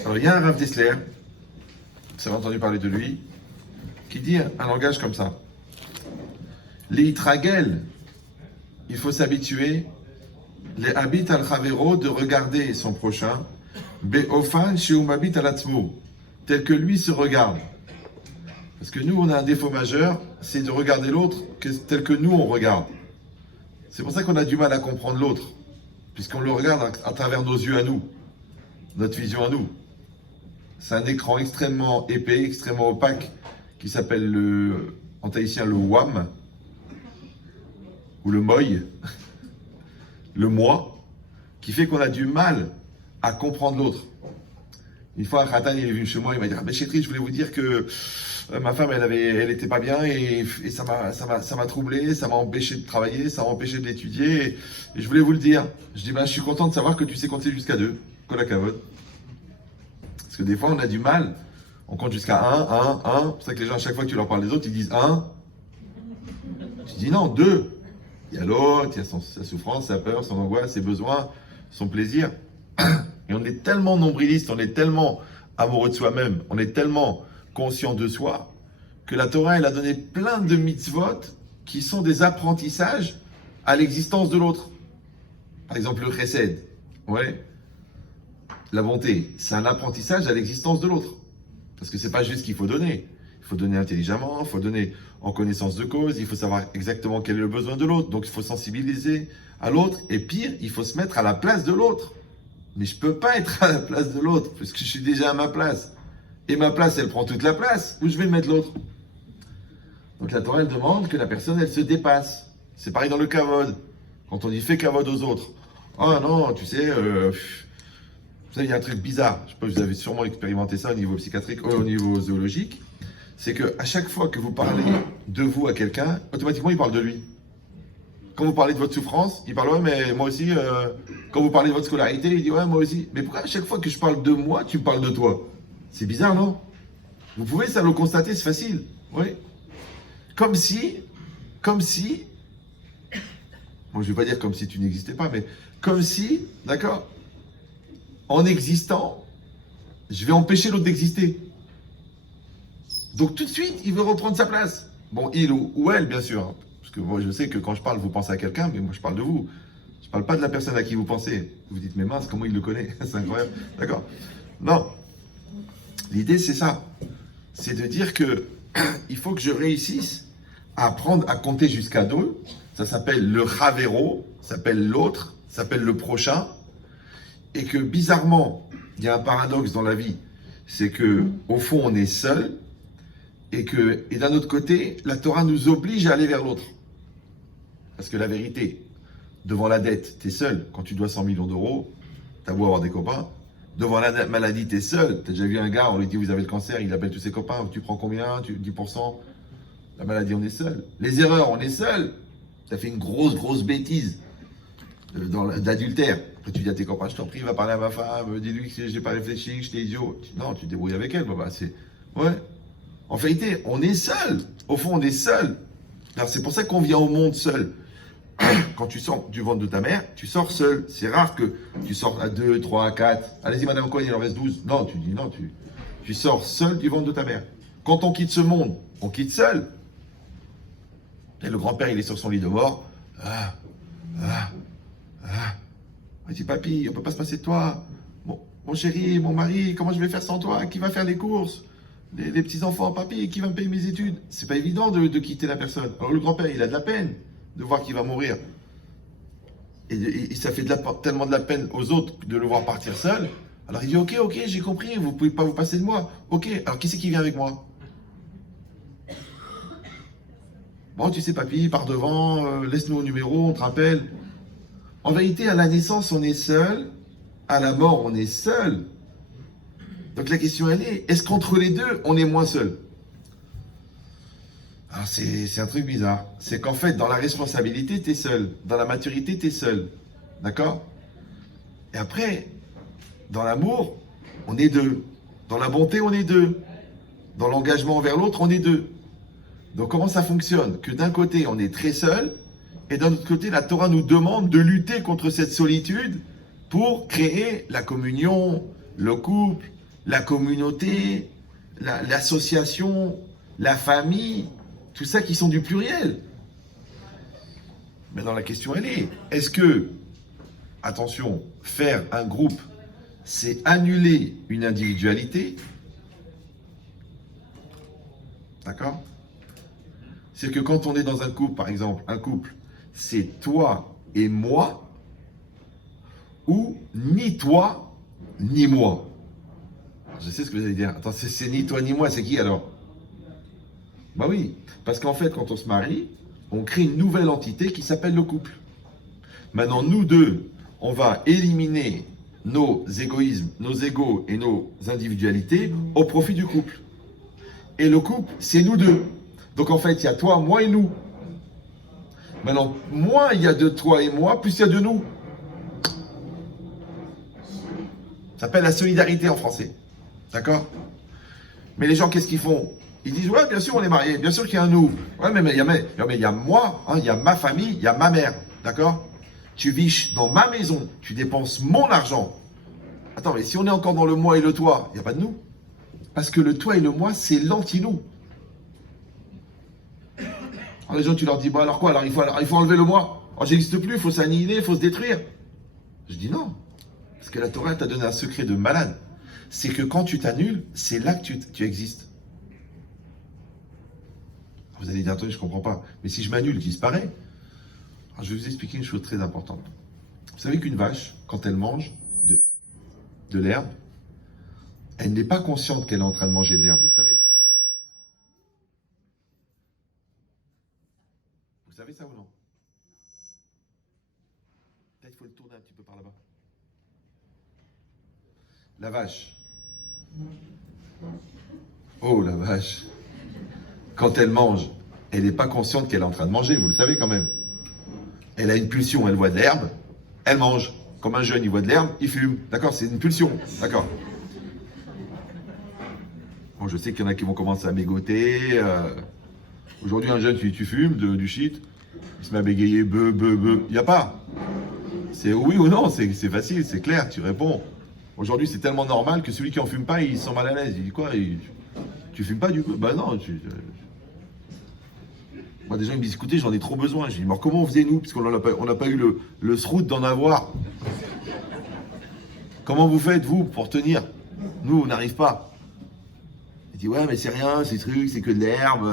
Alors, il y a un Rav Dessler, vous avez entendu parler de lui, qui dit un langage comme ça. Les Itragel, il faut s'habituer, les habit al chavero, de regarder son prochain, be'ofan sheumabit al atzmo, tel que lui se regarde. Parce que nous, on a un défaut majeur, c'est de regarder l'autre tel que nous, on regarde. C'est pour ça qu'on a du mal à comprendre l'autre, puisqu'on le regarde à travers nos yeux à nous, notre vision à nous. C'est un écran extrêmement épais, extrêmement opaque, qui s'appelle en tahitien le WAM, ou le MOI, le moi, qui fait qu'on a du mal à comprendre l'autre. Une fois, un Khatan, il est venu chez moi, il m'a dit « Ah ben Chétri, je voulais vous dire que ma femme, elle était pas bien et ça m'a troublé, ça m'a empêché de travailler, ça m'a empêché d'étudier et je voulais vous le dire. » Je dis « Ben je suis content de savoir que tu sais compter jusqu'à 2, Kol hakavod. » Parce que des fois, on a du mal, on compte jusqu'à 1. C'est pour ça que les gens, à chaque fois que tu leur parles des autres, ils disent 1. Je dis non, 2. Il y a l'autre, il y a sa souffrance, sa peur, son angoisse, ses besoins, son plaisir. Et on est tellement nombriliste, on est tellement amoureux de soi-même, on est tellement conscient de soi, que la Torah, elle a donné plein de mitzvot qui sont des apprentissages à l'existence de l'autre. Par exemple, le chesed, ouais, la bonté, c'est un apprentissage à l'existence de l'autre. Parce que c'est pas juste qu'il faut donner. Il faut donner intelligemment, il faut donner en connaissance de cause, il faut savoir exactement quel est le besoin de l'autre. Donc il faut sensibiliser à l'autre. Et pire, il faut se mettre à la place de l'autre. Mais je peux pas être à la place de l'autre, parce que je suis déjà à ma place. Et ma place, elle prend toute la place. Où je vais mettre l'autre? Donc la Torah, elle demande que la personne, elle se dépasse. C'est pareil dans le kavod. Quand on dit fais kavod aux autres. Oh non, tu sais, il y a un truc bizarre. Je sais pas, vous avez sûrement expérimenté ça au niveau psychiatrique, au niveau zoologique. C'est que à chaque fois que vous parlez de vous à quelqu'un, automatiquement, il parle de lui. Quand vous parlez de votre souffrance, il parle, ouais, mais moi aussi. Quand vous parlez de votre scolarité, il dit, ouais, moi aussi. Mais pourquoi à chaque fois que je parle de moi, tu me parles de toi? C'est bizarre, non? Vous pouvez ça le constater, c'est facile. Oui. Comme si, bon, je vais pas dire comme si tu n'existais pas, mais comme si, d'accord, en existant, je vais empêcher l'autre d'exister. Donc tout de suite, il veut reprendre sa place. Bon, il ou elle, bien sûr. Parce que moi, je sais que quand je parle, vous pensez à quelqu'un, mais moi, je parle de vous. Je parle pas de la personne à qui vous pensez. Vous dites, mais mince, comment il le connaît? C'est incroyable. D'accord? Non. L'idée, c'est ça. C'est de dire que il faut que je réussisse à apprendre à compter jusqu'à 2. Ça s'appelle le chavero, ça s'appelle l'autre, ça s'appelle le prochain. Et que bizarrement, il y a un paradoxe dans la vie. C'est que au fond, on est seul. Et d'un autre côté, la Torah nous oblige à aller vers l'autre. Parce que la vérité, devant la dette, tu es seul. Quand tu dois 100 millions d'euros, tu as beau avoir des copains. Devant la maladie, tu es seul. Tu as déjà vu un gars, on lui dit vous avez le cancer, il appelle tous ses copains. Tu prends combien? 10%. La maladie, on est seul. Les erreurs, on est seul. Tu as fait une grosse bêtise d'adultère. Après, tu dis à tes copains, je t'en prie, va parler à ma femme, dis-lui que j'ai pas réfléchi, que j'étais idiot. Non, tu te débrouilles avec elle. Bah, c'est... Ouais. En vérité, on est seul. Au fond, on est seul. Alors, c'est pour ça qu'on vient au monde seul. Quand tu sors du ventre de ta mère, tu sors seul. C'est rare que tu sors à 2, 3, 4. Allez-y, madame Cohen, il en reste 12. Non, tu dis non, tu sors seul du ventre de ta mère. Quand on quitte ce monde, on quitte seul. Et le grand-père, il est sur son lit de mort. Il dit, papy, on peut pas se passer de toi. Bon, mon chéri, mon mari, comment je vais faire sans toi? Qui va faire les courses? Les petits-enfants, papy, qui va me payer mes études? C'est pas évident de quitter la personne. Alors le grand-père, il a de la peine de voir qu'il va mourir. Et ça fait tellement de la peine aux autres de le voir partir seul. Alors il dit, ok, j'ai compris, vous pouvez pas vous passer de moi. Ok, alors qui c'est qui vient avec moi? Bon, tu sais, papy, pars devant, laisse-nous au numéro, on te rappelle. En vérité, à la naissance, on est seul. À la mort, on est seul. Donc la question, elle est-ce qu'entre les deux, on est moins seul? Alors c'est un truc bizarre. C'est qu'en fait, dans la responsabilité, tu es seul. Dans la maturité, tu es seul. D'accord? Et après, dans l'amour, on est deux. Dans la bonté, on est deux. Dans l'engagement envers l'autre, on est deux. Donc comment ça fonctionne? Que d'un côté, on est très seul, et d'un autre côté, la Torah nous demande de lutter contre cette solitude pour créer la communion, le couple, la communauté, l'association, la famille, tout ça qui sont du pluriel. Maintenant, la question, elle est, est-ce que, attention, faire un groupe, c'est annuler une individualité? D'accord? C'est que quand on est dans un couple, par exemple, un couple, c'est toi et moi, ou ni toi, ni moi. Je sais ce que vous allez dire. Attends, c'est ni toi ni moi, c'est qui alors? Bah oui, parce qu'en fait, quand on se marie, on crée une nouvelle entité qui s'appelle le couple. Maintenant, nous deux, on va éliminer nos égoïsmes, nos égos et nos individualités au profit du couple. Et le couple, c'est nous deux. Donc en fait, il y a toi, moi et nous. Maintenant, moins il y a de toi et moi, plus il y a de nous. Ça s'appelle la solidarité en français. D'accord? Mais les gens, qu'est-ce qu'ils font? Ils disent, ouais, bien sûr, on est mariés, bien sûr qu'il y a un nous. Ouais, mais il y a moi, hein, il y a ma famille, il y a ma mère. D'accord? Tu vis dans ma maison, tu dépenses mon argent. Attends, mais si on est encore dans le moi et le toi, il n'y a pas de nous. Parce que le toi et le moi, c'est l'anti-nous. Alors les gens, tu leur dis, bon alors quoi? Alors il faut enlever le moi. Alors j'existe plus, il faut s'annihiler, il faut se détruire. Je dis non. Parce que la Torah t'a donné un secret de malade. C'est que quand tu t'annules, c'est là que tu existes. Vous allez dire, attendez, je ne comprends pas. Mais si je m'annule, je disparais. Alors, je vais vous expliquer une chose très importante. Vous savez qu'une vache, quand elle mange de l'herbe, elle n'est pas consciente qu'elle est en train de manger de l'herbe, vous le savez. Vous savez ça ou non? Peut-être qu'il faut le tourner un petit peu par là-bas. La vache. Oh la vache. Quand elle mange, elle n'est pas consciente qu'elle est en train de manger, vous le savez quand même. Elle a une pulsion, elle voit de l'herbe, elle mange. Comme un jeune, il voit de l'herbe, il fume. D'accord, c'est une pulsion. D'accord. Bon, je sais qu'il y en a qui vont commencer à mégoter. Aujourd'hui, un jeune, tu fumes du shit, il se met à bégayer, il n'y a pas. C'est oui ou non, c'est facile, c'est clair, tu réponds. Aujourd'hui, c'est tellement normal que celui qui en fume pas, il se sent mal à l'aise. Il dit quoi? Tu fumes pas du coup? Bah non, moi, des gens ils me disent, écoutez, j'en ai trop besoin. Je dis, mais comment on faisait nous? Parce qu'on n'a pas eu le srout d'en avoir. Comment vous faites, vous, pour tenir? Nous, on n'arrive pas. Il dit, ouais, mais c'est rien, ces trucs, c'est que de l'herbe.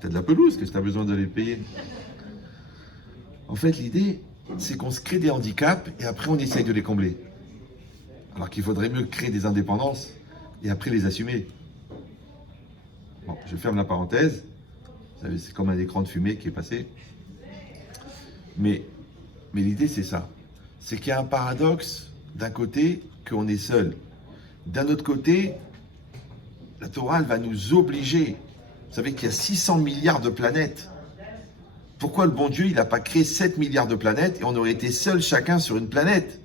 T'as de la pelouse, que t'as besoin de les payer. En fait, l'idée, c'est qu'on se crée des handicaps et après, on essaye de les combler. Alors qu'il faudrait mieux créer des indépendances et après les assumer. Bon, je ferme la parenthèse. Vous savez, c'est comme un écran de fumée qui est passé. Mais l'idée, c'est ça. C'est qu'il y a un paradoxe, d'un côté, qu'on est seul. D'un autre côté, la Torah, elle va nous obliger. Vous savez qu'il y a 600 milliards de planètes. Pourquoi le bon Dieu, il n'a pas créé 7 milliards de planètes et on aurait été seuls chacun sur une planète?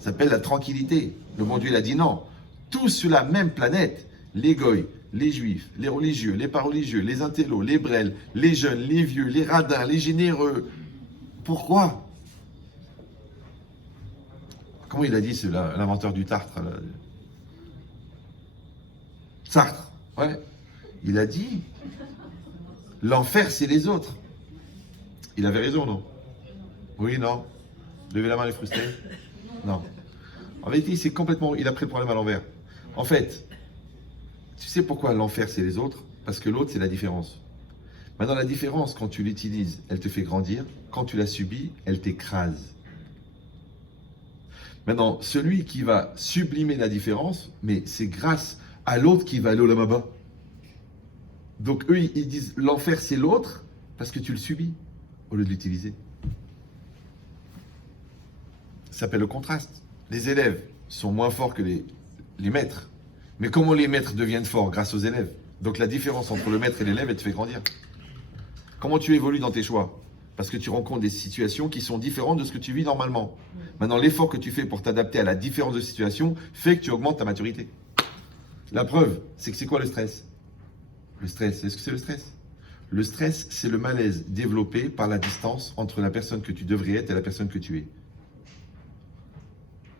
Ça s'appelle la tranquillité. Le bon Dieu, il a dit non. Tous sur la même planète. Les goïs, les juifs, les religieux, les pas religieux, les intellos, les brels, les jeunes, les vieux, les radins, les généreux. Pourquoi? Comment il a dit, c'est l'inventeur du tartre? Sartre, ouais. Il a dit, l'enfer, c'est les autres. Il avait raison, non? Oui, non? Levez la main les frustrés? Non. En vérité, c'est complètement... Il a pris le problème à l'envers. En fait, tu sais pourquoi l'enfer, c'est les autres? Parce que l'autre, c'est la différence. Maintenant, la différence, quand tu l'utilises, elle te fait grandir. Quand tu la subis, elle t'écrase. Maintenant, celui qui va sublimer la différence, mais c'est grâce à l'autre qui va aller au Lamaba. Donc eux, ils disent l'enfer c'est l'autre parce que tu le subis au lieu de l'utiliser. Ça s'appelle le contraste. Les élèves sont moins forts que les maîtres. Mais comment les maîtres deviennent forts? Grâce aux élèves. Donc la différence entre le maître et l'élève, elle te fait grandir. Comment tu évolues dans tes choix? Parce que tu rencontres des situations qui sont différentes de ce que tu vis normalement. Maintenant, l'effort que tu fais pour t'adapter à la différence de situation fait que tu augmentes ta maturité. La preuve, c'est que c'est quoi le stress? Le stress, est-ce que c'est le stress? Le stress, c'est le malaise développé par la distance entre la personne que tu devrais être et la personne que tu es.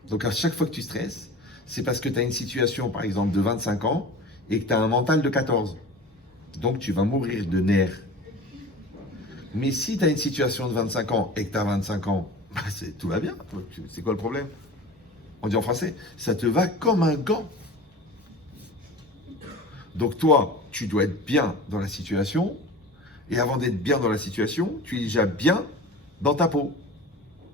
Donc à chaque fois que tu stresses, c'est parce que tu as une situation, par exemple, de 25 ans et que tu as un mental de 14. Donc tu vas mourir de nerfs. Mais si tu as une situation de 25 ans et que tu as 25 ans, bah tout va bien. C'est quoi le problème? On dit en français, ça te va comme un gant. Donc toi, tu dois être bien dans la situation. Et avant d'être bien dans la situation, tu es déjà bien dans ta peau.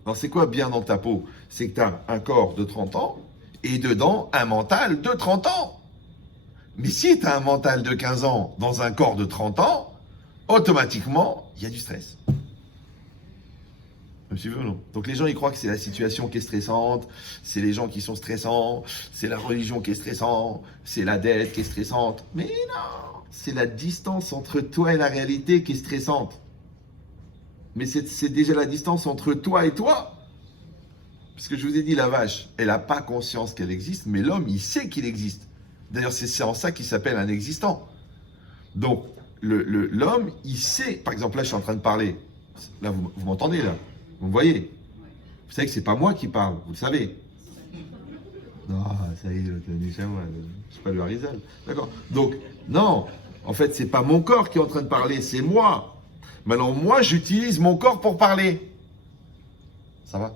Alors c'est quoi bien dans ta peau? C'est que tu as un corps de 30 ans et dedans un mental de 30 ans. Mais si tu as un mental de 15 ans dans un corps de 30 ans, automatiquement, il y a du stress. Ou non. Donc les gens ils croient que c'est la situation qui est stressante, c'est les gens qui sont stressants, c'est la religion qui est stressante, c'est la dette qui est stressante. Mais non, c'est la distance entre toi et la réalité qui est stressante. Mais c'est déjà la distance entre toi et toi. Parce que je vous ai dit, la vache, elle n'a pas conscience qu'elle existe, mais l'homme, il sait qu'il existe. D'ailleurs, c'est en ça qu'il s'appelle un existant. Donc, l'homme, il sait. Par exemple, là, je suis en train de parler. Là, vous m'entendez, là? Vous me voyez? Vous savez que c'est pas moi qui parle, vous le savez. Non, ça y est, c'est pas le Harizal. D'accord. Donc, non, en fait, c'est pas mon corps qui est en train de parler, c'est moi. Maintenant, moi, j'utilise mon corps pour parler. Ça va?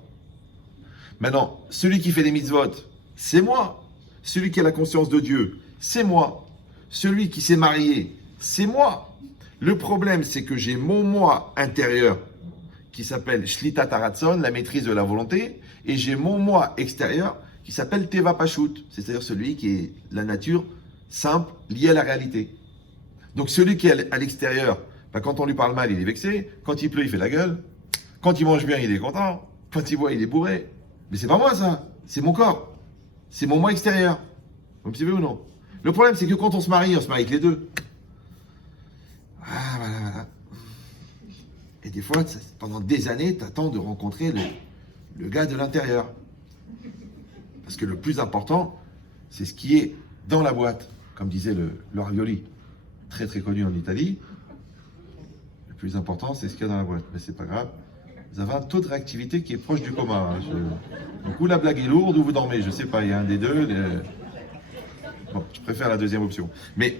Maintenant, celui qui fait les mitzvot, c'est moi. Celui qui a la conscience de Dieu, c'est moi. Celui qui s'est marié, c'est moi. Le problème, c'est que j'ai mon moi intérieur qui s'appelle Shlita Taratzon, la maîtrise de la volonté, et j'ai mon moi extérieur qui s'appelle Teva Pashut, c'est-à-dire celui qui est la nature simple liée à la réalité. Donc celui qui est à l'extérieur, bah, quand on lui parle mal, il est vexé, quand il pleut, il fait la gueule, quand il mange bien, il est content, quand il boit, il est bourré. Mais c'est pas moi ça, c'est mon corps, c'est mon moi extérieur. Vous me suivez ou non? Le problème, c'est que quand on se marie avec les deux. Ah, voilà. Et des fois, pendant des années, tu attends de rencontrer le gars de l'intérieur. Parce que le plus important, c'est ce qui est dans la boîte. Comme disait le ravioli, très très connu en Italie. Le plus important, c'est ce qu'il y a dans la boîte. Mais c'est pas grave. Vous avez un taux de réactivité qui est proche du coma. Hein. Donc, ou la blague est lourde, ou vous dormez. Je sais pas, il y a un des deux. Bon, je préfère la deuxième option. Mais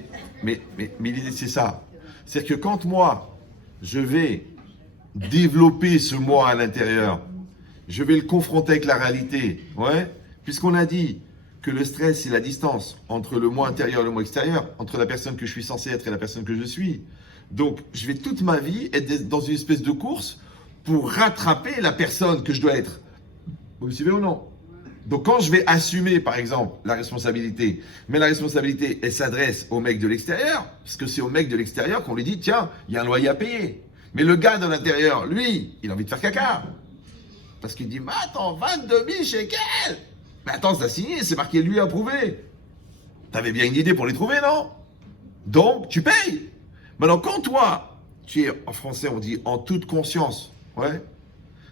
l'idée, c'est ça. C'est-à-dire que quand moi, je vais développer ce moi à l'intérieur, je vais le confronter avec la réalité, ouais, puisqu'on a dit que le stress, c'est la distance entre le moi intérieur et le moi extérieur, entre la personne que je suis censé être et la personne que je suis. Donc, je vais toute ma vie être dans une espèce de course pour rattraper la personne que je dois être. Vous me suivez ou non? Donc, quand je vais assumer, par exemple, la responsabilité, mais la responsabilité, elle s'adresse au mec de l'extérieur, parce que c'est au mec de l'extérieur qu'on lui dit, tiens, il y a un loyer à payer. Mais le gars de l'intérieur, lui, il a envie de faire caca. Parce qu'il dit, mais attends, 22 000 shekels. Mais attends, c'est signé, c'est marqué lui approuvé. T'avais bien une idée pour les trouver, non? Donc, tu payes. Maintenant, quand toi, tu es, en français, on dit en toute conscience, ouais.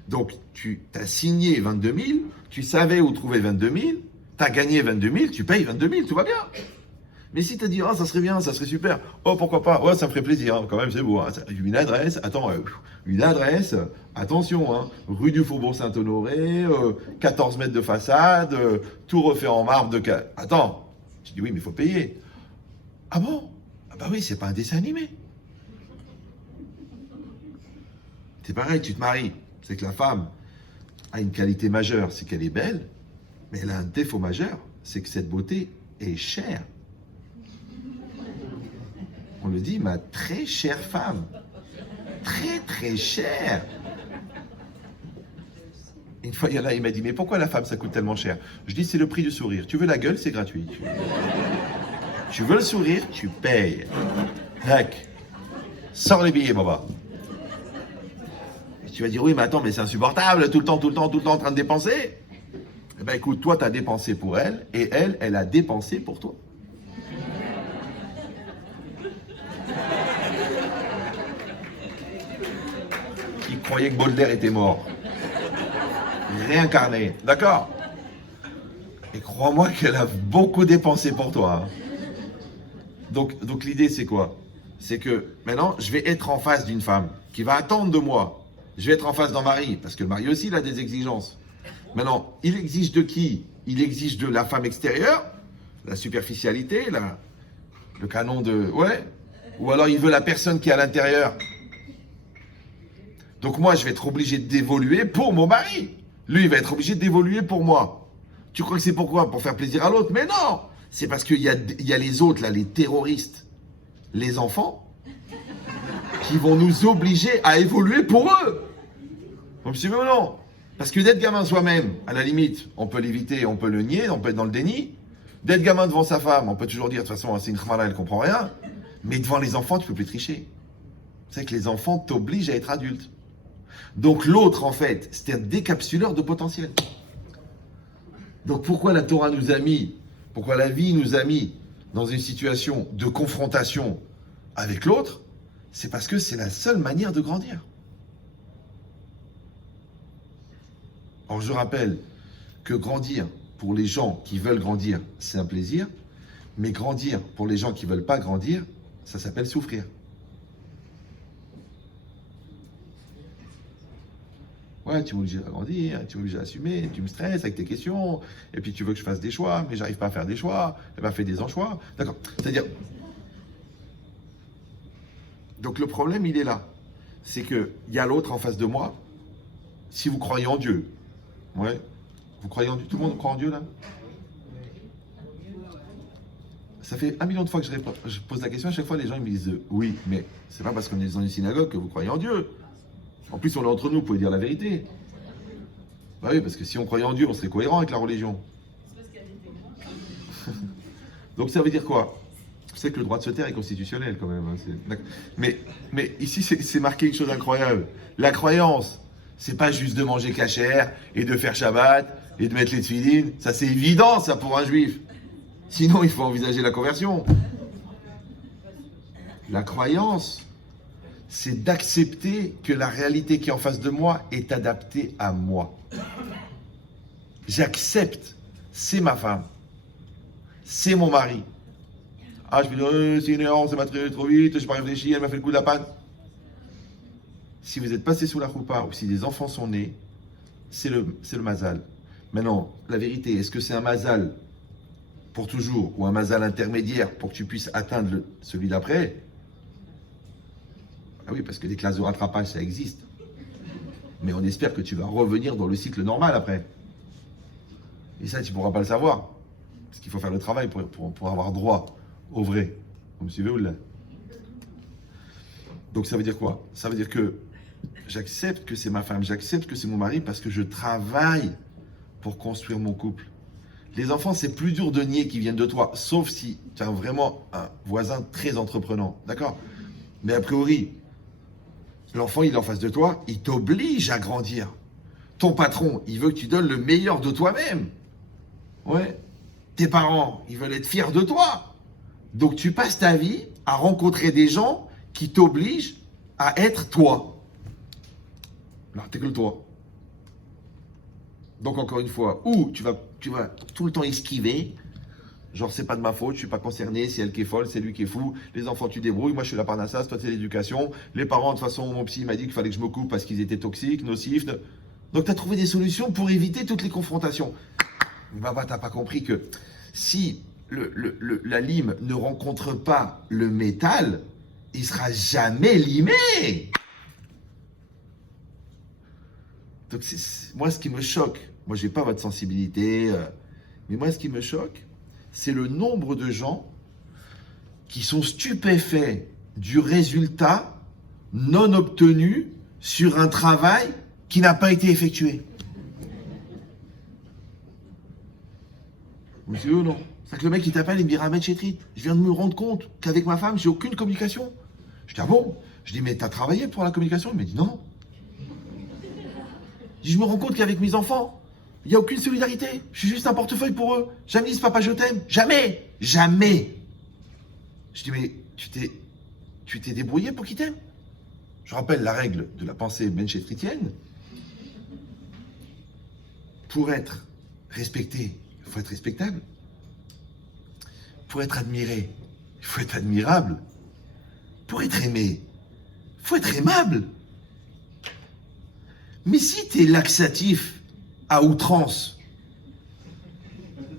Donc, tu as signé 22 000, tu savais où trouver 22 000, tu as gagné 22 000, tu payes 22 000, tout va bien. Mais si tu as dit, oh, ça serait bien, ça serait super, oh, pourquoi pas, ouais, ça me ferait plaisir, hein. Quand même, c'est beau, hein. Une adresse, attends, une adresse, attention, hein. Rue du Faubourg Saint-Honoré, 14 mètres de façade, tout refait en marbre de... Attends, je dis oui, mais il faut payer. Ah bon? Ah bah oui, c'est pas un dessin animé. C'est pareil, tu te maries, c'est que la femme a une qualité majeure, c'est qu'elle est belle, mais elle a un défaut majeur, c'est que cette beauté est chère. On le dit, ma très chère femme. Très, très chère. Une fois, il y en a, il m'a dit, mais pourquoi la femme, ça coûte tellement cher? Je dis, c'est le prix du sourire. Tu veux la gueule, c'est gratuit. Tu veux le sourire, tu payes. Tac. Sors les billets, baba. Et tu vas dire, oui, mais attends, mais c'est insupportable, tout le temps en train de dépenser. Eh ben écoute, toi, tu as dépensé pour elle, et elle a dépensé pour toi. Qui croyait que Baudelaire était mort. Réincarné, d'accord? Et crois-moi qu'elle a beaucoup dépensé pour toi. Hein. Donc l'idée, c'est quoi? C'est que maintenant, je vais être en face d'une femme qui va attendre de moi. Je vais être en face d'un mari, parce que le mari aussi, il a des exigences. Maintenant, il exige de qui? Il exige de la femme extérieure, la superficialité, le canon de... Ouais. Ou alors il veut la personne qui est à l'intérieur. Donc moi, je vais être obligé d'évoluer pour mon mari. Lui, il va être obligé d'évoluer pour moi. Tu crois que c'est pourquoi? Pour faire plaisir à l'autre? Mais non! C'est parce qu'il y a les autres, là, les terroristes, les enfants, qui vont nous obliger à évoluer pour eux. Vous me suivez ou non? Parce que d'être gamin soi-même, à la limite, on peut l'éviter, on peut le nier, on peut être dans le déni. D'être gamin devant sa femme, on peut toujours dire, de toute façon, c'est une khmala, elle comprend rien. Mais devant les enfants, tu peux plus tricher. C'est que les enfants t'obligent à être adulte. Donc l'autre, en fait, c'est un décapsuleur de potentiel. Donc pourquoi la Torah nous a mis, pourquoi la vie nous a mis dans une situation de confrontation avec l'autre? C'est parce que c'est la seule manière de grandir. Alors je rappelle que grandir pour les gens qui veulent grandir, c'est un plaisir, mais grandir pour les gens qui ne veulent pas grandir, ça s'appelle souffrir. Ouais, tu m'obliges à grandir, tu m'obliges à assumer, tu me stresses avec tes questions, et puis tu veux que je fasse des choix, mais j'arrive pas à faire des choix, et ben fais des anchois. D'accord. C'est-à-dire. Donc le problème, il est là. C'est qu'il y a l'autre en face de moi, si vous croyez en Dieu. Ouais. Vous croyez en Dieu? Tout le monde croit en Dieu là? Ça fait 1 million de fois que je pose la question, à chaque fois les gens ils me disent oui, mais c'est pas parce qu'on est dans une synagogue que vous croyez en Dieu. En plus, on est entre nous, vous pouvez dire la vérité. Bah oui, parce que si on croyait en Dieu, on serait cohérent avec la religion. Donc ça veut dire quoi? Vous savez que le droit de se taire est constitutionnel quand même. Hein, mais ici, c'est marqué une chose incroyable. La croyance, c'est pas juste de manger cachère et de faire Shabbat et de mettre les tefilines. Ça, c'est évident, ça, pour un juif. Sinon, il faut envisager la conversion. La croyance, c'est d'accepter que la réalité qui est en face de moi est adaptée à moi. J'accepte, c'est ma femme, c'est mon mari. Ah, je peux dire, c'est une erreur, ça m'a traité trop vite, je n'ai pas réfléchi, elle m'a fait le coup de la panne. Si vous êtes passé sous la choupa ou si des enfants sont nés, c'est le mazal. Maintenant, la vérité, est-ce que c'est un mazal pour toujours ou un mazal intermédiaire pour que tu puisses atteindre celui d'après? Ah oui, parce que des classes de rattrapage, ça existe. Mais on espère que tu vas revenir dans le cycle normal après. Et ça, tu ne pourras pas le savoir. Parce qu'il faut faire le travail pour avoir droit au vrai. Vous me suivez ou là? Donc ça veut dire quoi? Ça veut dire que j'accepte que c'est ma femme, j'accepte que c'est mon mari parce que je travaille pour construire mon couple. Les enfants, c'est plus dur de nier qu'ils viennent de toi, sauf si tu as vraiment un voisin très entreprenant. D'accord? Mais a priori, l'enfant, il est en face de toi, il t'oblige à grandir. Ton patron, il veut que tu donnes le meilleur de toi-même. Ouais. Tes parents, ils veulent être fiers de toi. Donc tu passes ta vie à rencontrer des gens qui t'obligent à être toi. Alors, t'es que le toi. Donc encore une fois, ou tu vas tout le temps esquiver, genre c'est pas de ma faute, je suis pas concerné, c'est elle qui est folle, c'est lui qui est fou, les enfants tu débrouilles, moi je suis la parnassas, toi c'est l'éducation, les parents de toute façon mon psy m'a dit qu'il fallait que je me coupe parce qu'ils étaient toxiques, nocifs. Donc tu as trouvé des solutions pour éviter toutes les confrontations. Baba, t'as pas compris que si la lime ne rencontre pas le métal, il sera jamais limé. Donc moi ce qui me choque, moi j'ai pas votre sensibilité, mais moi ce qui me choque, c'est le nombre de gens qui sont stupéfaits du résultat non obtenu sur un travail qui n'a pas été effectué. Vous savez ou non? C'est que le mec il t'appelle, il me dit Ramed Chetrit, je viens de me rendre compte qu'avec ma femme, j'ai aucune communication. Je dis ah bon? Je dis mais t'as travaillé pour la communication? Il me dit non. Je dis, je me rends compte qu'avec mes enfants, il n'y a aucune solidarité. Je suis juste un portefeuille pour eux. Jamais ils disent papa je t'aime. Jamais. Jamais. Je dis mais tu t'es débrouillé pour qu'ils t'aiment? Je rappelle la règle de la pensée benchetritienne. Pour être respecté, il faut être respectable. Pour être admiré, il faut être admirable. Pour être aimé, il faut être aimable. Mais si tu es laxatif à outrance.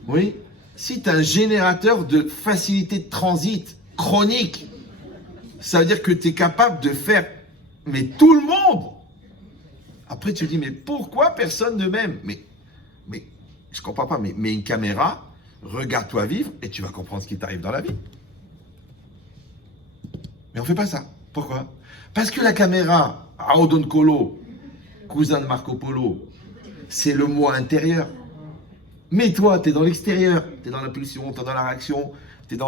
Oui. Si tu as un générateur de facilité de transit chronique, ça veut dire que tu es capable de faire, mais tout le monde. Après, tu te dis, mais pourquoi personne ne m'aime? Mais, je comprends pas, mais une caméra, regarde-toi vivre et tu vas comprendre ce qui t'arrive dans la vie. Mais on ne fait pas ça. Pourquoi? Parce que la caméra, à Odoncolo, cousin de Marco Polo, c'est le moi intérieur. Mais toi, tu es dans l'extérieur, tu es dans l'impulsion, tu es dans la réaction, tu es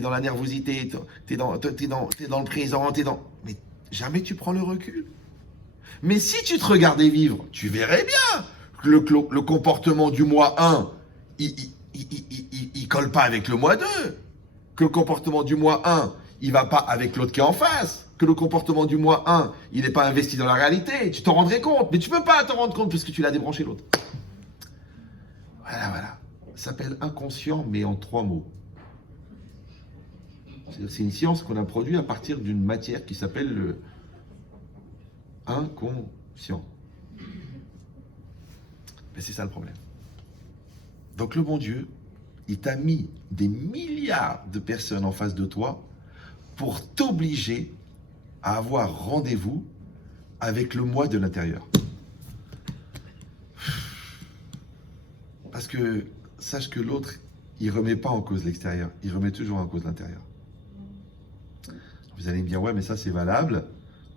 dans la nervosité, tu es dans le présent, mais jamais tu prends le recul. Mais si tu te regardais vivre, tu verrais bien que le comportement du moi 1, il colle pas avec le moi 2. Que le comportement du moi 1, il va pas avec l'autre qui est en face. Que le comportement du moi 1, il n'est pas investi dans la réalité. Tu t'en rendrais compte, mais tu peux pas t'en rendre compte puisque tu l'as débranché l'autre. Voilà. Ça s'appelle inconscient, mais en 3 mots. C'est une science qu'on a produite à partir d'une matière qui s'appelle le inconscient. Mais c'est ça le problème. Donc le bon Dieu, il t'a mis des milliards de personnes en face de toi pour t'obliger à avoir rendez-vous avec le moi de l'intérieur. Parce que sache que l'autre, il ne remet pas en cause l'extérieur, il remet toujours en cause l'intérieur. Vous allez me dire, ouais, mais ça c'est valable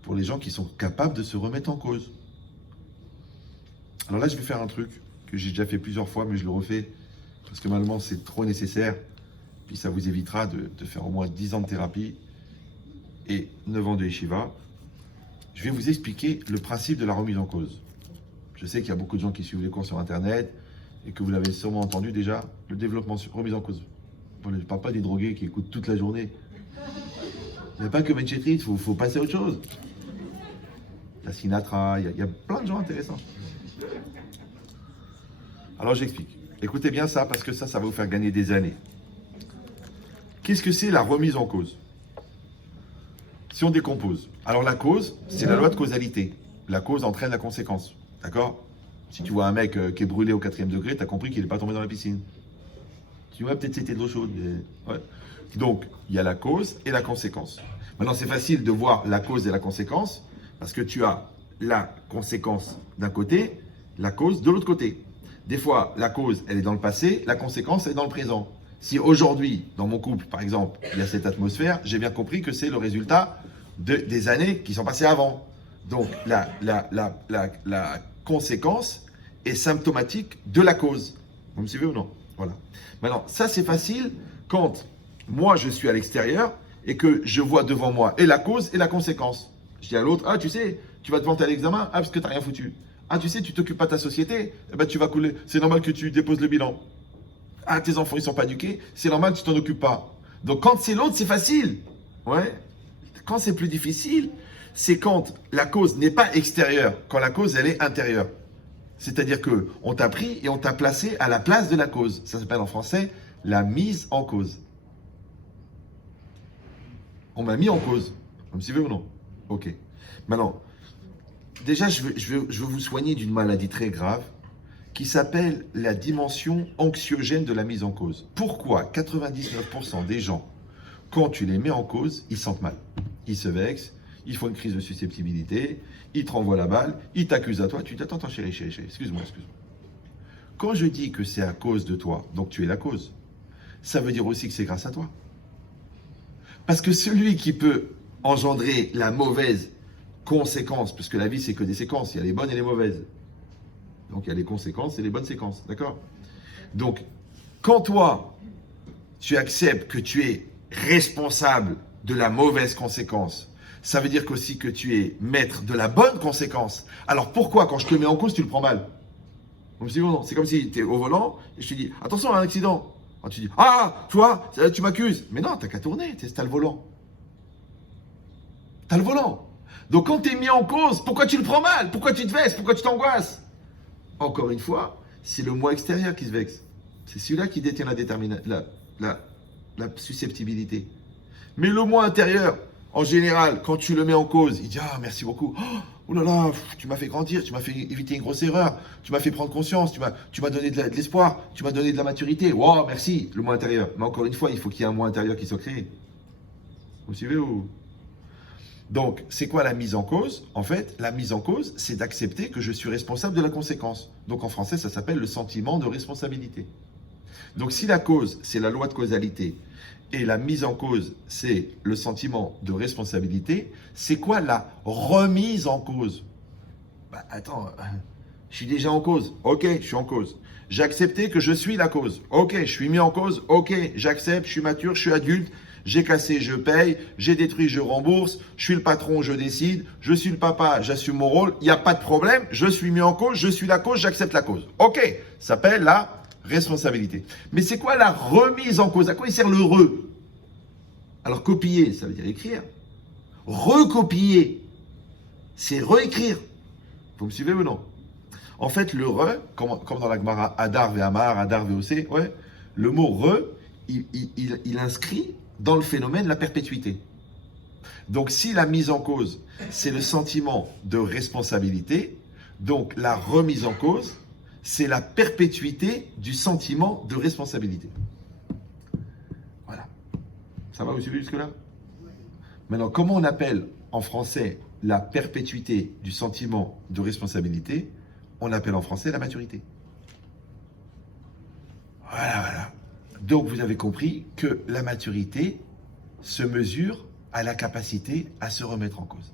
pour les gens qui sont capables de se remettre en cause. Alors là, je vais faire un truc que j'ai déjà fait plusieurs fois, mais je le refais parce que malheureusement, c'est trop nécessaire. Puis ça vous évitera de faire au moins 10 ans de thérapie et 9 ans de yeshiva. Je vais vous expliquer le principe de la remise en cause. Je sais qu'il y a beaucoup de gens qui suivent les cours sur Internet et que vous l'avez sûrement entendu déjà, le développement sur remise en cause. Bon, je ne parle pas des drogués qui écoutent toute la journée. Il n'y a pas que Menchetrit, il faut passer à autre chose. La Sinatra, il y a plein de gens intéressants. Alors j'explique. Écoutez bien ça, parce que ça va vous faire gagner des années. Qu'est-ce que c'est la remise en cause? Si on décompose. Alors la cause, c'est la loi de causalité. La cause entraîne la conséquence. D'accord? Si tu vois un mec qui est brûlé au 4e degré, tu as compris qu'il n'est pas tombé dans la piscine. Tu vois, peut-être c'était de l'eau chaude. Mais... ouais. Donc, il y a la cause et la conséquence. Maintenant, c'est facile de voir la cause et la conséquence, parce que tu as la conséquence d'un côté, la cause de l'autre côté. Des fois, la cause, elle est dans le passé, la conséquence, elle est dans le présent. Si aujourd'hui, dans mon couple, par exemple, il y a cette atmosphère, j'ai bien compris que c'est le résultat des années qui sont passées avant. Donc, la conséquence est symptomatique de la cause. Vous me suivez ou non? Voilà. Maintenant, ça, c'est facile quand moi, je suis à l'extérieur et que je vois devant moi et la cause et la conséquence. Je dis à l'autre, ah, tu sais, tu vas te planter à l'examen, ah, parce que tu n'as rien foutu. Ah, tu sais, tu t'occupes pas de ta société, eh ben, tu vas couler. C'est normal que tu déposes le bilan. Ah, tes enfants, ils sont pas éduqués, c'est normal que tu t'en occupes pas. Donc, quand c'est l'autre, c'est facile. Ouais. Quand c'est plus difficile, c'est quand la cause n'est pas extérieure, quand la cause, elle est intérieure. C'est-à-dire que on t'a pris et on t'a placé à la place de la cause. Ça s'appelle en français la mise en cause. On m'a mis en cause. Vous me suivez ou non? Ok. Maintenant, déjà, je veux vous soigner d'une maladie très grave qui s'appelle la dimension anxiogène de la mise en cause. Pourquoi 99% des gens, quand tu les mets en cause, ils se sentent mal. Ils se vexent, ils font une crise de susceptibilité, ils te renvoient la balle, ils t'accusent à toi, tu dis attends, chérie, excuse-moi. Quand je dis que c'est à cause de toi, donc tu es la cause, ça veut dire aussi que c'est grâce à toi. Parce que celui qui peut engendrer la mauvaise conséquence, parce que la vie c'est que des séquences, il y a les bonnes et les mauvaises. Donc il y a les conséquences et les bonnes séquences, d'accord? Donc, quand toi, tu acceptes que tu es responsable de la mauvaise conséquence, ça veut dire aussi que tu es maître de la bonne conséquence. Alors pourquoi, quand je te mets en cause, tu le prends mal? C'est comme si tu es au volant et je te dis, attention, un accident. Alors, tu dis, ah, toi, tu m'accuses. Mais non, t'as qu'à tourner, t'as le volant. T'as le volant. Donc quand tu es mis en cause, pourquoi tu le prends mal? Pourquoi tu te vexes? Pourquoi tu t'angoisses? Encore une fois, c'est le moi extérieur qui se vexe. C'est celui-là qui détient la susceptibilité. Mais le moi intérieur, en général, quand tu le mets en cause, il dit « Ah, merci beaucoup. Oh là là, tu m'as fait grandir, tu m'as fait éviter une grosse erreur, tu m'as fait prendre conscience, tu m'as donné de l'espoir, tu m'as donné de la maturité. Wow, merci, le moi intérieur. Mais encore une fois, il faut qu'il y ait un moi intérieur qui soit créé. Vous suivez ou? Donc, c'est quoi la mise en cause? En fait, la mise en cause, c'est d'accepter que je suis responsable de la conséquence. Donc, en français, ça s'appelle le sentiment de responsabilité. Donc, si la cause, c'est la loi de causalité, et la mise en cause, c'est le sentiment de responsabilité, c'est quoi la remise en cause? Bah, attends, je suis déjà en cause. Ok, je suis en cause. J'ai accepté que je suis la cause. Ok, je suis mis en cause. Ok, j'accepte, je suis mature, je suis adulte. J'ai cassé, je paye. J'ai détruit, je rembourse. Je suis le patron, je décide. Je suis le papa, j'assume mon rôle. Il n'y a pas de problème. Je suis mis en cause, je suis la cause, j'accepte la cause. Ok, ça s'appelle la responsabilité. Mais c'est quoi la remise en cause? À quoi il sert le re? Alors copier, ça veut dire écrire. Recopier, c'est réécrire. Vous me suivez ou non? En fait, le re, comme dans la Gemara, Adar ve Amar, Adar ve Ose, ouais, le mot re, il inscrit dans le phénomène la perpétuité. Donc, si la mise en cause, c'est le sentiment de responsabilité, donc la remise en cause, c'est la perpétuité du sentiment de responsabilité. Voilà. Ça va, vous suivez jusque-là? Maintenant, comment on appelle en français la perpétuité du sentiment de responsabilité? On appelle en français la maturité. Voilà. Donc, vous avez compris que la maturité se mesure à la capacité à se remettre en cause.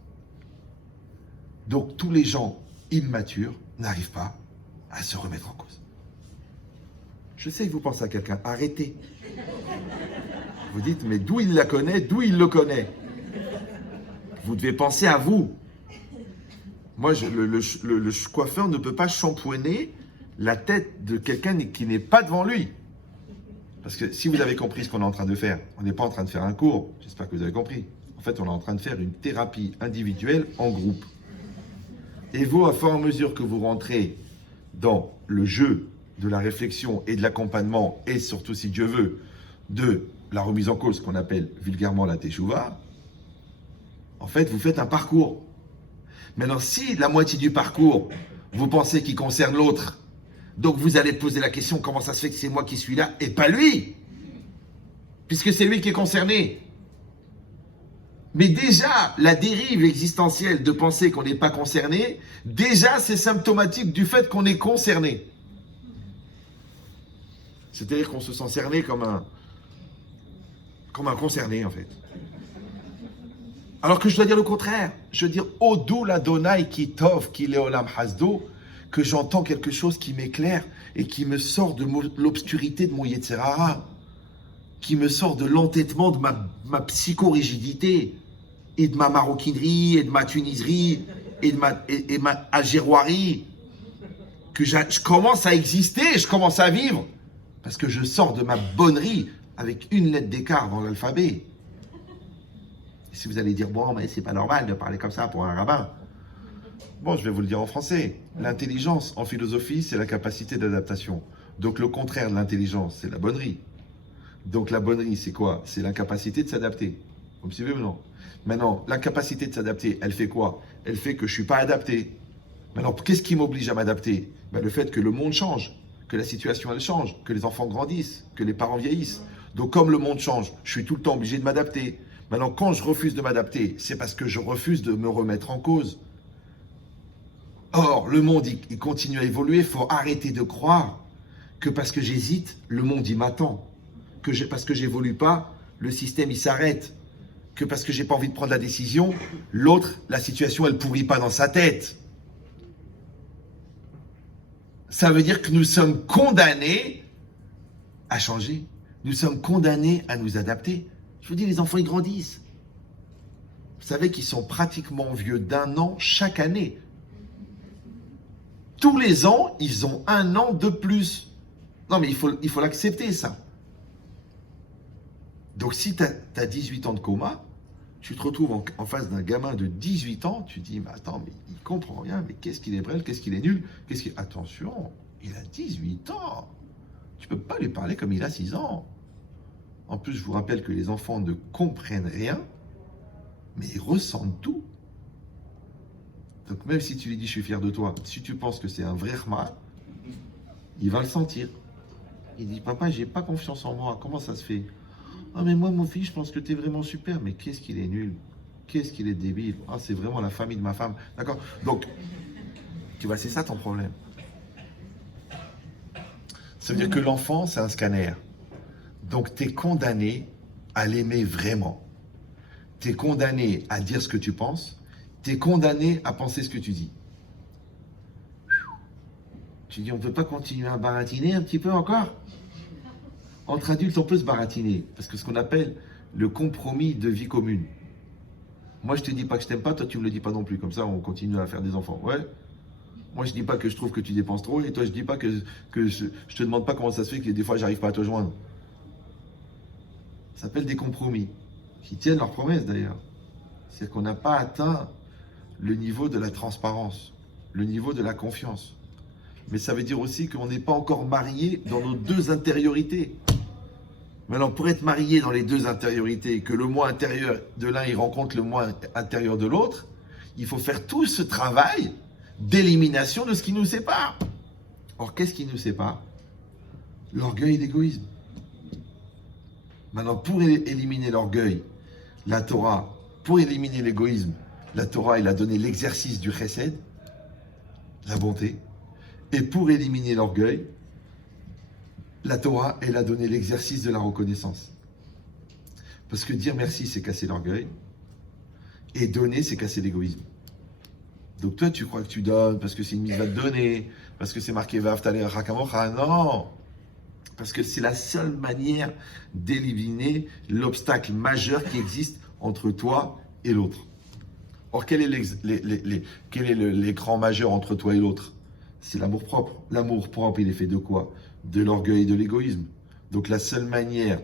Donc, tous les gens immatures n'arrivent pas à se remettre en cause. Je sais que vous pensez à quelqu'un, arrêtez. Vous dites, mais d'où il la connaît, d'où il le connaît? Vous devez penser à vous. Moi, le coiffeur ne peut pas shampouiner la tête de quelqu'un qui n'est pas devant lui. Parce que si vous avez compris ce qu'on est en train de faire, on n'est pas en train de faire un cours, j'espère que vous avez compris. En fait, on est en train de faire une thérapie individuelle en groupe. Et vous, à fur et à mesure que vous rentrez dans le jeu de la réflexion et de l'accompagnement, et surtout, si Dieu veut, de la remise en cause, qu'on appelle vulgairement la teshuva, en fait, vous faites un parcours. Maintenant, si la moitié du parcours, vous pensez qu'il concerne l'autre, donc vous allez poser la question, comment ça se fait que c'est moi qui suis là et pas lui? Puisque c'est lui qui est concerné. Mais déjà, la dérive existentielle de penser qu'on n'est pas concerné, déjà c'est symptomatique du fait qu'on est concerné. C'est-à-dire qu'on se sent cerné comme un concerné en fait. Alors que je dois dire le contraire. Je veux dire, Odou l'Adonai ki tov ki leolam hasdo, que j'entends quelque chose qui m'éclaire et qui me sort de l'obscurité de mon Yetzer Hara, qui me sort de l'entêtement de ma psychorigidité et de ma maroquinerie et de ma tuniserie et de ma agéroirie, que je commence à exister, je commence à vivre, parce que je sors de ma bonnerie avec une lettre d'écart dans l'alphabet. Si vous allez dire, bon, mais c'est pas normal de parler comme ça pour un rabbin. Bon, je vais vous le dire en français. L'intelligence, en philosophie, c'est la capacité d'adaptation. Donc, le contraire de l'intelligence, c'est la bonnerie. Donc, la bonnerie, c'est quoi? C'est l'incapacité de s'adapter. Vous me suivez ou non? Maintenant, l'incapacité de s'adapter, elle fait quoi? Elle fait que je ne suis pas adapté. Maintenant, qu'est-ce qui m'oblige à m'adapter? Le fait que le monde change, que la situation, elle change, que les enfants grandissent, que les parents vieillissent. Donc, comme le monde change, je suis tout le temps obligé de m'adapter. Maintenant, quand je refuse de m'adapter, c'est parce que je refuse de me remettre en cause. Or, le monde, il continue à évoluer. Il faut arrêter de croire que parce que j'hésite, le monde, il m'attend. Parce que j'évolue pas, le système, il s'arrête. Que parce que j'ai pas envie de prendre la décision, l'autre, la situation, elle pourrit pas dans sa tête. Ça veut dire que nous sommes condamnés à changer. Nous sommes condamnés à nous adapter. Je vous dis, les enfants, ils grandissent. Vous savez qu'ils sont pratiquement vieux d'1 an chaque année. Tous les ans, ils ont 1 an de plus. Non, mais il faut l'accepter, ça. Donc, si tu as 18 ans de coma, tu te retrouves en face d'un gamin de 18 ans, tu te dis, mais attends, mais il comprend rien, mais qu'est-ce qu'il est brel, qu'est-ce qu'il est nul, Attention, il a 18 ans. Tu peux pas lui parler comme il a 6 ans. En plus, je vous rappelle que les enfants ne comprennent rien, mais ils ressentent tout. Donc même si tu lui dis je suis fier de toi, si tu penses que c'est un vrai Rahman, il va le sentir. Il dit papa, j'ai pas confiance en moi, comment ça se fait? Ah mais moi mon fils, je pense que tu es vraiment super, mais qu'est-ce qu'il est nul, qu'est-ce qu'il est débile. Ah c'est vraiment la famille de ma femme. D'accord? Donc, tu vois, c'est ça ton problème. Ça veut dire que l'enfant, c'est un scanner. Donc tu es condamné à l'aimer vraiment. Tu es condamné à dire ce que tu penses, tu es condamné à penser ce que tu dis. Tu dis, on ne peut pas continuer à baratiner un petit peu encore? Entre adultes, on peut se baratiner, parce que ce qu'on appelle le compromis de vie commune. Moi, je te dis pas que je t'aime pas, toi, tu me le dis pas non plus. Comme ça, on continue à faire des enfants. Ouais. Moi, je dis pas que je trouve que tu dépenses trop, et toi, je dis pas que je te demande pas comment ça se fait que des fois, j'arrive pas à te joindre. Ça s'appelle des compromis, qui tiennent leurs promesses d'ailleurs. C'est-à-dire qu'on n'a pas atteint le niveau de la transparence, le niveau de la confiance. Mais ça veut dire aussi qu'on n'est pas encore marié dans nos deux intériorités. Maintenant, pour être marié dans les deux intériorités, que le moi intérieur de l'un il rencontre le moi intérieur de l'autre, il faut faire tout ce travail d'élimination de ce qui nous sépare. Or, qu'est-ce qui nous sépare? L'orgueil et l'égoïsme. Maintenant, pour éliminer l'orgueil, la Torah, pour éliminer l'égoïsme, la Torah, elle a donné l'exercice du chesed, la bonté. Et pour éliminer l'orgueil, la Torah, elle a donné l'exercice de la reconnaissance. Parce que dire merci, c'est casser l'orgueil. Et donner, c'est casser l'égoïsme. Donc toi, tu crois que tu donnes parce que c'est une mise à te donner, parce que c'est marqué Vav Taleh Rakamocha. Non! Parce que c'est la seule manière d'éliminer l'obstacle majeur qui existe entre toi et l'autre. Or, quel est l'écran majeur entre toi et l'autre? C'est l'amour propre. L'amour propre, il est fait de quoi? De l'orgueil et de l'égoïsme. Donc la seule manière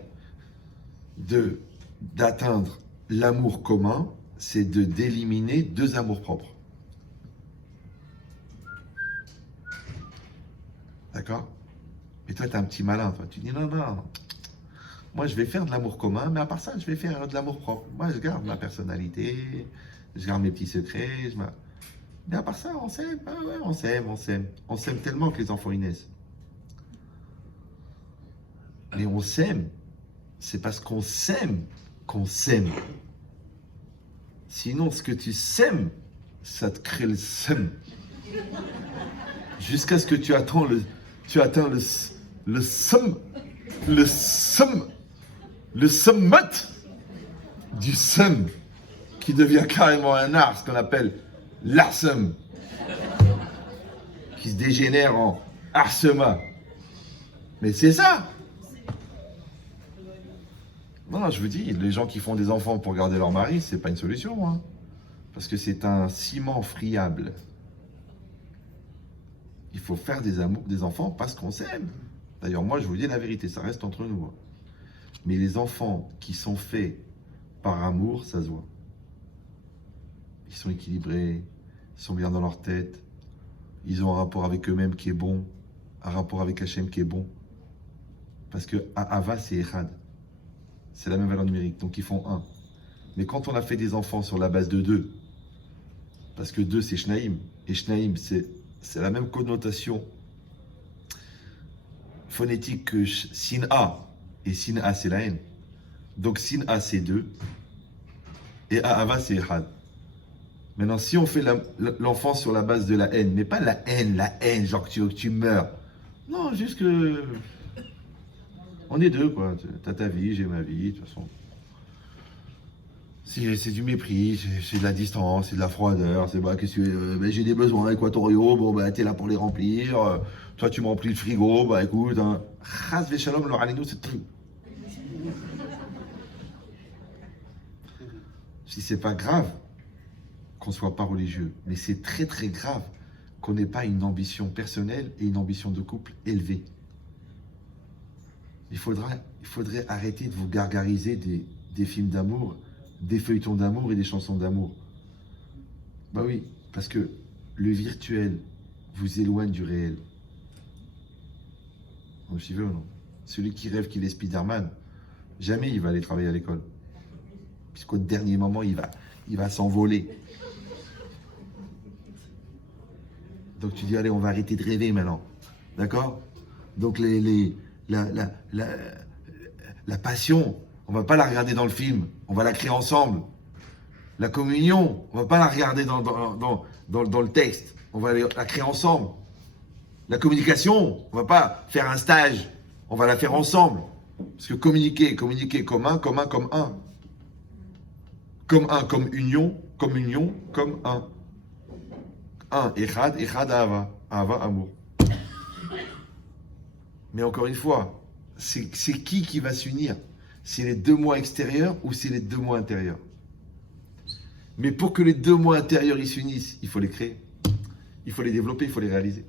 d'atteindre l'amour commun, c'est d'éliminer deux amours propres. D'accord? Et toi, tu es un petit malin, toi. Tu dis non, non. Moi, je vais faire de l'amour commun, mais à part ça, je vais faire de l'amour propre. Moi, je garde ma personnalité, je garde mes petits secrets. Mais à part ça, on s'aime. Ah ouais, on s'aime, on s'aime. On s'aime tellement que les enfants y naissent. Mais on s'aime, c'est parce qu'on s'aime qu'on s'aime. Sinon, ce que tu sèmes, ça te crée le seum. Jusqu'à ce que tu atteins le somme, le summit du seum, qui devient carrément un art, ce qu'on appelle l'arsum, qui se dégénère en arsema. Mais c'est ça. Non, je vous dis, les gens qui font des enfants pour garder leur mari, c'est pas une solution, hein. Parce que c'est un ciment friable. Il faut faire des enfants parce qu'on s'aime. D'ailleurs, moi, je vous dis la vérité, ça reste entre nous, hein. Mais les enfants qui sont faits par amour, ça se voit. Ils sont équilibrés, ils sont bien dans leur tête, ils ont un rapport avec eux-mêmes qui est bon, un rapport avec Hachem qui est bon. Parce que Ahava, c'est Echad. C'est la même valeur numérique, donc ils font un. Mais quand on a fait des enfants sur la base de deux, parce que deux c'est Shnaïm, et Shnaïm c'est la même connotation phonétique que Sin-A, et Sin-A c'est la haine. Donc Sin-A c'est deux, et Ahava c'est Echad. Maintenant, si on fait l'enfant sur la base de la haine, mais pas la haine, genre que tu meurs. Non, juste que on est deux, quoi. T'as ta vie, j'ai ma vie, de toute façon. C'est du mépris, c'est de la distance, c'est de la froideur, c'est bah, j'ai des besoins équatoriaux, bon bah t'es là pour les remplir, toi tu me remplis le frigo, bah écoute, hein. Chas v'shalom lo alinu, c'est tout. Si c'est pas grave qu'on soit pas religieux, mais c'est très très grave qu'on n'ait pas une ambition personnelle et une ambition de couple élevée. Il faudrait arrêter de vous gargariser des films d'amour, des feuilletons d'amour et des chansons d'amour. Bah oui, parce que le virtuel vous éloigne du réel. Vous me suivez ou non? Celui qui rêve qu'il est Spider-Man, jamais il va aller travailler à l'école. Puisqu'au dernier moment, il va s'envoler. Donc tu dis, allez, on va arrêter de rêver maintenant. D'accord? Donc la passion, on va pas la regarder dans le film, on va la créer ensemble. La communion, on va pas la regarder dans le texte, on va la créer ensemble. La communication, on va pas faire un stage, on va la faire ensemble. Parce que communiquer comme un. Comme un, comme union, comme un. Un, echad, ahava, amour. Mais encore une fois, c'est qui va s'unir? C'est les deux moi extérieurs ou c'est les deux moi intérieurs? Mais pour que les deux moi intérieurs ils s'unissent, il faut les créer. Il faut les développer, il faut les réaliser.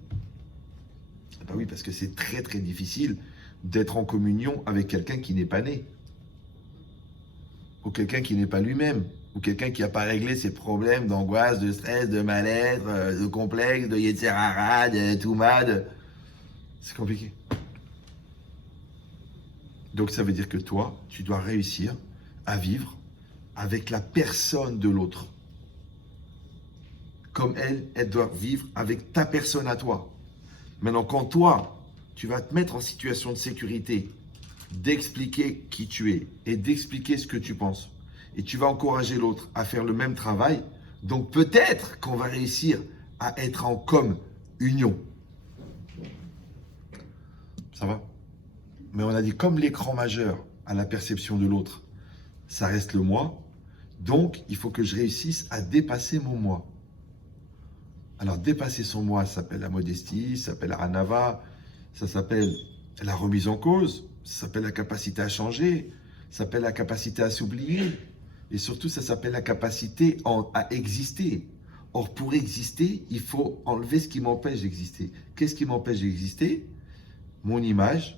Ben oui, parce que c'est très très difficile d'être en communion avec quelqu'un qui n'est pas né. Ou quelqu'un qui n'est pas lui-même. Ou quelqu'un qui n'a pas réglé ses problèmes d'angoisse, de stress, de mal-être, de complexe, de yetzer hara, de toumad. C'est compliqué. Donc ça veut dire que toi, tu dois réussir à vivre avec la personne de l'autre. Comme elle doit vivre avec ta personne à toi. Maintenant, quand toi, tu vas te mettre en situation de sécurité, d'expliquer qui tu es et d'expliquer ce que tu penses, et tu vas encourager l'autre à faire le même travail, donc peut-être qu'on va réussir à être en union. Ça va? Mais on a dit, comme l'écran majeur à la perception de l'autre, ça reste le moi, donc il faut que je réussisse à dépasser mon moi. Alors dépasser son moi, ça s'appelle la modestie, ça s'appelle la ranava, ça s'appelle la remise en cause, ça s'appelle la capacité à changer, ça s'appelle la capacité à s'oublier, et surtout ça s'appelle la capacité à exister. Or pour exister, il faut enlever ce qui m'empêche d'exister. Qu'est-ce qui m'empêche d'exister? Mon image,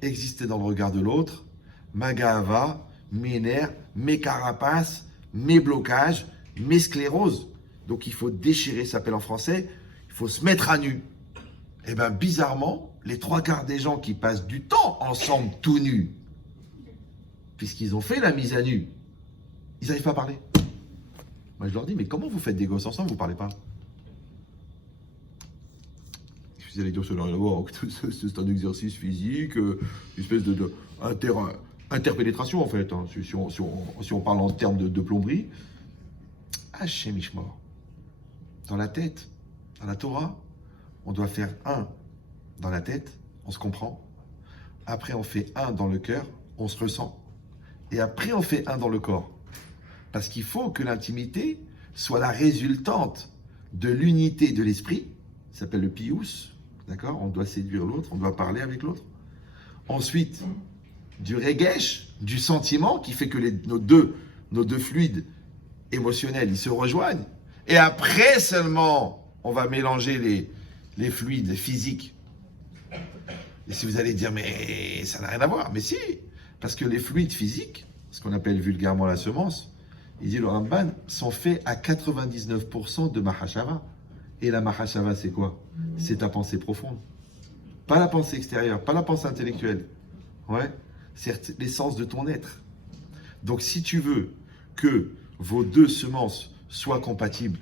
exister dans le regard de l'autre, ma gahava, mes nerfs, mes carapaces, mes blocages, mes scléroses. Donc il faut déchirer, ça s'appelle en français, il faut se mettre à nu. Et bien bizarrement, les trois quarts des gens qui passent du temps ensemble tout nus, puisqu'ils ont fait la mise à nu, ils n'arrivent pas à parler. Moi je leur dis, mais comment vous faites des gosses ensemble, vous ne parlez pas? Vous allez dire, ça n'a rien à voir, c'est un exercice physique, une espèce interpénétration en fait, hein, si on parle en termes de plomberie. Hachem Ishmor. Dans la tête, dans la Torah, on doit faire un dans la tête, on se comprend. Après, on fait un dans le cœur, on se ressent. Et après, on fait un dans le corps. Parce qu'il faut que l'intimité soit la résultante de l'unité de l'esprit, ça s'appelle le pious, d'accord? On doit séduire l'autre, on doit parler avec l'autre. Ensuite, du regesh, du sentiment qui fait que nos deux fluides émotionnels, ils se rejoignent. Et après seulement, on va mélanger les fluides physiques. Et si vous allez dire, mais ça n'a rien à voir. Mais si, parce que les fluides physiques, ce qu'on appelle vulgairement la semence, il dit le Ramban, sont faits à 99% de Mahashava. Et la Mahashava, c'est quoi? C'est ta pensée profonde. Pas la pensée extérieure, pas la pensée intellectuelle. Ouais, c'est l'essence de ton être. Donc si tu veux que vos deux semences soient compatibles,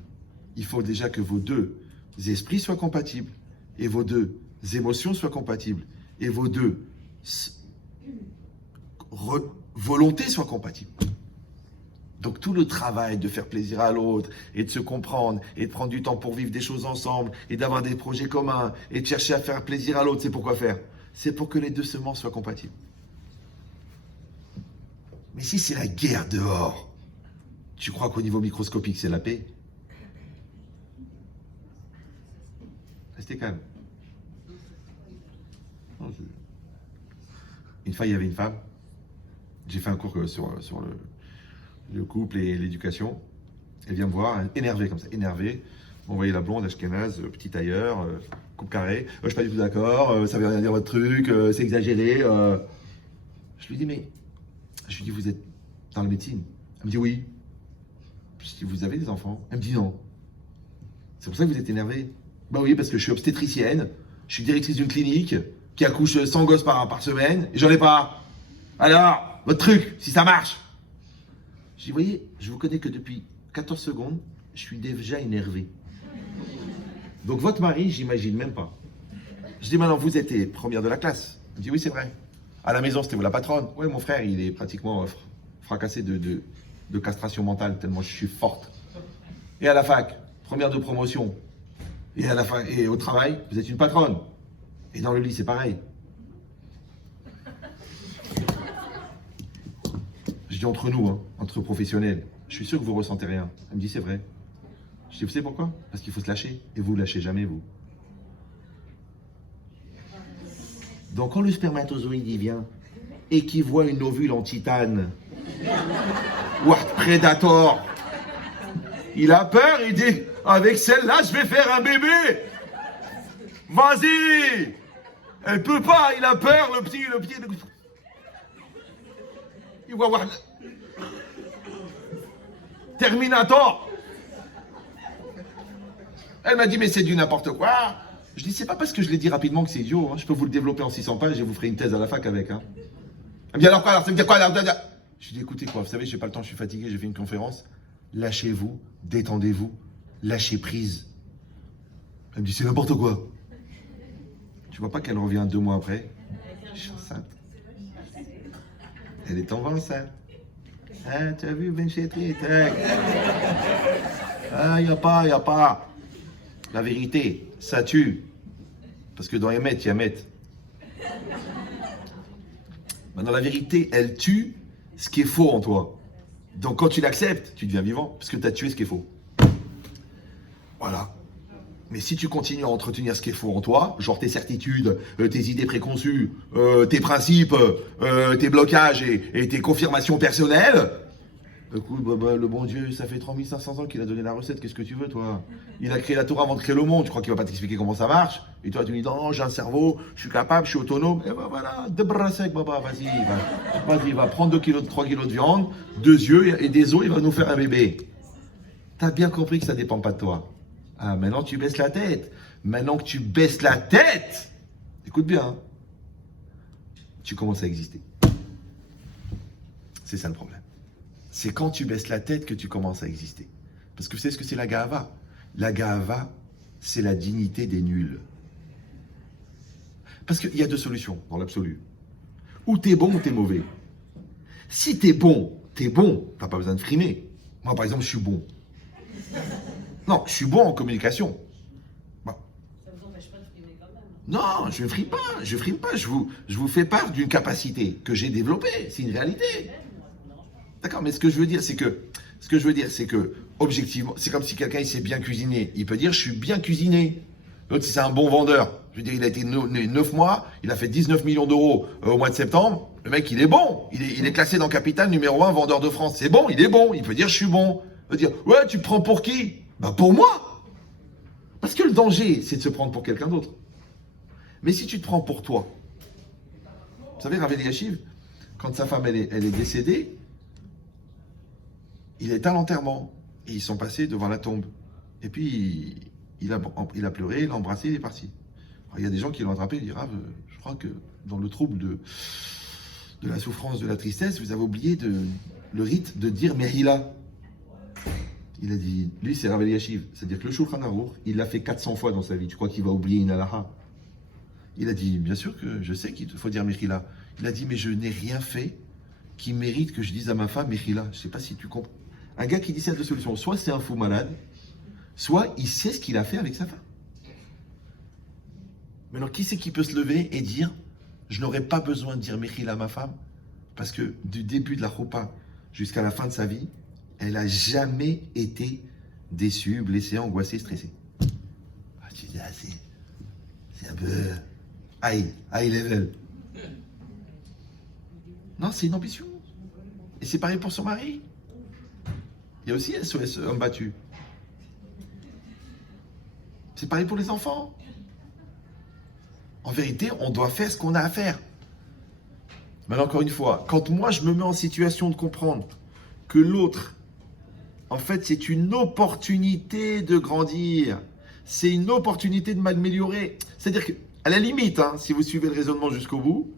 il faut déjà que vos deux esprits soient compatibles, et vos deux émotions soient compatibles, et vos deux volontés soient compatibles. Donc tout le travail de faire plaisir à l'autre, et de se comprendre, et de prendre du temps pour vivre des choses ensemble, et d'avoir des projets communs, et de chercher à faire plaisir à l'autre, c'est pourquoi faire? C'est pour que les deux semences soient compatibles. Mais si c'est la guerre dehors, tu crois qu'au niveau microscopique, c'est la paix? Restez calme. Une fois, il y avait une femme. J'ai fait un cours sur le couple et l'éducation. Elle vient me voir, énervée comme ça, énervée. Vous voyez la blonde, ashkénaze, petit tailleur, coupe carré. Je suis pas du tout d'accord, ça veut rien dire votre truc, c'est exagéré. Je lui dis, mais... Je lui dis, vous êtes dans la médecine? Elle me dit, oui. Je dis, vous avez des enfants? Elle me dit, non. C'est pour ça que vous êtes énervé? Bah oui, parce que je suis obstétricienne, je suis directrice d'une clinique qui accouche 100 gosses par semaine, et j'en ai pas. Alors, votre truc, si ça marche. Je dis, voyez, je vous connais que depuis 14 secondes, je suis déjà énervé. Donc votre mari, j'imagine même pas. Je dis maintenant, vous êtes première de la classe. Il me dit oui, c'est vrai. À la maison, c'était vous la patronne. Oui, mon frère, il est pratiquement fracassé de castration mentale, tellement je suis forte. Et à la fac, première de promotion. Et à la fin, et au travail, vous êtes une patronne. Et dans le lit, c'est pareil. Je dis entre nous, hein, entre professionnels. Je suis sûr que vous ressentez rien. Elle me dit c'est vrai. Je dis vous savez pourquoi? Parce qu'il faut se lâcher. Et vous ne lâchez jamais, vous. Donc quand le spermatozoïde y vient et qu'il voit une ovule en titane, Wart Predator, il a peur, il dit avec celle-là, je vais faire un bébé. Vas-y. Elle peut pas, il a peur, le petit. Il va voir Terminator. Elle m'a dit mais c'est du n'importe quoi. Je dis c'est pas parce que je l'ai dit rapidement que c'est idiot. Hein. Je peux vous le développer en 600 pages et vous ferez une thèse à la fac avec. Hein. Elle me dit alors quoi, alors ça me dit quoi alors. Je dis écoutez quoi, vous savez j'ai pas le temps, je suis fatigué, j'ai fait une conférence. Lâchez-vous, détendez-vous, lâchez prise. Elle me dit c'est n'importe quoi. Tu vois pas qu'elle revient 2 mois après? Je suis enceinte. Elle est tombée enceinte. Ah, tu as vu Ben Chetri? Ah, y a pas. La vérité, ça tue. Parce que dans Emet, il y a Met. Maintenant, la vérité, elle tue ce qui est faux en toi. Donc, quand tu l'acceptes, tu deviens vivant. Parce que tu as tué ce qui est faux. Voilà. Mais si tu continues à entretenir ce qui est faux en toi, genre tes certitudes, tes idées préconçues, tes principes, tes blocages et tes confirmations personnelles, écoute, le bon Dieu, ça fait 3500 ans qu'il a donné la recette, qu'est-ce que tu veux, toi? Il a créé la Torah avant de créer le monde, tu crois qu'il va pas t'expliquer comment ça marche? Et toi, tu lui dis, non, j'ai un cerveau, je suis capable, je suis autonome, et ben voilà, débrassez, baba, vas-y, va prendre 2 kilos, 3 kilos de viande, 2 yeux et des os, il va nous faire un bébé. T'as bien compris que ça dépend pas de toi. Ah, maintenant tu baisses la tête. Maintenant que tu baisses la tête, écoute bien, hein, tu commences à exister. C'est ça le problème. C'est quand tu baisses la tête que tu commences à exister. Parce que vous savez ce que c'est la Gahava? La Gahava, c'est la dignité des nuls. Parce qu'il y a 2 solutions dans l'absolu. Ou t'es bon ou t'es mauvais. Si t'es bon, t'as pas besoin de frimer. Moi par exemple, je suis bon. Non, je suis bon en communication. Bon. Ça vous empêche pas de frimer quand même? Non, je ne frime pas. Je vous fais part d'une capacité que j'ai développée. C'est une réalité. D'accord, mais ce que je veux dire, c'est que, objectivement, c'est comme si quelqu'un il sait bien cuisiner. Il peut dire, je suis bien cuisiné. L'autre, si c'est un bon vendeur, je veux dire, il a été 9 mois, il a fait 19 millions d'euros au mois de septembre. Le mec, il est bon. Il est classé dans Capital numéro 1 vendeur de France. C'est bon, il est bon. Il peut dire, je suis bon. Il peut dire, ouais, tu te prends pour qui? Ben pour moi. Parce que le danger, c'est de se prendre pour quelqu'un d'autre. Mais si tu te prends pour toi, vous savez, Rav Eliashiv, quand sa femme elle est décédée, il est à l'enterrement. Et ils sont passés devant la tombe. Et puis, il a pleuré, il a embrassé, il est parti. Alors, il y a des gens qui l'ont attrapé, il dit, Rav, je crois que dans le trouble de la souffrance, de la tristesse, vous avez oublié le rite de dire Mehila. Il a dit, lui c'est Rav Eliashiv, c'est-à-dire que le Shulchan Aruch, il l'a fait 400 fois dans sa vie. Tu crois qu'il va oublier une halacha? Il a dit, bien sûr que je sais qu'il faut dire Mechila. Il a dit, mais je n'ai rien fait qui mérite que je dise à ma femme Mechila. Je ne sais pas si tu comprends. Un gars qui dit ça, il y a 2 solutions. Soit c'est un fou malade, soit il sait ce qu'il a fait avec sa femme. Maintenant, qui c'est qui peut se lever et dire, je n'aurais pas besoin de dire Mechila à ma femme, parce que du début de la choupa jusqu'à la fin de sa vie, elle n'a jamais été déçue, blessée, angoissée, stressée. Ah, tu dis, ah, c'est un peu high level. Non, c'est une ambition. Et c'est pareil pour son mari. Il y a aussi SOS homme battu. C'est pareil pour les enfants. En vérité, on doit faire ce qu'on a à faire. Mais encore une fois, quand moi je me mets en situation de comprendre que l'autre, en fait, c'est une opportunité de grandir. C'est une opportunité de m'améliorer. C'est-à-dire qu'à la limite, hein, si vous suivez le raisonnement jusqu'au bout,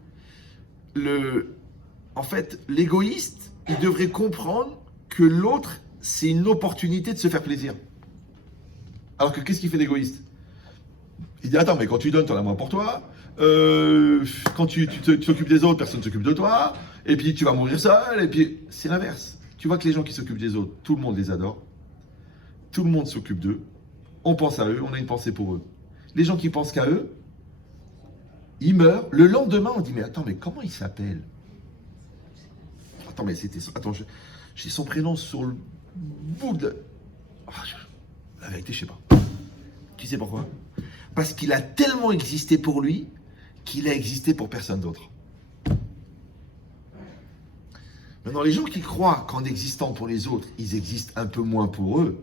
en fait, l'égoïste, il devrait comprendre que l'autre, c'est une opportunité de se faire plaisir. Alors que qu'est-ce qu'il fait l'égoïste? Il dit, attends, mais quand tu donnes, t'en as moins pour toi. Quand tu t'occupes des autres, personne ne s'occupe de toi. Et puis tu vas mourir seul. Et puis c'est l'inverse. Tu vois que les gens qui s'occupent des autres, tout le monde les adore. Tout le monde s'occupe d'eux. On pense à eux, on a une pensée pour eux. Les gens qui pensent qu'à eux, ils meurent. Le lendemain, on dit, mais attends, mais comment il s'appelle? Attends, mais c'était... Attends, j'ai son prénom sur le bout de... La vérité, je sais pas. Tu sais pourquoi? Parce qu'il a tellement existé pour lui qu'il a existé pour personne d'autre. Maintenant, les gens qui croient qu'en existant pour les autres, ils existent un peu moins pour eux,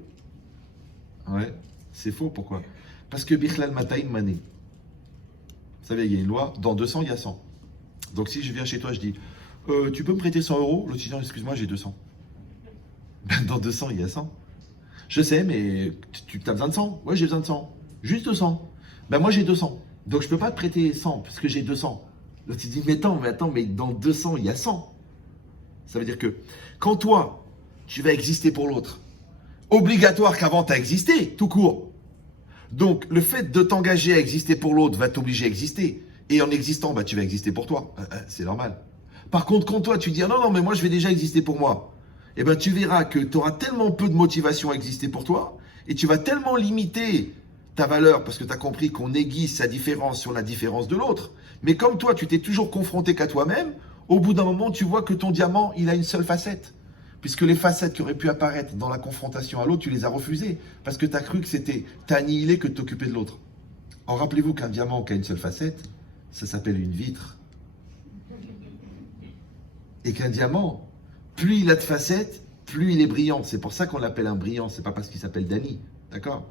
ouais, c'est faux. Pourquoi? Parce que Bichlal Mataim Mané. Vous savez, il y a une loi, dans 200, il y a 100. Donc si je viens chez toi, je dis, tu peux me prêter 100 euros? L'autre dit, non, excuse-moi, j'ai 200. Ben, dans 200, il y a 100. Je sais, mais tu as besoin de 100? Ouais, j'ai besoin de 100. Juste 200. Ben moi, j'ai 200. Donc je peux pas te prêter 100, parce que j'ai 200. L'autre il dit, mais attends, mais dans 200, il y a 100. Ça veut dire que quand toi, tu vas exister pour l'autre, obligatoire qu'avant tu as existé, tout court. Donc le fait de t'engager à exister pour l'autre va t'obliger à exister. Et en existant, bah, tu vas exister pour toi. C'est normal. Par contre, quand toi tu dis, ah non, mais moi je vais déjà exister pour moi, eh ben, tu verras que tu auras tellement peu de motivation à exister pour toi, et tu vas tellement limiter ta valeur, parce que tu as compris qu'on aiguise sa différence sur la différence de l'autre. Mais comme toi, tu t'es toujours confronté qu'à toi-même, au bout d'un moment, tu vois que ton diamant, il a une seule facette. Puisque les facettes qui auraient pu apparaître dans la confrontation à l'autre, tu les as refusées. Parce que tu as cru que c'était t'annihiler que de t'occuper de l'autre. Or, rappelez-vous qu'un diamant qui a une seule facette, ça s'appelle une vitre. Et qu'un diamant, plus il a de facettes, plus il est brillant. C'est pour ça qu'on l'appelle un brillant. C'est pas parce qu'il s'appelle Dany. D'accord?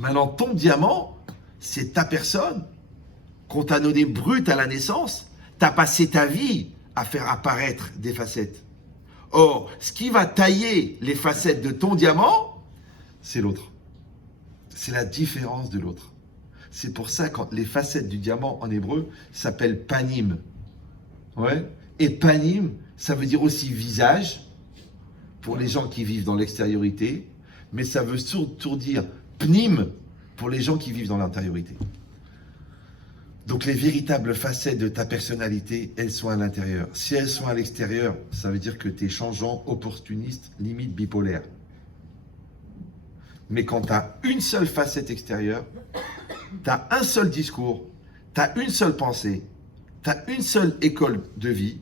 Maintenant, ton diamant, c'est ta personne qu'on t'a donné brute à la naissance. Tu as passé ta vie à faire apparaître des facettes. Or, ce qui va tailler les facettes de ton diamant, c'est l'autre. C'est la différence de l'autre. C'est pour ça que les facettes du diamant en hébreu s'appellent panim. Ouais. Et panim, ça veut dire aussi visage, pour les gens qui vivent dans l'extériorité, mais ça veut surtout dire pnim, pour les gens qui vivent dans l'intériorité. Donc les véritables facettes de ta personnalité, elles sont à l'intérieur. Si elles sont à l'extérieur, ça veut dire que tu es changeant, opportuniste, limite bipolaire. Mais quand tu as une seule facette extérieure, tu as un seul discours, tu as une seule pensée, tu as une seule école de vie,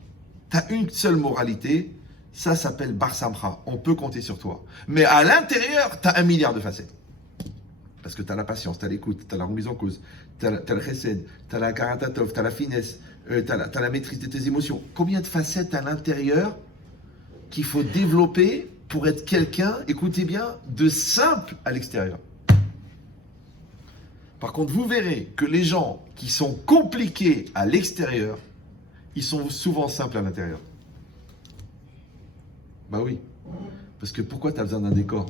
tu as une seule moralité, ça s'appelle Bar Samcha. On peut compter sur toi. Mais à l'intérieur, tu as 1 milliard de facettes. Parce que tu as la patience, tu as l'écoute, tu as la remise en cause, tu as le chesed, tu as la karatatov, tu as la finesse, tu as la maîtrise de tes émotions. Combien de facettes à l'intérieur qu'il faut développer pour être quelqu'un, écoutez bien, de simple à l'extérieur. Par contre, vous verrez que les gens qui sont compliqués à l'extérieur, ils sont souvent simples à l'intérieur. Bah oui. Parce que pourquoi tu as besoin d'un décor?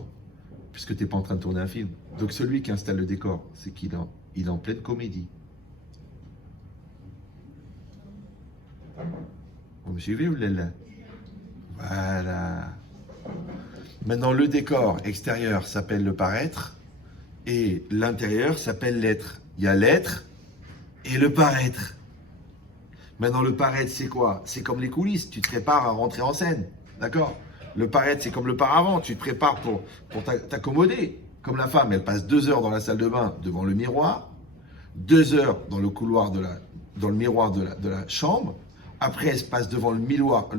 Puisque tu n'es pas en train de tourner un film. Donc celui qui installe le décor, c'est qu'il est en pleine comédie. Vous me suivez ou là? Voilà. Maintenant, le décor extérieur s'appelle le paraître et l'intérieur s'appelle l'être. Il y a l'être et le paraître. Maintenant, le paraître, c'est quoi? C'est comme les coulisses. Tu te prépares à rentrer en scène. D'accord? Le paraître, c'est comme le paravent. Tu te prépares pour t'accommoder. Comme la femme, elle passe 2 heures dans la salle de bain devant le miroir, 2 heures dans le couloir dans le miroir de la chambre. Après, elle se passe devant le miroir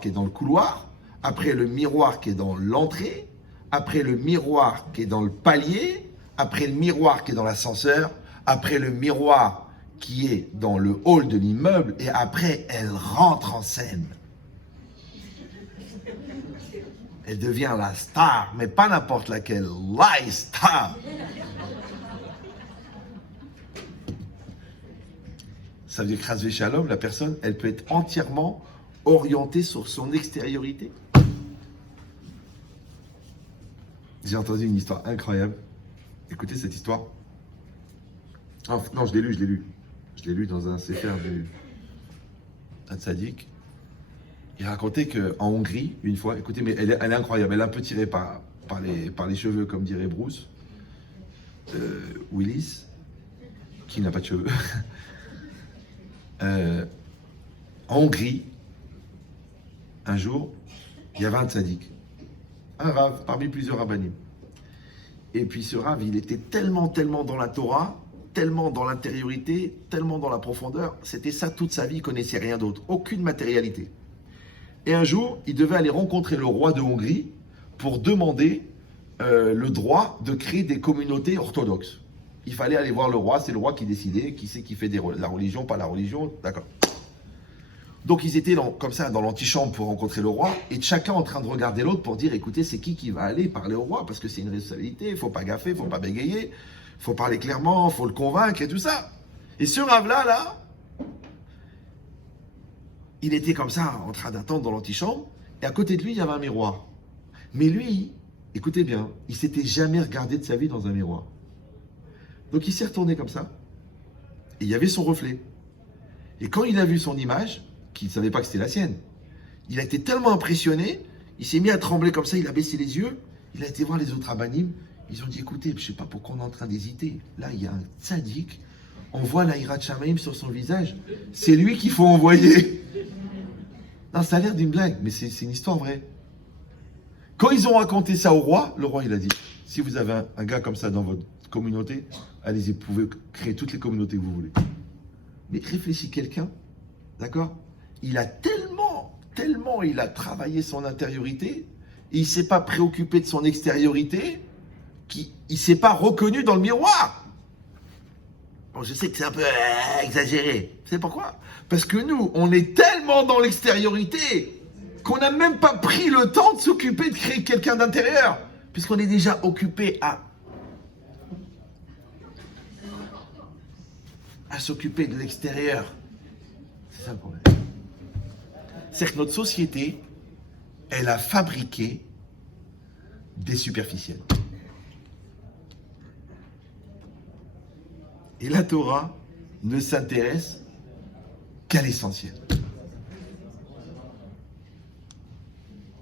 qui est dans le couloir. Après, le miroir qui est dans l'entrée. Après, le miroir qui est dans le palier. Après, le miroir qui est dans l'ascenseur. Après, le miroir qui est dans le hall de l'immeuble. Et après, elle rentre en scène. Elle devient la star, mais pas n'importe laquelle, la star. Ça veut dire que Chas Shalom, la personne, elle peut être entièrement orientée sur son extériorité. J'ai entendu une histoire incroyable. Écoutez cette histoire. Oh, non, je l'ai lu. Je l'ai lu dans un sefer d'un tzaddik. Il racontait qu'en Hongrie, une fois, écoutez, mais elle est incroyable, elle est un peu tirée par les cheveux, comme dirait Bruce. Willis, qui n'a pas de cheveux, en Hongrie, un jour, il y avait un tzaddik, un rave parmi plusieurs rabbanim. Et puis ce rave, il était tellement dans la Torah, tellement dans l'intériorité, tellement dans la profondeur, c'était ça toute sa vie, il connaissait rien d'autre, aucune matérialité. Et un jour, il devait aller rencontrer le roi de Hongrie pour demander le droit de créer des communautés orthodoxes. Il fallait aller voir le roi, c'est le roi qui décidait, qui c'est qui fait la religion, pas la religion, d'accord. Donc ils étaient comme ça dans l'antichambre pour rencontrer le roi, et chacun en train de regarder l'autre pour dire, écoutez, c'est qui va aller parler au roi, parce que c'est une responsabilité, il faut pas gaffer, il faut pas bégayer, il faut parler clairement, il faut le convaincre et tout ça. Et ce rave-là, il était comme ça, en train d'attendre dans l'antichambre, et à côté de lui, il y avait un miroir. Mais lui, écoutez bien, il s'était jamais regardé de sa vie dans un miroir. Donc il s'est retourné comme ça, et il y avait son reflet. Et quand il a vu son image, qu'il ne savait pas que c'était la sienne, il a été tellement impressionné, il s'est mis à trembler comme ça, il a baissé les yeux, il a été voir les autres rabbanim, ils ont dit, écoutez, je ne sais pas pourquoi on est en train d'hésiter, là il y a un tzaddik, on voit la Hirat Shamayim sur son visage, c'est lui qu'il faut envoyer. Non, ça a l'air d'une blague, mais c'est une histoire vraie. Quand ils ont raconté ça au roi, le roi il a dit, si vous avez un gars comme ça dans votre communauté, allez-y, vous pouvez créer toutes les communautés que vous voulez. Mais réfléchis, quelqu'un, d'accord, il a tellement il a travaillé son intériorité, et il ne s'est pas préoccupé de son extériorité, qu'il ne s'est pas reconnu dans le miroir. Bon, je sais que c'est un peu exagéré. Vous savez pourquoi? Parce que nous, on est tellement dans l'extériorité qu'on n'a même pas pris le temps de s'occuper de créer quelqu'un d'intérieur, puisqu'on est déjà occupé à s'occuper de l'extérieur. C'est ça le problème. C'est que notre société, elle a fabriqué des superficiels. Et la Torah ne s'intéresse qu'à l'essentiel.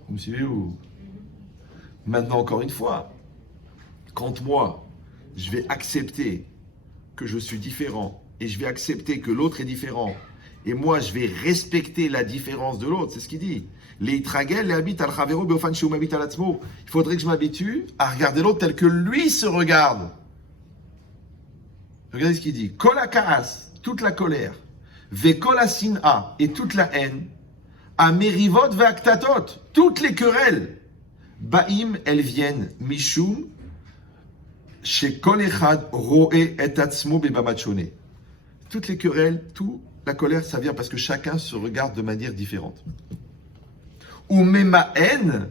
Vous me suivez ou? Maintenant, encore une fois, quand moi, je vais accepter que je suis différent, et je vais accepter que l'autre est différent, et moi je vais respecter la différence de l'autre, c'est ce qu'il dit. Il faudrait que je m'habitue à regarder l'autre tel que lui se regarde. Regardez ce qu'il dit. Kol hakaas, toute la colère, vekol hasin'a, et toute la haine, amerivot ve'aktatot, toutes les querelles, ba'im, elles viennent, mishum, chez kol echad ro'e et atzmo bebamat shone. Toutes les querelles, tout la colère, ça vient parce que chacun se regarde de manière différente. Ou mema haine,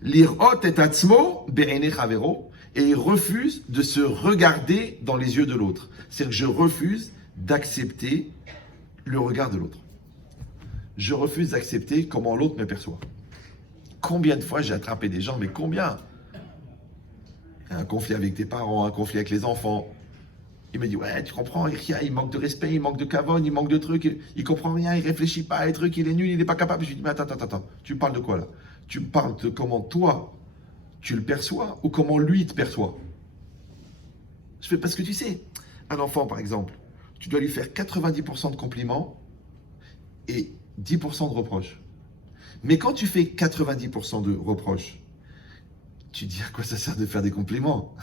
lirot et atzmo be'ene chavero, et il refuse de se regarder dans les yeux de l'autre. C'est-à-dire que je refuse d'accepter le regard de l'autre. Je refuse d'accepter comment l'autre me perçoit. Combien de fois j'ai attrapé des gens, mais combien? Un conflit avec tes parents, un conflit avec les enfants. Il me dit, ouais, tu comprends, il manque de respect, il manque de kavod, il manque de trucs, il comprend rien, il réfléchit pas, les trucs, il est nul, il n'est pas capable. Je lui dis, mais attends, tu me parles de quoi là? Tu me parles de comment toi, tu le perçois ou comment lui te perçoit? Je fais, parce que tu sais, un enfant par exemple, tu dois lui faire 90% de compliments et 10% de reproches. Mais quand tu fais 90% de reproches, tu te dis à quoi ça sert de faire des compliments?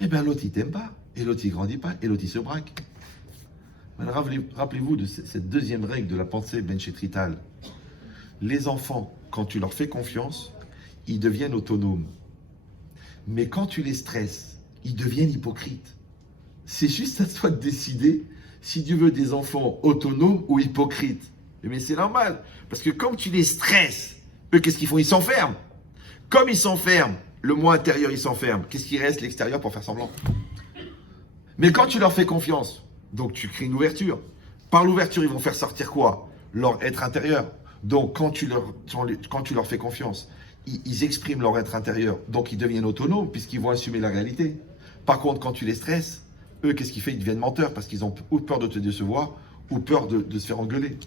Eh bien l'autre il t'aime pas, et l'autre il grandit pas, et l'autre il se braque. Rappelez-vous de cette deuxième règle de la pensée benchetrital. Les enfants, quand tu leur fais confiance, ils deviennent autonomes. Mais quand tu les stresses, ils deviennent hypocrites. C'est juste à toi de décider si tu veux des enfants autonomes ou hypocrites. Mais c'est normal, parce que comme tu les stresses, eux qu'est-ce qu'ils font? Ils s'enferment. Comme ils s'enferment, le moi intérieur il s'enferme. Qu'est-ce qui reste? L'extérieur pour faire semblant. Mais quand tu leur fais confiance, donc tu crées une ouverture. Par l'ouverture, ils vont faire sortir quoi? Leur être intérieur. Donc quand tu leur fais confiance, ils expriment leur être intérieur. Donc ils deviennent autonomes puisqu'ils vont assumer la réalité. Par contre, quand tu les stresses, eux, qu'est-ce qu'ils font? Ils deviennent menteurs parce qu'ils ont ou peur de te décevoir ou peur de se faire engueuler.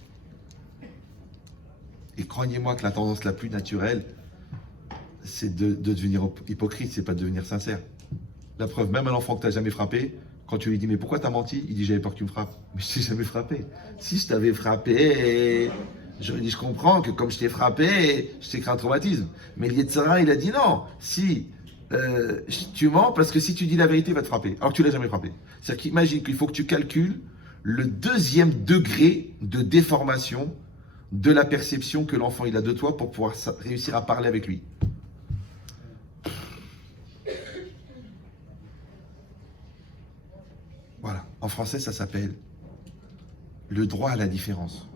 Et croyez-moi que la tendance la plus naturelle, c'est de devenir hypocrite, c'est pas de devenir sincère. La preuve, même un enfant que tu n'as jamais frappé, quand tu lui dis mais pourquoi tu as menti, il dit j'avais peur que tu me frappes. Mais je t'ai jamais frappé. Si je t'avais frappé, j'aurais dit je comprends que comme je t'ai frappé, je t'ai créé un traumatisme. Mais Yetzirah, il a dit non. Si tu mens, parce que si tu dis la vérité, il va te frapper. Alors que tu l'as jamais frappé. C'est-à-dire qu'imagine qu'il faut que tu calcules le deuxième degré de déformation de la perception que l'enfant il a de toi pour pouvoir réussir à parler avec lui. Voilà, en français ça s'appelle le droit à la différence.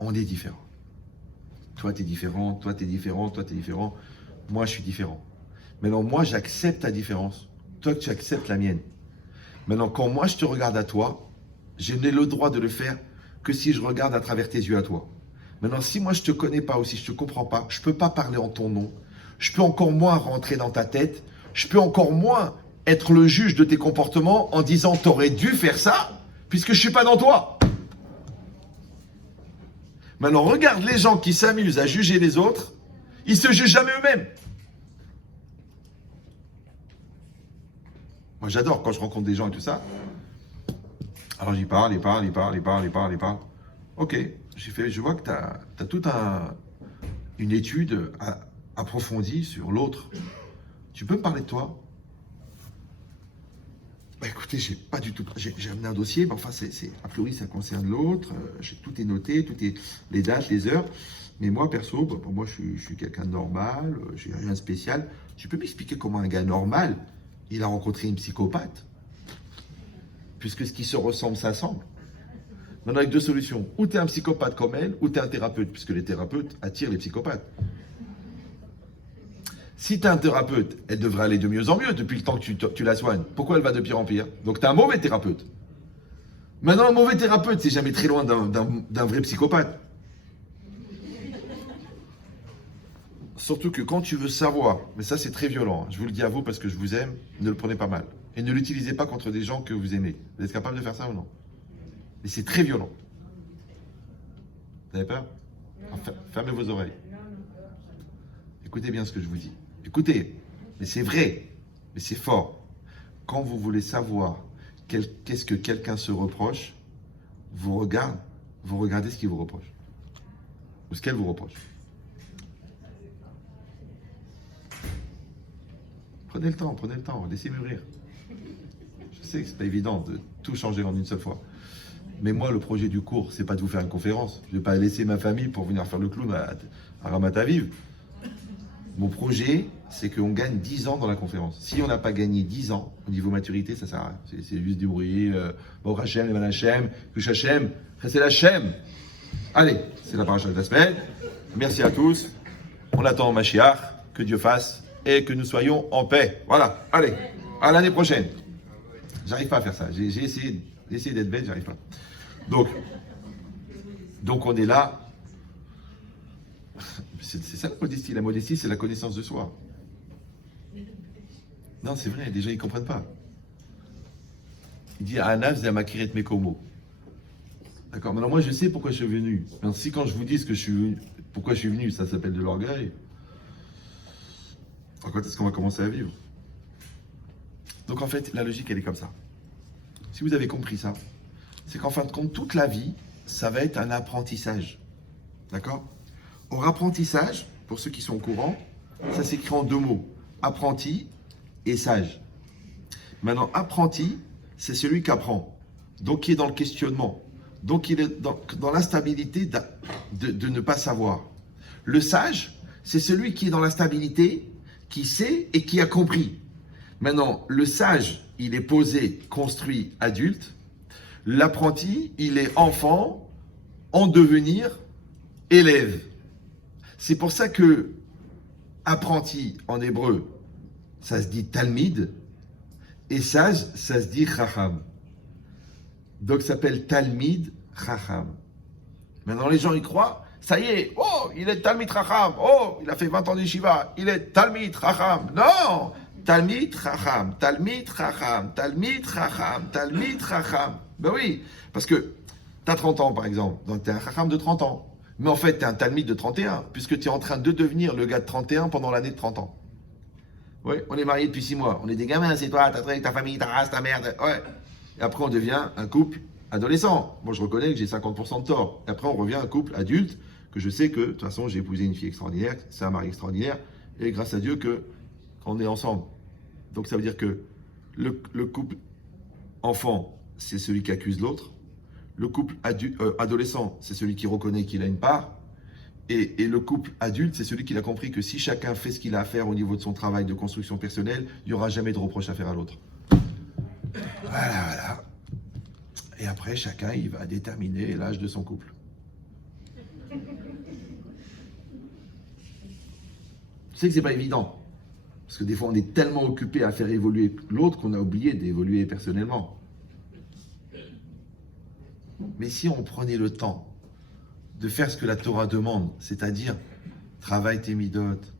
On est différent. Toi t'es différent, toi t'es différent, toi t'es différent, moi je suis différent. Maintenant moi j'accepte ta différence, toi que tu acceptes la mienne. Maintenant quand moi je te regarde à toi, je n'ai le droit de le faire que si je regarde à travers tes yeux à toi. Maintenant si moi je te connais pas ou si je te comprends pas, je peux pas parler en ton nom, je peux encore moins rentrer dans ta tête, je peux encore moins être le juge de tes comportements en disant t'aurais dû faire ça puisque je suis pas dans toi. Maintenant regarde les gens qui s'amusent à juger les autres, ils se jugent jamais eux-mêmes. Moi j'adore quand je rencontre des gens et tout ça. Alors j'y parle, ils parlent. Ok, je vois que tu as toute une étude approfondie sur l'autre. Tu peux me parler de toi? Bah écoutez, j'ai pas du tout. J'ai amené un dossier, mais enfin, a priori, ça concerne l'autre. Tout est noté, les dates, les heures. Mais moi, perso, pour moi, je suis quelqu'un de normal, j'ai rien de spécial. Tu peux m'expliquer comment un gars normal, il a rencontré une psychopathe? Puisque ce qui se ressemble s'assemble. Maintenant, avec deux solutions. Ou tu es un psychopathe comme elle, ou tu es un thérapeute, puisque les thérapeutes attirent les psychopathes. Si tu es un thérapeute, elle devrait aller de mieux en mieux depuis le temps que tu la soignes. Pourquoi elle va de pire en pire? Donc tu es un mauvais thérapeute. Maintenant, un mauvais thérapeute, c'est jamais très loin d'un vrai psychopathe. Surtout que quand tu veux savoir, mais ça c'est très violent, je vous le dis à vous parce que je vous aime, ne le prenez pas mal. Et ne l'utilisez pas contre des gens que vous aimez. Vous êtes capable de faire ça ou non? Mais c'est très violent. Vous avez peur? Enfin, fermez vos oreilles. Écoutez bien ce que je vous dis. Écoutez, mais c'est vrai, mais c'est fort. Quand vous voulez savoir qu'est-ce que quelqu'un se reproche, vous regardez ce qu'il vous reproche. Ou ce qu'elle vous reproche. Prenez le temps, laissez mûrir. Je sais que c'est pas évident de tout changer en une seule fois. Mais moi, le projet du cours, c'est pas de vous faire une conférence. Je vais pas laisser ma famille pour venir faire le clown à Ramat Aviv. Mon projet, c'est qu'on gagne 10 ans dans la conférence. Si on n'a pas gagné 10 ans au niveau maturité, ça sert à rien. C'est juste du bruit. Bon, Hachem, Evan Hachem, Kush Hachem, c'est la Hachem. Allez, c'est la paracha de la semaine. Merci à tous. On attend Mashiach, que Dieu fasse et que nous soyons en paix. Voilà, allez, à l'année prochaine. J'arrive pas à faire ça. J'ai essayé d'être bête, j'arrive pas. Donc on est là. C'est ça la modestie. La modestie, c'est la connaissance de soi. Non, c'est vrai, les gens ils comprennent pas. Il dit Anav Zamakiret Mekomo. D'accord, maintenant moi je sais pourquoi je suis venu. Alors, si quand je vous dis pourquoi je suis venu, ça s'appelle de l'orgueil. Alors, quand est-ce qu'on va commencer à vivre? Donc en fait, la logique elle est comme ça. Si vous avez compris ça, c'est qu'en fin de compte, toute la vie, ça va être un apprentissage. D'accord? Or, apprentissage, pour ceux qui sont au courant, ça s'écrit en deux mots. Apprenti et sage. Maintenant, apprenti, c'est celui qui apprend. Donc, qui est dans le questionnement. Donc, il est dans l'instabilité de ne pas savoir. Le sage, c'est celui qui est dans la stabilité, qui sait et qui a compris. Maintenant, le sage, il est posé, construit, adulte. L'apprenti, il est enfant, en devenir, élève. C'est pour ça que apprenti en hébreu, ça se dit talmid, et sage, ça se dit chacham. Donc ça s'appelle talmid chacham. Maintenant les gens y croient, ça y est, oh, il est talmid chacham, oh, il a fait 20 ans d'yeshiva, il est talmid chacham. Non, talmid chacham, talmid chacham, talmid chacham, talmid chacham. Ben oui, parce que tu as 30 ans par exemple, donc tu es un chacham de 30 ans. Mais en fait, tu es un talmid de 31, puisque tu es en train de devenir le gars de 31 pendant l'année de 30 ans. Ouais, on est mariés depuis 6 mois. On est des gamins, c'est toi, ta famille, ta race, ta merde. Ouais. Et après, on devient un couple adolescent. Moi, je reconnais que j'ai 50% de tort. Et après, on revient à un couple adulte, que je sais que, de toute façon, j'ai épousé une fille extraordinaire, c'est un mari extraordinaire, et grâce à Dieu qu'on est ensemble. Donc, ça veut dire que le couple enfant, c'est celui qui accuse l'autre. Le couple adolescent, c'est celui qui reconnaît qu'il a une part. Et le couple adulte, c'est celui qui a compris que si chacun fait ce qu'il a à faire au niveau de son travail de construction personnelle, il n'y aura jamais de reproche à faire à l'autre. Voilà. Et après, chacun, il va déterminer l'âge de son couple. Tu sais que c'est pas évident. Parce que des fois, on est tellement occupé à faire évoluer l'autre qu'on a oublié d'évoluer personnellement. Mais si on prenait le temps de faire ce que la Torah demande, c'est-à-dire travaille tes midotes,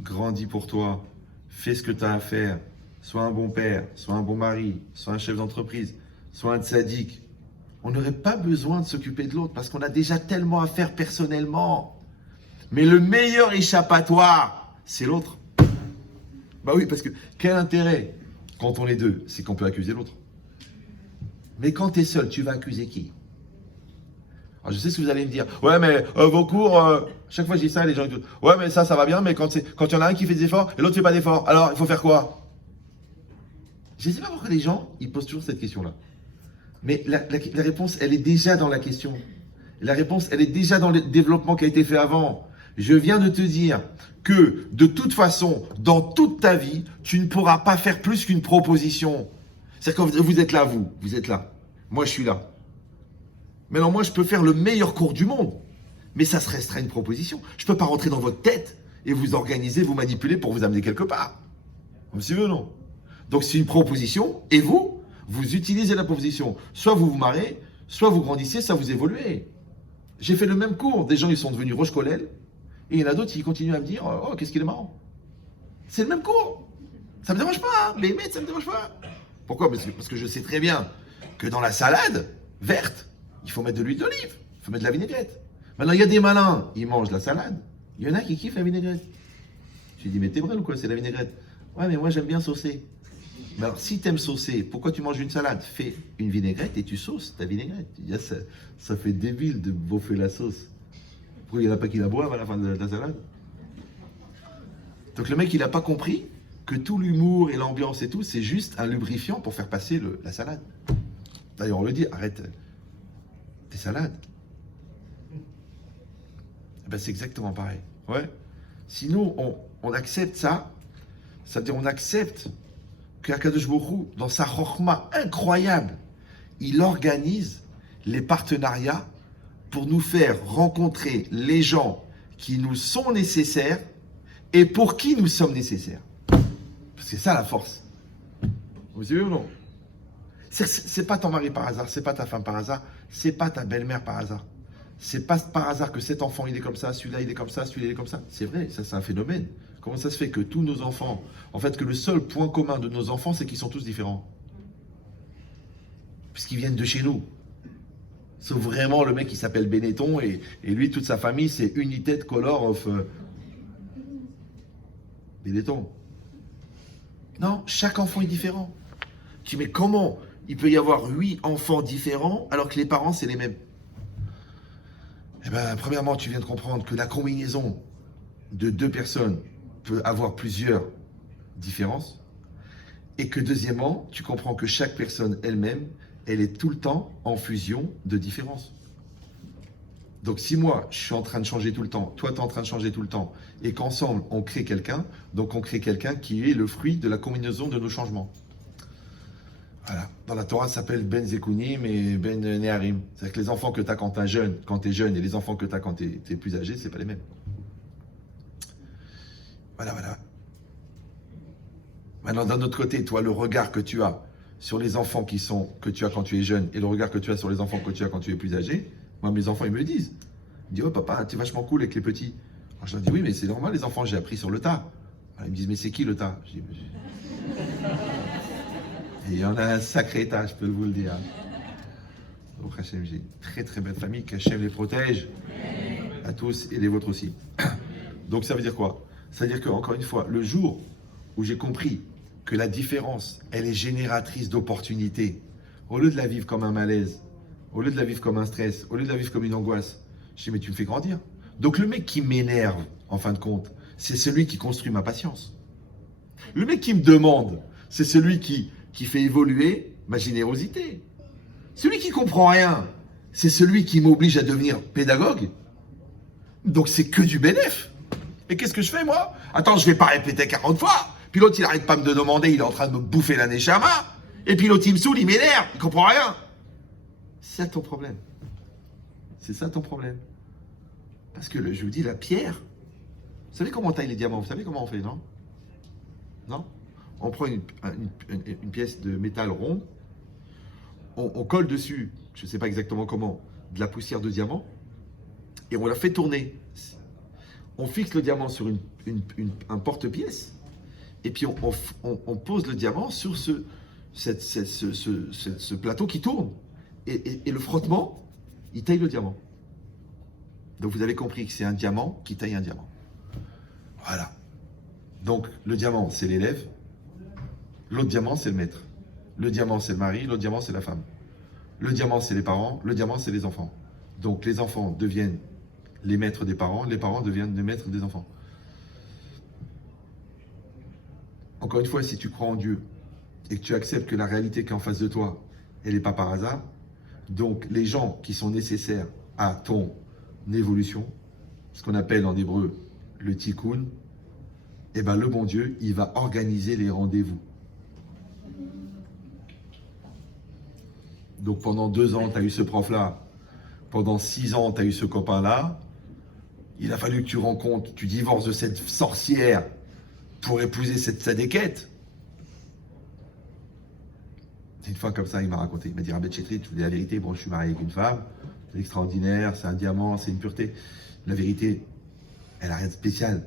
grandis pour toi, fais ce que tu as à faire, sois un bon père, sois un bon mari, sois un chef d'entreprise, sois un tzaddik, on n'aurait pas besoin de s'occuper de l'autre parce qu'on a déjà tellement à faire personnellement. Mais le meilleur échappatoire, c'est l'autre. Bah oui, parce que quel intérêt quand on est deux, c'est qu'on peut accuser l'autre. Mais quand tu es seul, tu vas accuser qui? Alors je sais ce que vous allez me dire. Ouais, mais vos cours, chaque fois que je dis ça, les gens disent ouais, mais ça va bien, mais quand il y en a un qui fait des efforts et l'autre fait pas d'efforts, alors il faut faire quoi? Je ne sais pas pourquoi les gens, ils posent toujours cette question-là. Mais la réponse, elle est déjà dans la question. La réponse, elle est déjà dans le développement qui a été fait avant. Je viens de te dire que, de toute façon, dans toute ta vie, tu ne pourras pas faire plus qu'une proposition. C'est-à-dire que vous êtes là, vous êtes là. Moi, je suis là. Maintenant, moi, je peux faire le meilleur cours du monde, mais ça se restera une proposition. Je ne peux pas rentrer dans votre tête et vous organiser, vous manipuler pour vous amener quelque part. Vous me suivez ou non? Donc, c'est une proposition, et vous utilisez la proposition. Soit vous vous marrez, soit vous grandissez, soit vous évoluez. J'ai fait le même cours. Des gens, ils sont devenus Roche Kollel, et il y en a d'autres qui continuent à me dire oh, qu'est-ce qu'il est marrant. C'est le même cours. Ça ne me dérange pas, hein. Les maîtres, ça ne me dérange pas. Pourquoi? Parce que je sais très bien que dans la salade verte, il faut mettre de l'huile d'olive, il faut mettre de la vinaigrette. Maintenant, il y a des malins, ils mangent la salade. Il y en a qui kiffent la vinaigrette. Je lui dis, mais t'es vrai ou quoi, c'est la vinaigrette? Ouais, mais moi, j'aime bien saucer. Mais alors, si t'aimes saucer, pourquoi tu manges une salade? Fais une vinaigrette et tu sauces ta vinaigrette. Tu dis, ah, ça fait débile de bouffer la sauce. Pourquoi il n'y en a pas qui la boivent à la fin de la salade? Donc, le mec, il n'a pas compris que tout l'humour et l'ambiance et tout, c'est juste un lubrifiant pour faire passer la salade. D'ailleurs, on le dit, arrête tes salades. Ben, c'est exactement pareil. Ouais. Sinon, on accepte ça, c'est-à-dire on accepte qu'Akadosh Baruch Hu, dans sa chokhma incroyable, il organise les partenariats pour nous faire rencontrer les gens qui nous sont nécessaires et pour qui nous sommes nécessaires. Parce que c'est ça la force. Vous savez ou non? C'est pas ton mari par hasard, c'est pas ta femme par hasard, c'est pas ta belle-mère par hasard. C'est pas par hasard que cet enfant il est comme ça, celui-là il est comme ça, celui-là il est comme ça. C'est vrai, ça c'est un phénomène. Comment ça se fait que tous nos enfants, en fait que le seul point commun de nos enfants c'est qu'ils sont tous différents? Puisqu'ils viennent de chez nous. Sauf vraiment le mec qui s'appelle Benetton et lui toute sa famille c'est United Color of Benetton. Non, chaque enfant est différent. Tu dis mais comment il peut y avoir 8 enfants différents alors que les parents c'est les mêmes? Eh bien, premièrement, tu viens de comprendre que la combinaison de 2 personnes peut avoir plusieurs différences. Et que deuxièmement, tu comprends que chaque personne elle-même, elle est tout le temps en fusion de différences. Donc si moi, je suis en train de changer tout le temps, toi, tu es en train de changer tout le temps, et qu'ensemble, on crée quelqu'un, donc on crée quelqu'un qui est le fruit de la combinaison de nos changements. Voilà. Dans la Torah, ça s'appelle Ben Zekunim et Ben Neharim. C'est-à-dire que les enfants que tu as quand tu es jeune, et les enfants que tu as quand tu es plus âgé, c'est pas les mêmes. Voilà. Maintenant, d'un autre côté, toi, le regard que tu as sur les enfants que tu as quand tu es jeune et le regard que tu as sur les enfants que tu as quand tu es plus âgé, moi, mes enfants, ils me le disent. Ils me disent, oh papa, tu es vachement cool avec les petits. Alors, je leur dis, oui, mais c'est normal, les enfants, j'ai appris sur le tas. Alors, ils me disent, mais c'est qui le tas? Je dis, et il y en a un sacré tas, je peux vous le dire. Donc, Hachem, j'ai une très très belle famille, qu'Hachem les protège, à tous et les vôtres aussi. Donc, ça veut dire quoi? Ça veut dire qu'encore une fois, le jour où j'ai compris que la différence, elle est génératrice d'opportunités. Au lieu de la vivre comme un malaise, au lieu de la vivre comme un stress, au lieu de la vivre comme une angoisse, je dis mais tu me fais grandir. Donc le mec qui m'énerve, en fin de compte, c'est celui qui construit ma patience. Le mec qui me demande, c'est celui qui fait évoluer ma générosité. Celui qui comprend rien, c'est celui qui m'oblige à devenir pédagogue. Donc c'est que du bénéf. Et qu'est-ce que je fais moi? Attends, je vais pas répéter 40 fois. Puis l'autre, il arrête pas de me demander, il est en train de me bouffer la neshama. Et puis l'autre, il me saoule, il m'énerve, il comprend rien. C'est ça ton problème. C'est ça ton problème. Parce que je vous dis, la pierre, vous savez comment on taille les diamants? Vous savez comment on fait, non? Non? On prend une pièce de métal rond, on colle dessus, je ne sais pas exactement comment, de la poussière de diamant, et on la fait tourner. On fixe le diamant sur un porte-pièce, et puis on pose le diamant sur ce plateau qui tourne. Et le frottement, il taille le diamant. Donc vous avez compris que c'est un diamant qui taille un diamant. Voilà. Donc le diamant, c'est l'élève. L'autre diamant, c'est le maître. Le diamant, c'est le mari. L'autre diamant, c'est la femme. Le diamant, c'est les parents. Le diamant, c'est les enfants. Donc les enfants deviennent les maîtres des parents. Les parents deviennent les maîtres des enfants. Encore une fois, si tu crois en Dieu et que tu acceptes que la réalité qui est en face de toi, elle n'est pas par hasard, donc les gens qui sont nécessaires à ton évolution, ce qu'on appelle en hébreu le tikkun, eh ben le bon Dieu, il va organiser les rendez-vous. Donc pendant 2 ans, tu as eu ce prof-là. Pendant 6 ans, tu as eu ce copain-là. Il a fallu que tu rencontres, tu divorces de cette sorcière pour épouser cette sadéquette. Une fois comme ça, il m'a raconté. Il m'a dit, Rabbi Chetrit, je vous dis la vérité, bon, je suis marié avec une femme, c'est extraordinaire, c'est un diamant, c'est une pureté. La vérité, elle n'a rien de spécial.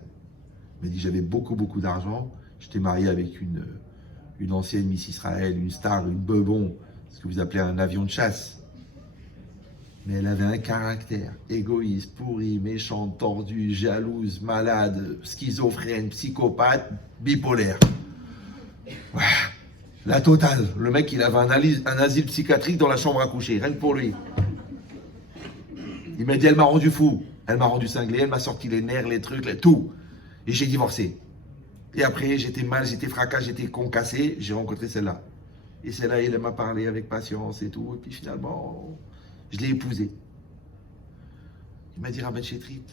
Il m'a dit, j'avais beaucoup d'argent, j'étais marié avec une ancienne Miss Israël, une star, une bebon, ce que vous appelez un avion de chasse. Mais elle avait un caractère égoïste, pourri, méchante, tordue, jalouse, malade, schizophrène, psychopathe, bipolaire. Ouais. La totale. Le mec, il avait un asile psychiatrique dans la chambre à coucher, rien que pour lui. Il m'a dit, elle m'a rendu fou, elle m'a rendu cinglé, elle m'a sorti les nerfs, les trucs, tout. Et j'ai divorcé. Et après, j'étais mal, j'étais fracas, j'étais concassé, j'ai rencontré celle-là. Et celle-là, elle m'a parlé avec patience et tout. Et puis finalement, je l'ai épousée. Il m'a dit, Rabbi Chetrit,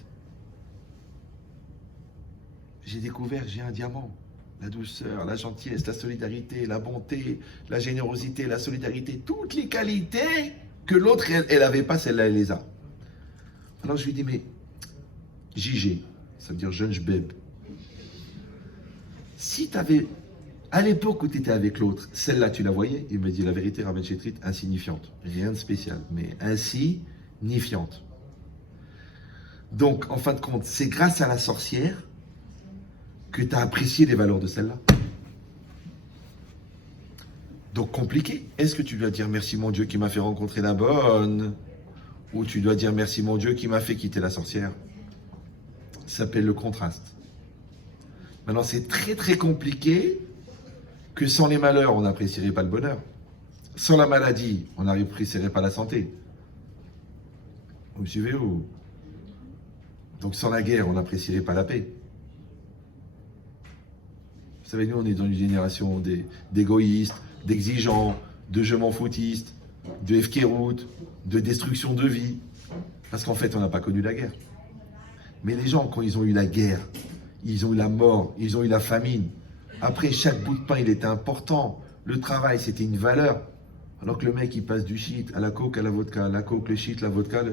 j'ai découvert, j'ai un diamant. La douceur, la gentillesse, la solidarité, la bonté, la générosité, la solidarité, toutes les qualités que l'autre, elle n'avait pas, celle-là, elle les a. Alors je lui dis, mais JG, ça veut dire jeune jbeb, si tu avais, à l'époque où tu étais avec l'autre, celle-là, tu la voyais? Il me dit, la vérité, Rabbi Chetrit, insignifiante. Rien de spécial, mais insignifiante. Donc, en fin de compte, c'est grâce à la sorcière que tu as apprécié les valeurs de celle-là. Donc compliqué. Est-ce que tu dois dire merci mon Dieu qui m'a fait rencontrer la bonne, ou tu dois dire merci mon Dieu qui m'a fait quitter la sorcière? Ça s'appelle le contraste. Maintenant c'est très compliqué que sans les malheurs on n'apprécierait pas le bonheur. Sans la maladie on n'apprécierait pas la santé. Vous me suivez ou? Donc sans la guerre on n'apprécierait pas la paix. Vous savez, nous, on est dans une génération d'égoïstes, d'exigeants, de je m'en foutistes, de efkerout, de destruction de vie. Parce qu'en fait, on n'a pas connu la guerre. Mais les gens, quand ils ont eu la guerre, ils ont eu la mort, ils ont eu la famine. Après, chaque bout de pain, il était important. Le travail, c'était une valeur. Alors que le mec, il passe du shit à la coke, à la vodka, la coke, le shit, la vodka.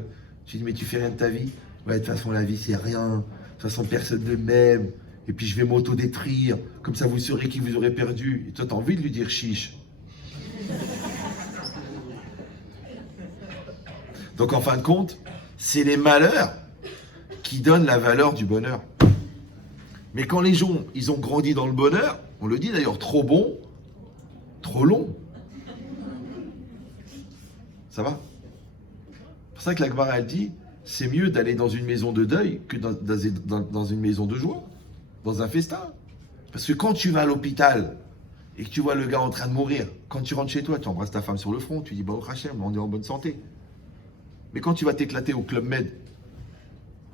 Je dis, mais tu fais rien de ta vie? Ouais, de toute façon, la vie, c'est rien. De toute façon, personne ne m'aime. Et puis je vais m'auto-détruire, comme ça vous saurez qui vous aurez perdu. Et toi, tu as envie de lui dire chiche. Donc en fin de compte, c'est les malheurs qui donnent la valeur du bonheur. Mais quand les gens, ils ont grandi dans le bonheur, on le dit d'ailleurs, trop bon, trop long. Ça va? C'est pour ça que la Gemara, elle dit, c'est mieux d'aller dans une maison de deuil que dans une maison de joie. Dans un festin. Parce que quand tu vas à l'hôpital et que tu vois le gars en train de mourir, quand tu rentres chez toi, tu embrasses ta femme sur le front, tu dis, bah, oh Hachem, on est en bonne santé. Mais quand tu vas t'éclater au Club Med,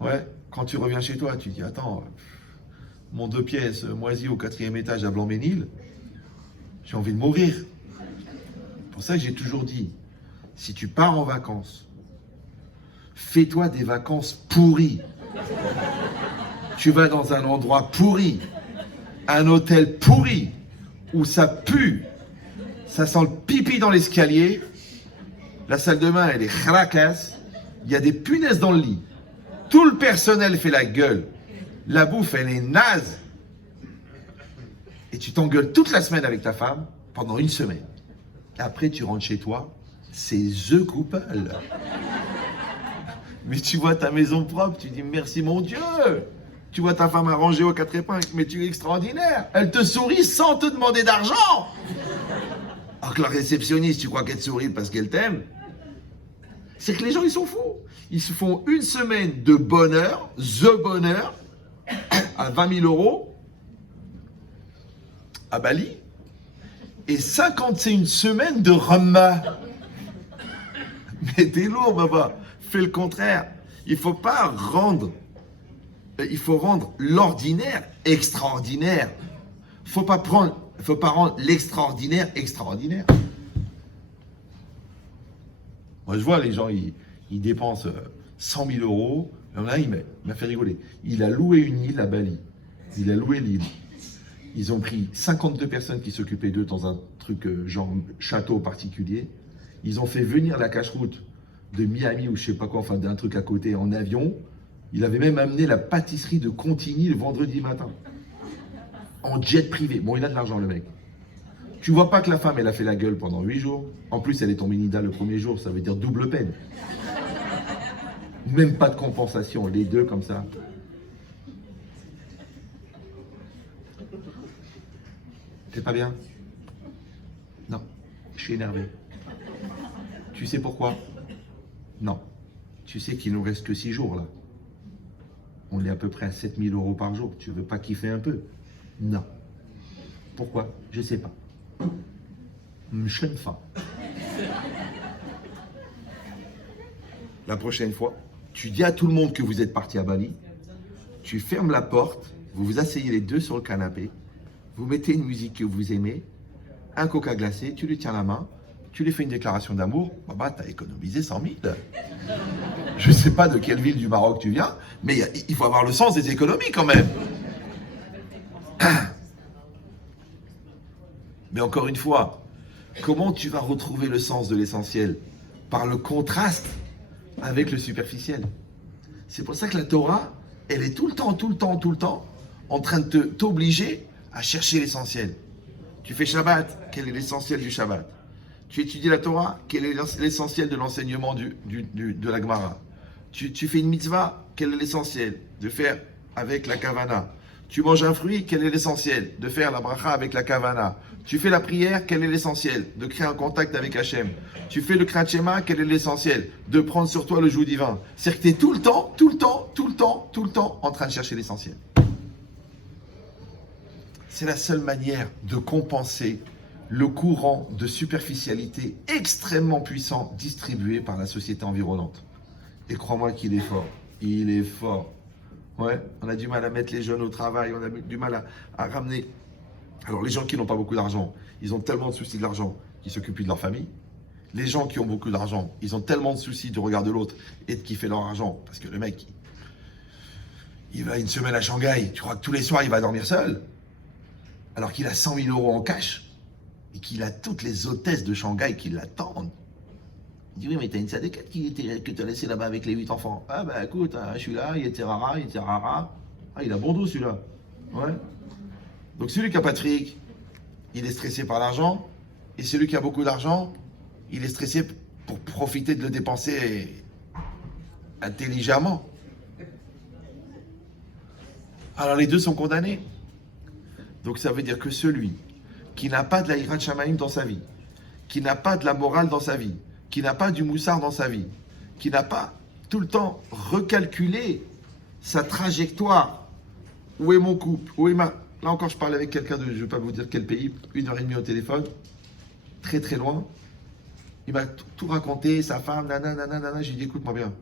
ouais, quand tu reviens chez toi, tu dis, attends, mon 2 pièces moisi au 4e étage à Blanc-Ménil, j'ai envie de mourir. C'est pour ça que j'ai toujours dit, si tu pars en vacances, fais-toi des vacances pourries. Tu vas dans un endroit pourri, un hôtel pourri, où ça pue, ça sent le pipi dans l'escalier, la salle de bain elle est cracasse, il y a des punaises dans le lit, tout le personnel fait la gueule, la bouffe elle est naze, et tu t'engueules toute la semaine avec ta femme pendant 1 semaine. Et après tu rentres chez toi, c'est the couple. Mais tu vois ta maison propre, tu dis merci mon Dieu. Tu vois ta femme arrangée aux 4 épingles, mais tu es extraordinaire. Elle te sourit sans te demander d'argent. Alors que la réceptionniste, tu crois qu'elle te sourit parce qu'elle t'aime. C'est que les gens, ils sont fous. Ils se font 1 semaine de bonheur, the bonheur, à 20 000 € à Bali, et 51 semaines de Ramma. Mais t'es lourd, papa. Fais le contraire. Il faut pas rendre. Il faut rendre l'ordinaire extraordinaire. Faut pas rendre l'extraordinaire extraordinaire. Moi, je vois les gens, ils dépensent 100 000 €. Il y en a un, il m'a fait rigoler. Il a loué une île à Bali. Il a loué l'île. Ils ont pris 52 personnes qui s'occupaient d'eux dans un truc genre château particulier. Ils ont fait venir la cache-route de Miami ou je sais pas quoi, enfin d'un truc à côté en avion. Il avait même amené la pâtisserie de Contigny le vendredi matin. En jet privé. Bon, il a de l'argent le mec. Tu vois pas que la femme, elle a fait la gueule pendant 8 jours. En plus, elle est tombée nida le premier jour, ça veut dire double peine. Même pas de compensation, les deux comme ça. T'es pas bien? Non, je suis énervé. Tu sais pourquoi? Non. Tu sais qu'il nous reste que 6 jours là. On est à peu près à 7 000 € par jour. Tu veux pas kiffer un peu? Non. Pourquoi? Je sais pas. Je ne pas. La prochaine fois, tu dis à tout le monde que vous êtes parti à Bali. Tu fermes la porte, vous vous asseyez les deux sur le canapé. Vous mettez une musique que vous aimez, un coca glacé, tu lui tiens la main, tu lui fais une déclaration d'amour, bah t'as économisé 100 000. Je ne sais pas de quelle ville du Maroc tu viens, mais il faut avoir le sens des économies quand même. Mais encore une fois, comment tu vas retrouver le sens de l'essentiel? Par le contraste avec le superficiel. C'est pour ça que la Torah, elle est tout le temps en train de t'obliger à chercher l'essentiel. Tu fais Shabbat, quel est l'essentiel du Shabbat? Tu étudies la Torah, quel est l'essentiel de l'enseignement de la Gemara? Tu fais une mitzvah, quel est l'essentiel? De faire avec la kavana. Tu manges un fruit, quel est l'essentiel? De faire la bracha avec la kavana. Tu fais la prière, quel est l'essentiel? De créer un contact avec Hachem. Tu fais le Kriyat Shema, quel est l'essentiel? De prendre sur toi le joug divin. C'est-à-dire que tu es tout le temps en train de chercher l'essentiel. C'est la seule manière de compenser le courant de superficialité extrêmement puissant distribué par la société environnante. Et crois-moi qu'il est fort. Il est fort. Ouais, on a du mal à mettre les jeunes au travail, on a du mal à ramener. Alors les gens qui n'ont pas beaucoup d'argent, ils ont tellement de soucis de l'argent qu'ils s'occupent plus de leur famille. Les gens qui ont beaucoup d'argent, ils ont tellement de soucis du regard de l'autre et de kiffer leur argent. Parce que le mec, il va 1 semaine à Shanghai, tu crois que tous les soirs il va dormir seul? Alors qu'il a 100 000 € en cash et qu'il a toutes les hôtesses de Shanghai qui l'attendent. Il dit oui, mais t'as une sadéquette que t'as laissé là-bas avec les 8 enfants. Ah bah écoute, hein, je suis là, il était rara. Ah, il a bon dos celui-là. Ouais. Donc celui qui a pas de fric, il est stressé par l'argent. Et celui qui a beaucoup d'argent, il est stressé pour profiter de le dépenser intelligemment. Alors les deux sont condamnés. Donc ça veut dire que celui qui n'a pas de la hirat shamaim dans sa vie, qui n'a pas de la morale dans sa vie, qui n'a pas du moussard dans sa vie, qui n'a pas tout le temps recalculé sa trajectoire. Où est mon couple? Où est Là encore, je parle avec quelqu'un de, je ne vais pas vous dire quel pays, 1h30 au téléphone, très très loin. Il m'a tout raconté, sa femme, nanana. J'ai dit, écoute-moi bien,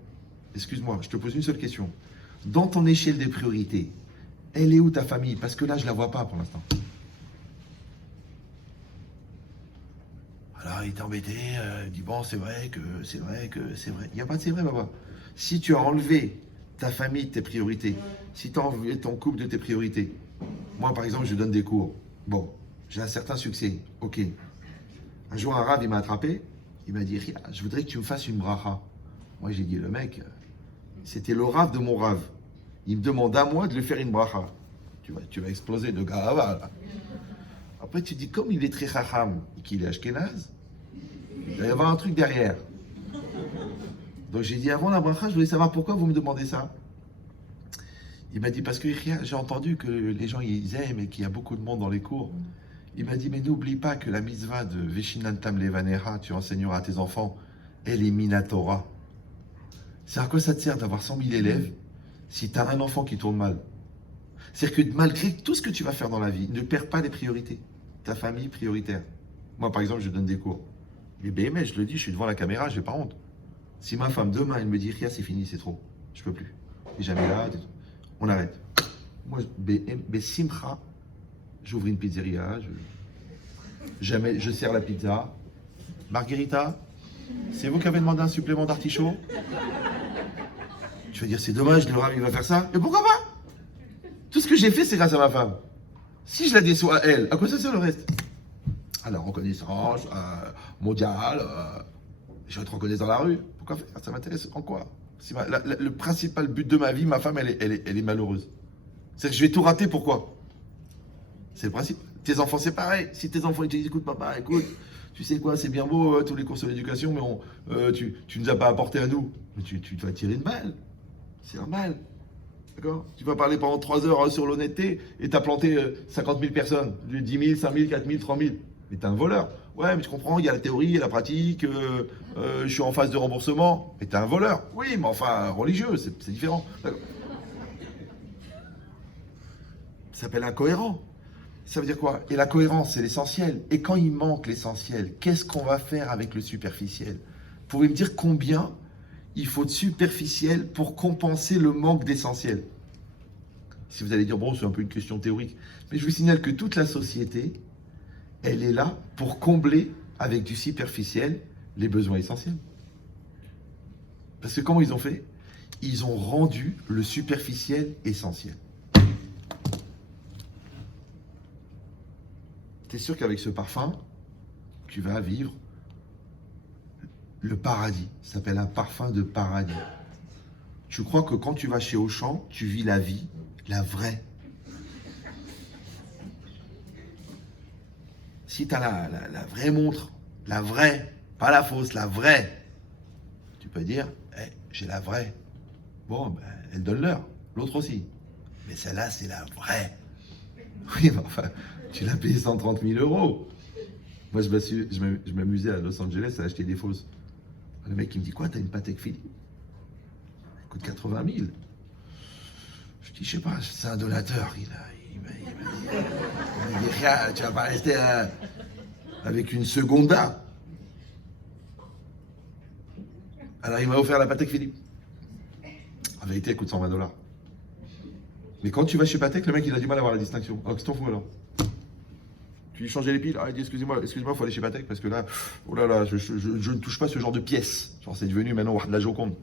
excuse-moi, je te pose une seule question. Dans ton échelle des priorités, elle est où ta famille? Parce que là, je ne la vois pas pour l'instant. Alors, il était embêté, il dit, bon, c'est vrai. Il n'y a pas de c'est vrai, papa. Si tu as enlevé ta famille de tes priorités, si tu as enlevé ton couple de tes priorités, moi, par exemple, je donne des cours. Bon, j'ai un certain succès, ok. Un jour, un rave, il m'a attrapé. Il m'a dit, Ria, je voudrais que tu me fasses une bracha. Moi, j'ai dit, le mec, c'était le rave de mon rave. Il me demande à moi de lui faire une bracha. Tu vas exploser de gava, là. Après, tu dis, comme il est très chacham et qu'il est ashkénaze, il va y avoir un truc derrière. Donc, j'ai dit, avant la bracha, je voulais savoir pourquoi vous me demandez ça. Il m'a dit, parce que j'ai entendu que les gens, ils aiment et qu'il y a beaucoup de monde dans les cours. Il m'a dit, mais n'oublie pas que la mitzvah de Veshinantam Levanecha, tu enseigneras à tes enfants, elle est Minatora. C'est à quoi ça te sert d'avoir 100 000 élèves si tu as un enfant qui tourne mal? C'est-à-dire que malgré tout ce que tu vas faire dans la vie, ne perds pas les priorités. Ta famille prioritaire. Moi, par exemple, je donne des cours. Mais BMS, je le dis, je suis devant la caméra, je n'ai pas honte. Si ma femme, demain, elle me dit, Ria, c'est fini, c'est trop. Je peux plus. Et jamais là, on arrête. Moi, Simcha, j'ouvre une pizzeria, je sers la pizza. Margherita, c'est vous qui avez demandé un supplément d'artichaut? Je veux dire, c'est dommage, le rave, il va faire ça. Et pourquoi pas? Tout ce que j'ai fait, c'est grâce à ma femme. Si je la déçois à elle, à quoi ça sert le reste? À la reconnaissance mondiale, je vais être reconnaissant dans la rue. Pourquoi faire? Ça m'intéresse en quoi? Le principal but de ma vie, ma femme, elle est malheureuse. C'est que je vais tout rater, pourquoi? C'est le principe. Tes enfants, c'est pareil. Si tes enfants ils te disent, écoute papa, écoute, tu sais quoi, c'est bien beau, tous les cours sur l'éducation, mais tu nous as pas apporté à nous. Mais tu vas tirer une balle. C'est normal. D'accord? Tu vas parler pendant 3 heures sur l'honnêteté et tu as planté 50 000 personnes. 10 000, 5 000, 4 000, 3 000. Mais t'es un voleur. Ouais, mais tu comprends, il y a la théorie, il y a la pratique, je suis en phase de remboursement. Mais t'es un voleur. Oui, mais enfin, religieux, c'est différent. D'accord. Ça s'appelle incohérent. Ça veut dire quoi? Et la cohérence, c'est l'essentiel. Et quand il manque l'essentiel, qu'est-ce qu'on va faire avec le superficiel? Vous pouvez me dire combien il faut de superficiel pour compenser le manque d'essentiel? Si vous allez dire, bon, c'est un peu une question théorique, mais je vous signale que toute la société, elle est là pour combler avec du superficiel les besoins essentiels. Parce que comment ils ont fait? Ils ont rendu le superficiel essentiel. Tu es sûr qu'avec ce parfum, tu vas vivre le paradis. Ça s'appelle un parfum de paradis. Tu crois que quand tu vas chez Auchan, tu vis la vie, la vraie. Si tu as la vraie montre, la vraie, pas la fausse, la vraie, tu peux dire, hey, j'ai la vraie. Bon, ben, elle donne l'heure, l'autre aussi. Mais celle-là, c'est la vraie. Oui, mais enfin, tu l'as payé 130 000 euros. Moi, je m'amusais à Los Angeles à acheter des fausses. Le mec, il me dit, quoi, t'as une Patek Philippe? Elle coûte 80 000. Je dis, je sais pas, c'est un donateur. Il m'a dit, rien, tu vas pas rester avec une Seconda. Alors, il m'a offert la Patek Philippe. En vérité, elle coûte 120 $. Mais quand tu vas chez Patek, le mec, il a du mal à avoir la distinction. Alors, qu'est-ce que t'en fous alors? Tu lui changes les piles. Ah, il dit, excusez-moi, il faut aller chez Patek parce que là, oh là là, je ne touche pas ce genre de pièces. Genre, c'est devenu maintenant de la Joconde.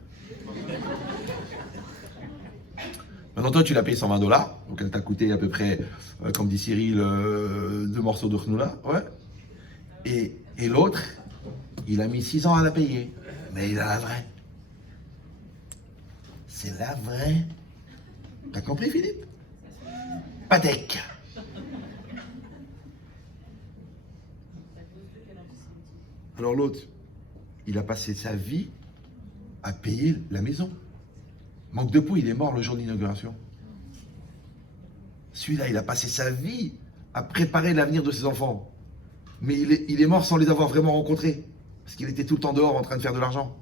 Maintenant, toi, tu l'as payé 120 $. Donc, elle t'a coûté à peu près, comme dit Cyril, 2 morceaux de khnoula. Ouais. Et l'autre, il a mis 6 ans à la payer. Mais il a la vraie. C'est la vraie. T'as compris, Philippe? Patek. Alors l'autre, il a passé sa vie à payer la maison. Manque de peau, il est mort le jour de l'inauguration. Celui-là, il a passé sa vie à préparer l'avenir de ses enfants. Mais il est mort sans les avoir vraiment rencontrés. Parce qu'il était tout le temps dehors en train de faire de l'argent.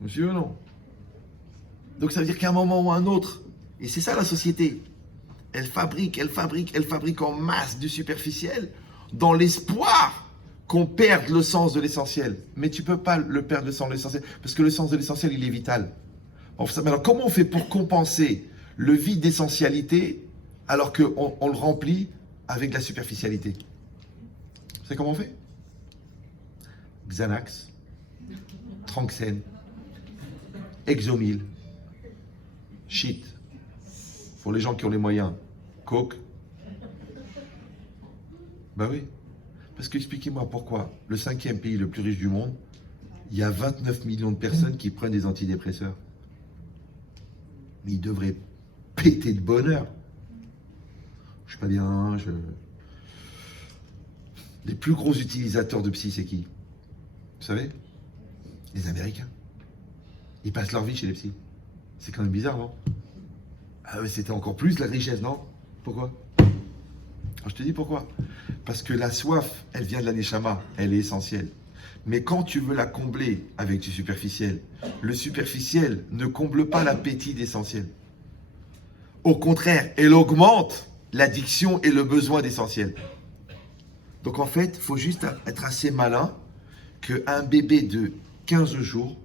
Monsieur, non. Donc ça veut dire qu'à un moment ou à un autre, et c'est ça la société, elle fabrique en masse du superficiel dans l'espoir qu'on perde le sens de l'essentiel. Mais tu ne peux pas le perdre le sens de l'essentiel, parce que le sens de l'essentiel, il est vital. Alors, comment on fait pour compenser le vide d'essentialité alors qu'on le remplit avec de la superficialité? Vous savez comment on fait? Xanax, Tranxène, Exomil, shit. Pour les gens qui ont les moyens, coke. Ben oui. Parce que expliquez-moi pourquoi, le 5e pays le plus riche du monde, il y a 29 millions de personnes qui prennent des antidépresseurs. Mais ils devraient péter de bonheur. Je suis pas bien, Les plus gros utilisateurs de psy, c'est qui? Vous savez? Les Américains. Ils passent leur vie chez les psys. C'est quand même bizarre, non? Ah ouais, c'était encore plus la richesse, non? Pourquoi? Alors, je te dis pourquoi. Parce que la soif, elle vient de la neshama, elle est essentielle. Mais quand tu veux la combler avec du superficiel, le superficiel ne comble pas l'appétit d'essentiel. Au contraire, elle augmente l'addiction et le besoin d'essentiel. Donc en fait, il faut juste être assez malin qu'un bébé de 15 jours,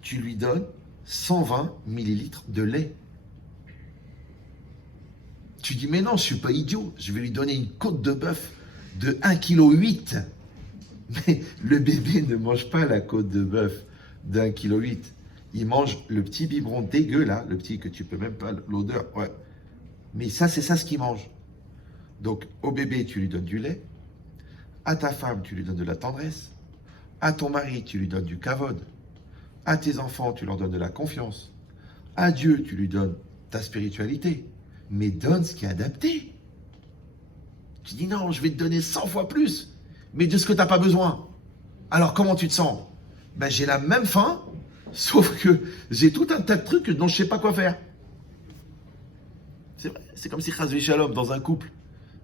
tu lui donnes 120 millilitres de lait. Tu dis, mais non, je ne suis pas idiot, je vais lui donner une côte de bœuf de 1,8 kg. Mais le bébé ne mange pas la côte de bœuf d'1,8 kg. Il mange le petit biberon dégueu là, le petit que tu peux même pas, l'odeur, ouais. Mais ça, c'est ça ce qu'il mange. Donc au bébé, tu lui donnes du lait. À ta femme, tu lui donnes de la tendresse. À ton mari, tu lui donnes du kavod. À tes enfants, tu leur donnes de la confiance. À Dieu, tu lui donnes ta spiritualité. Mais donne ce qui est adapté. Tu dis non, je vais te donner 100 fois plus, mais de ce que tu n'as pas besoin. Alors comment tu te sens? Ben, j'ai la même faim, sauf que j'ai tout un tas de trucs dont je ne sais pas quoi faire. C'est vrai, c'est comme si Chas Shalom, dans un couple,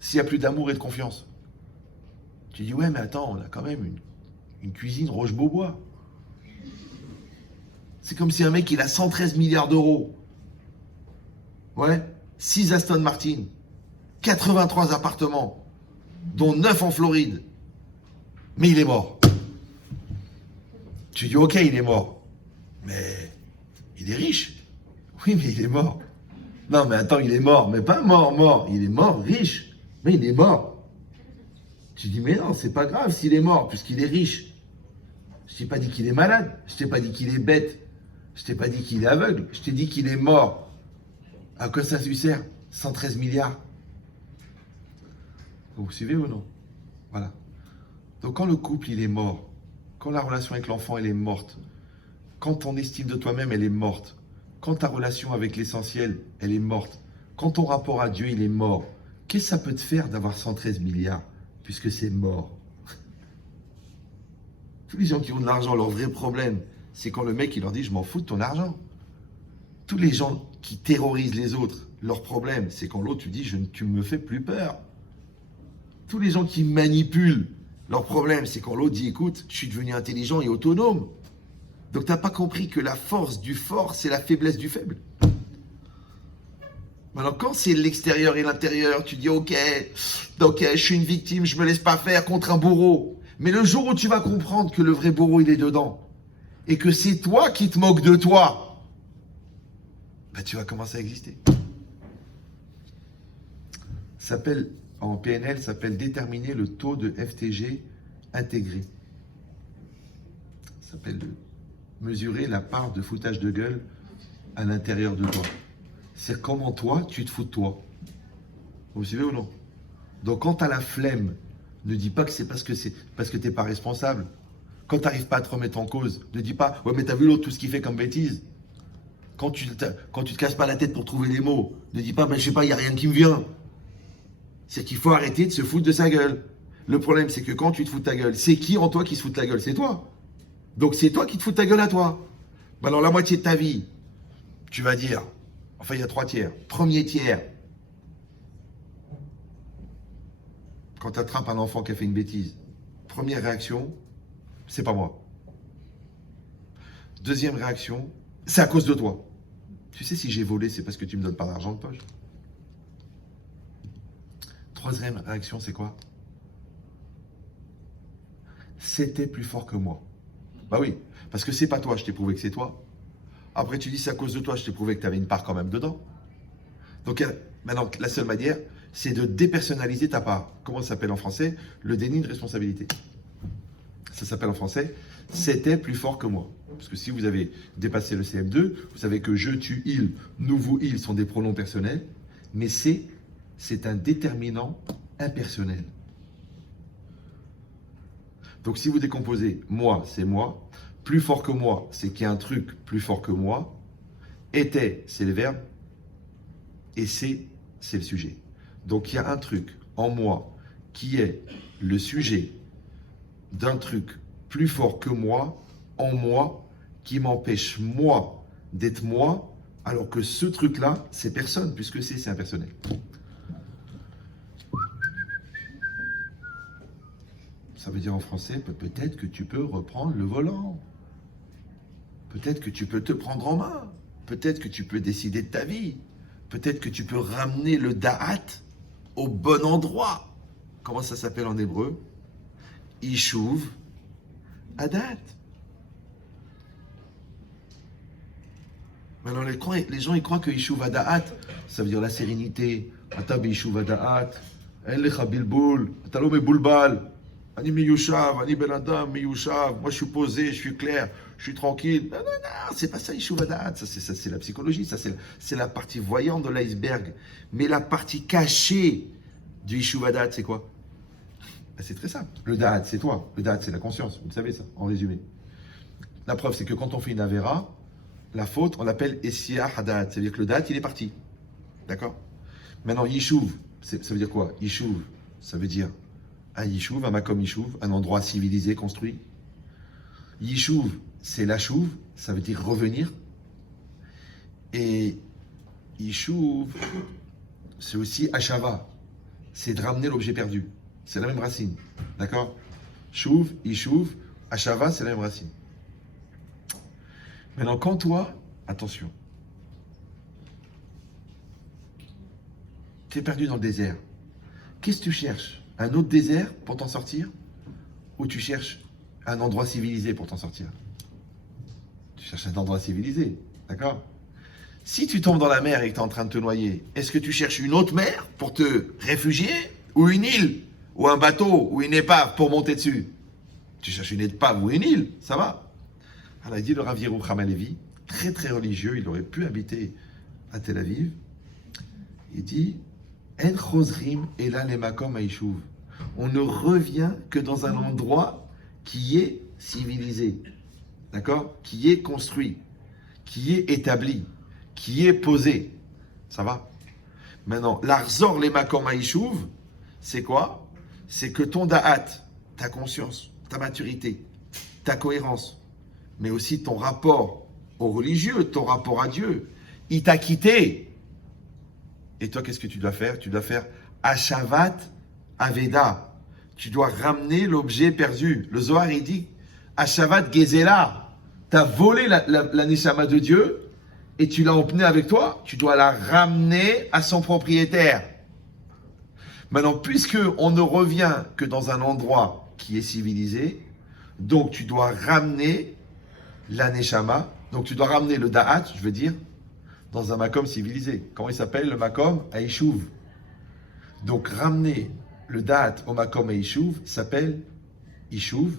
s'il n'y a plus d'amour et de confiance. Tu dis ouais, mais attends, on a quand même une cuisine Roche-Beaubois. C'est comme si un mec, il a 113 milliards d'euros. Ouais, 6 Aston Martin, 83 appartements, dont 9 en Floride. Mais il est mort. Tu dis, ok, il est mort. Mais il est riche. Oui, mais il est mort. Non, mais attends, il est mort. Mais pas mort. Il est mort, riche. Mais il est mort. Tu dis, mais non, c'est pas grave s'il est mort, puisqu'il est riche. Je t'ai pas dit qu'il est malade. Je t'ai pas dit qu'il est bête. Je t'ai pas dit qu'il est aveugle. Je t'ai dit qu'il est mort. À quoi ça lui sert? 113 milliards. Vous suivez ou non? Voilà. Donc quand le couple, il est mort, quand la relation avec l'enfant, elle est morte, quand ton estime de toi-même, elle est morte, quand ta relation avec l'essentiel, elle est morte, quand ton rapport à Dieu, il est mort, qu'est-ce que ça peut te faire d'avoir 113 milliards, puisque c'est mort? Tous les gens qui ont de l'argent, leur vrai problème, c'est quand le mec, il leur dit, je m'en fous de ton argent. Tous les gens qui terrorisent les autres, leur problème, c'est quand l'autre, tu dis, tu me fais plus peur. Tous les gens qui manipulent, leur problème, c'est quand l'autre dit, écoute, je suis devenu intelligent et autonome. Donc, tu n'as pas compris que la force du fort, c'est la faiblesse du faible. Alors, quand c'est l'extérieur et l'intérieur, tu dis, ok, je suis une victime, je me laisse pas faire contre un bourreau. Mais le jour où tu vas comprendre que le vrai bourreau, il est dedans, et que c'est toi qui te moques de toi, bah, tu vas commencer à exister. En PNL, ça s'appelle déterminer le taux de FTG intégré. Ça s'appelle mesurer la part de foutage de gueule à l'intérieur de toi. C'est comment toi, tu te fous de toi. Vous suivez ou non? Donc quand tu as la flemme, ne dis pas que c'est parce que tu n'es pas responsable. Quand tu n'arrives pas à te remettre en cause, ne dis pas « Ouais, mais t'as vu l'autre, tout ce qu'il fait comme bêtise ». Quand tu te casses pas la tête pour trouver les mots, ne dis pas « Ben je sais pas, il n'y a rien qui me vient ». C'est qu'il faut arrêter de se foutre de sa gueule. Le problème, c'est que quand tu te fous de ta gueule, c'est qui en toi qui se fout de ta gueule? C'est toi. Donc c'est toi qui te fous de ta gueule à toi. Ben alors la moitié de ta vie, tu vas dire, enfin il y a 3 tiers. Premier tiers, quand tu attrapes un enfant qui a fait une bêtise, première réaction, c'est pas moi. Deuxième réaction, c'est à cause de toi. Tu sais, si j'ai volé, c'est parce que tu me donnes pas d'argent de poche. troisième réaction, c'est quoi? C'était plus fort que moi. Bah oui, parce que c'est pas toi, je t'ai prouvé que c'est toi. Après, tu dis c'est à cause de toi, je t'ai prouvé que tu avais une part quand même dedans. Donc maintenant, la seule manière, c'est de dépersonnaliser ta part. Comment ça s'appelle en français? Le déni de responsabilité. Ça s'appelle en français, c'était plus fort que moi. Parce que si vous avez dépassé le CM2, vous savez que je, tu, il, nous, vous, il sont des pronoms personnels, mais c'est un déterminant impersonnel. Donc si vous décomposez moi, c'est moi, plus fort que moi, c'est qu'il y a un truc plus fort que moi, était, c'est le verbe, et c'est le sujet. Donc il y a un truc en moi qui est le sujet d'un truc plus fort que moi, en moi, qui m'empêche moi d'être moi, alors que ce truc-là, c'est personne, puisque c'est impersonnel. Ça veut dire en français, peut-être que tu peux reprendre le volant. Peut-être que tu peux te prendre en main. Peut-être que tu peux décider de ta vie. Peut-être que tu peux ramener le da'at au bon endroit. Comment ça s'appelle en hébreu? Ishuv Adat. Maintenant, les gens, ils croient que Ishuv Adat, ça veut dire la sérénité. Ata Ishuv Adat, en lecha bilboul, ata lo meboulbal. Ani miyushav, ani ben adam miyushav. Moi, je suis posé, je suis clair, je suis tranquille. Non, non, non, c'est pas ça, Ishuv Adat. Ça, c'est la psychologie. Ça, c'est la partie voyante de l'iceberg. Mais la partie cachée du Ishuv Adat, c'est quoi? C'est très simple. Le da'at, c'est toi. Le da'at, c'est la conscience. Vous le savez ça, en résumé. La preuve, c'est que quand on fait une avera, la faute, on l'appelle Essia Hadat. Ça veut dire que le da'at, il est parti. D'accord? Maintenant, Yishuv, ça veut dire quoi? Yishuv, ça veut dire un Yishuv, un makom Yishuv, un endroit civilisé, construit. Yishuv, c'est la chouv, ça veut dire revenir. Et Yishuv, c'est aussi Ashava, c'est de ramener l'objet perdu. C'est la même racine. D'accord? Chouv, Yishuv, Ashava, c'est la même racine. Maintenant, quand toi, attention, tu es perdu dans le désert, qu'est-ce que tu cherches? Un autre désert pour t'en sortir? Ou tu cherches un endroit civilisé pour t'en sortir? Tu cherches un endroit civilisé. D'accord? Si tu tombes dans la mer et que tu es en train de te noyer, est-ce que tu cherches une autre mer pour te réfugier? Ou une île? Ou un bateau? Ou une épave pour monter dessus? Tu cherches une épave ou une île? Ça va? Alors il dit le Rav Yerucham Halevi, très très religieux, il aurait pu habiter à Tel Aviv. Il dit En chosrim ela lemakom haïshuv. On ne revient que dans un endroit qui est civilisé, d'accord? Qui est construit, qui est établi, qui est posé. Ça va? Maintenant, l'arzor lemakom haïshuv, c'est quoi? C'est que ton da'at, ta conscience, ta maturité, ta cohérence, mais aussi ton rapport au religieux, ton rapport à Dieu, il t'a quitté. Et toi, qu'est-ce que tu dois faire? Tu dois faire Ashavat Aveda. Tu dois ramener l'objet perdu. Le Zohar, il dit Ashavat Gezela. Tu as volé la Neshama de Dieu et tu l'as emmenée avec toi. Tu dois la ramener à son propriétaire. Maintenant, puisque on ne revient que dans un endroit qui est civilisé, donc tu dois ramener la Neshama, donc tu dois ramener le Da'at, je veux dire, dans un makom civilisé. Comment il s'appelle le makom? Haïshuv. Donc ramener le Da'at au makom Haïshuv s'appelle Ishuv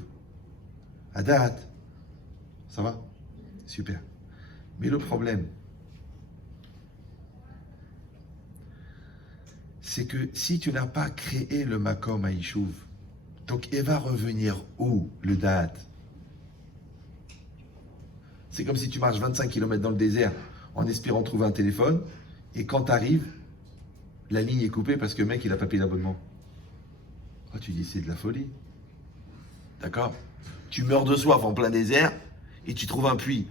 Adat. Ça va? Super. Mais le problème, c'est que si tu n'as pas créé le makom Haïshuv, donc il va revenir où le Da'at? C'est comme si tu marches 25 km dans le désert en espérant trouver un téléphone, et quand tu arrives, la ligne est coupée parce que le mec, il n'a pas payé l'abonnement. Oh, tu dis, c'est de la folie. D'accord? Tu meurs de soif en plein désert, et tu trouves un puits.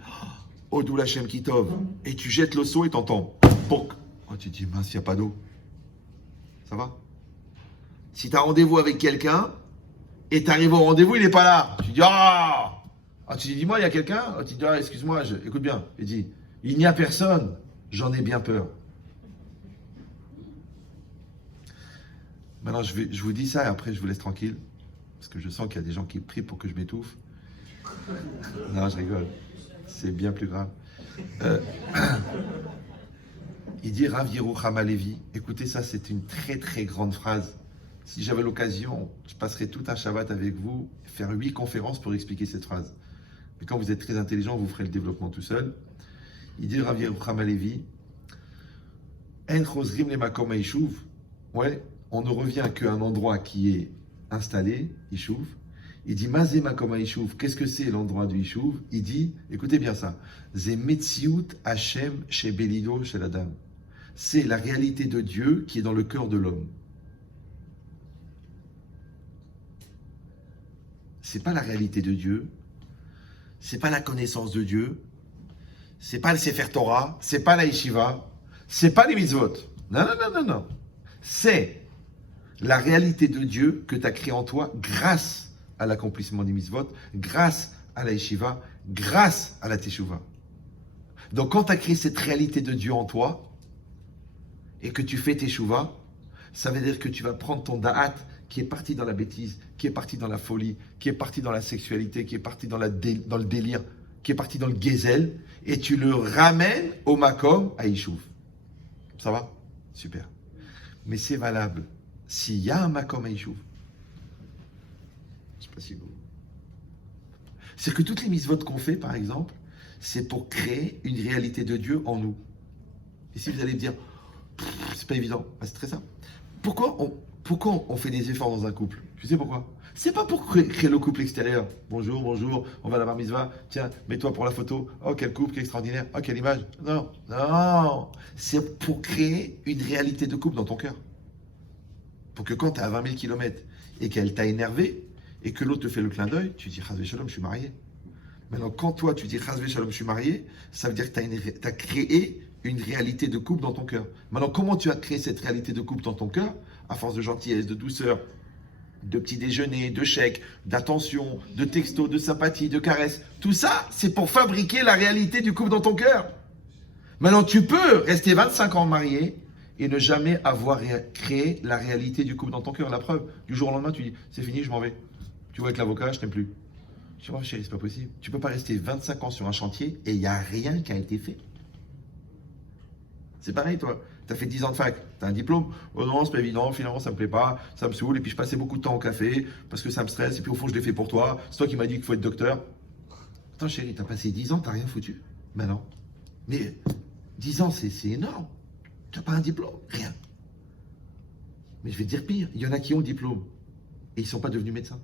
Oh, d'où la Shem Kitov. Et tu jettes le seau et t'entends. Poc. Oh, tu dis, mince, il n'y a pas d'eau. Ça va? Si tu as rendez-vous avec quelqu'un, et tu arrives au rendez-vous, il n'est pas là. Tu dis, ah! Ah, tu dis, dis-moi, il y a quelqu'un? Ah, tu dis, ah, excuse-moi, écoute bien. Il dit, il n'y a personne, j'en ai bien peur. Maintenant, je vous dis ça et après, je vous laisse tranquille. Parce que je sens qu'il y a des gens qui prient pour que je m'étouffe. Non, je rigole. C'est bien plus grave. Il dit Rav Yerucham Halevi. Écoutez, ça, c'est une très très grande phrase. Si j'avais l'occasion, je passerais tout un Shabbat avec vous, faire 8 conférences pour expliquer cette phrase. Mais quand vous êtes très intelligent, vous ferez le développement tout seul. Il dit Rav Yerucham Halevi En chosrim le makom haïshuv. Ouais, on ne revient qu'à un endroit qui est installé, Ishuv. Il dit Mazé makom haïshuv. Qu'est-ce que c'est l'endroit du Ishuv? Il dit, écoutez bien ça, Ze metziut Hashem shebelido shel adam. C'est la réalité de Dieu qui est dans le cœur de l'homme. C'est pas la réalité de Dieu, c'est pas la connaissance de Dieu, c'est pas le Sefer Torah, c'est pas la Yeshiva, c'est pas les mitzvot. Non, non, non, non, non. C'est la réalité de Dieu que tu as créée en toi grâce à l'accomplissement des mitzvot, grâce à la Yeshiva, grâce à la Teshuvah. Donc quand tu as créé cette réalité de Dieu en toi, et que tu fais Teshuvah, ça veut dire que tu vas prendre ton da'at qui est parti dans la bêtise, qui est parti dans la folie, qui est parti dans la sexualité, qui est parti dans le délire, qui est parti dans le gezel, et tu le ramènes au makom à Yishuv. Ça va? Super. Mais c'est valable s'il y a un makom à Yishuv. Je sais pas si vous... C'est que toutes les mitzvot qu'on fait, par exemple, c'est pour créer une réalité de Dieu en nous. Et si vous allez me dire, c'est pas évident, c'est très simple. Pourquoi on fait des efforts dans un couple? Tu sais pourquoi? C'est pas pour créer le couple extérieur. Bonjour, bonjour, on va à la bar mitzvah. Tiens, mets-toi pour la photo. Oh, quel couple, quel extraordinaire. Oh, quelle image. Non, non. C'est pour créer une réalité de couple dans ton cœur. Pour que quand tu es à 20 000 km et qu'elle t'a énervé et que l'autre te fait le clin d'œil, tu dis Chas v'shalom, je suis marié. Maintenant, quand toi tu dis Chas v'shalom, je suis marié, ça veut dire que tu as créé une réalité de couple dans ton cœur. Maintenant, comment tu as créé cette réalité de couple dans ton cœur? À force de gentillesse, de douceur, de petits déjeuners, de chèques, d'attention, de textos, de sympathie, de caresses. Tout ça, c'est pour fabriquer la réalité du couple dans ton cœur. Maintenant, tu peux rester 25 ans marié et ne jamais avoir créé la réalité du couple dans ton cœur. La preuve, du jour au lendemain, tu dis, c'est fini, je m'en vais. Tu vois avec l'avocat, je t'aime plus. Je dis, oh chérie, c'est pas possible. Tu peux pas rester 25 ans sur un chantier et il n'y a rien qui a été fait. C'est pareil, toi. Tu as fait 10 ans de fac, tu as un diplôme. Oh non, c'est pas évident, finalement, ça me plaît pas, ça me saoule. Et puis, je passais beaucoup de temps au café parce que ça me stresse. Et puis, au fond, je l'ai fait pour toi. C'est toi qui m'as dit qu'il faut être docteur. Attends, chérie, tu as passé 10 ans, tu n'as rien foutu. Ben non. Mais 10 ans, c'est énorme. Tu n'as pas un diplôme, rien. Mais je vais te dire pire, il y en a qui ont le diplôme et ils ne sont pas devenus médecins.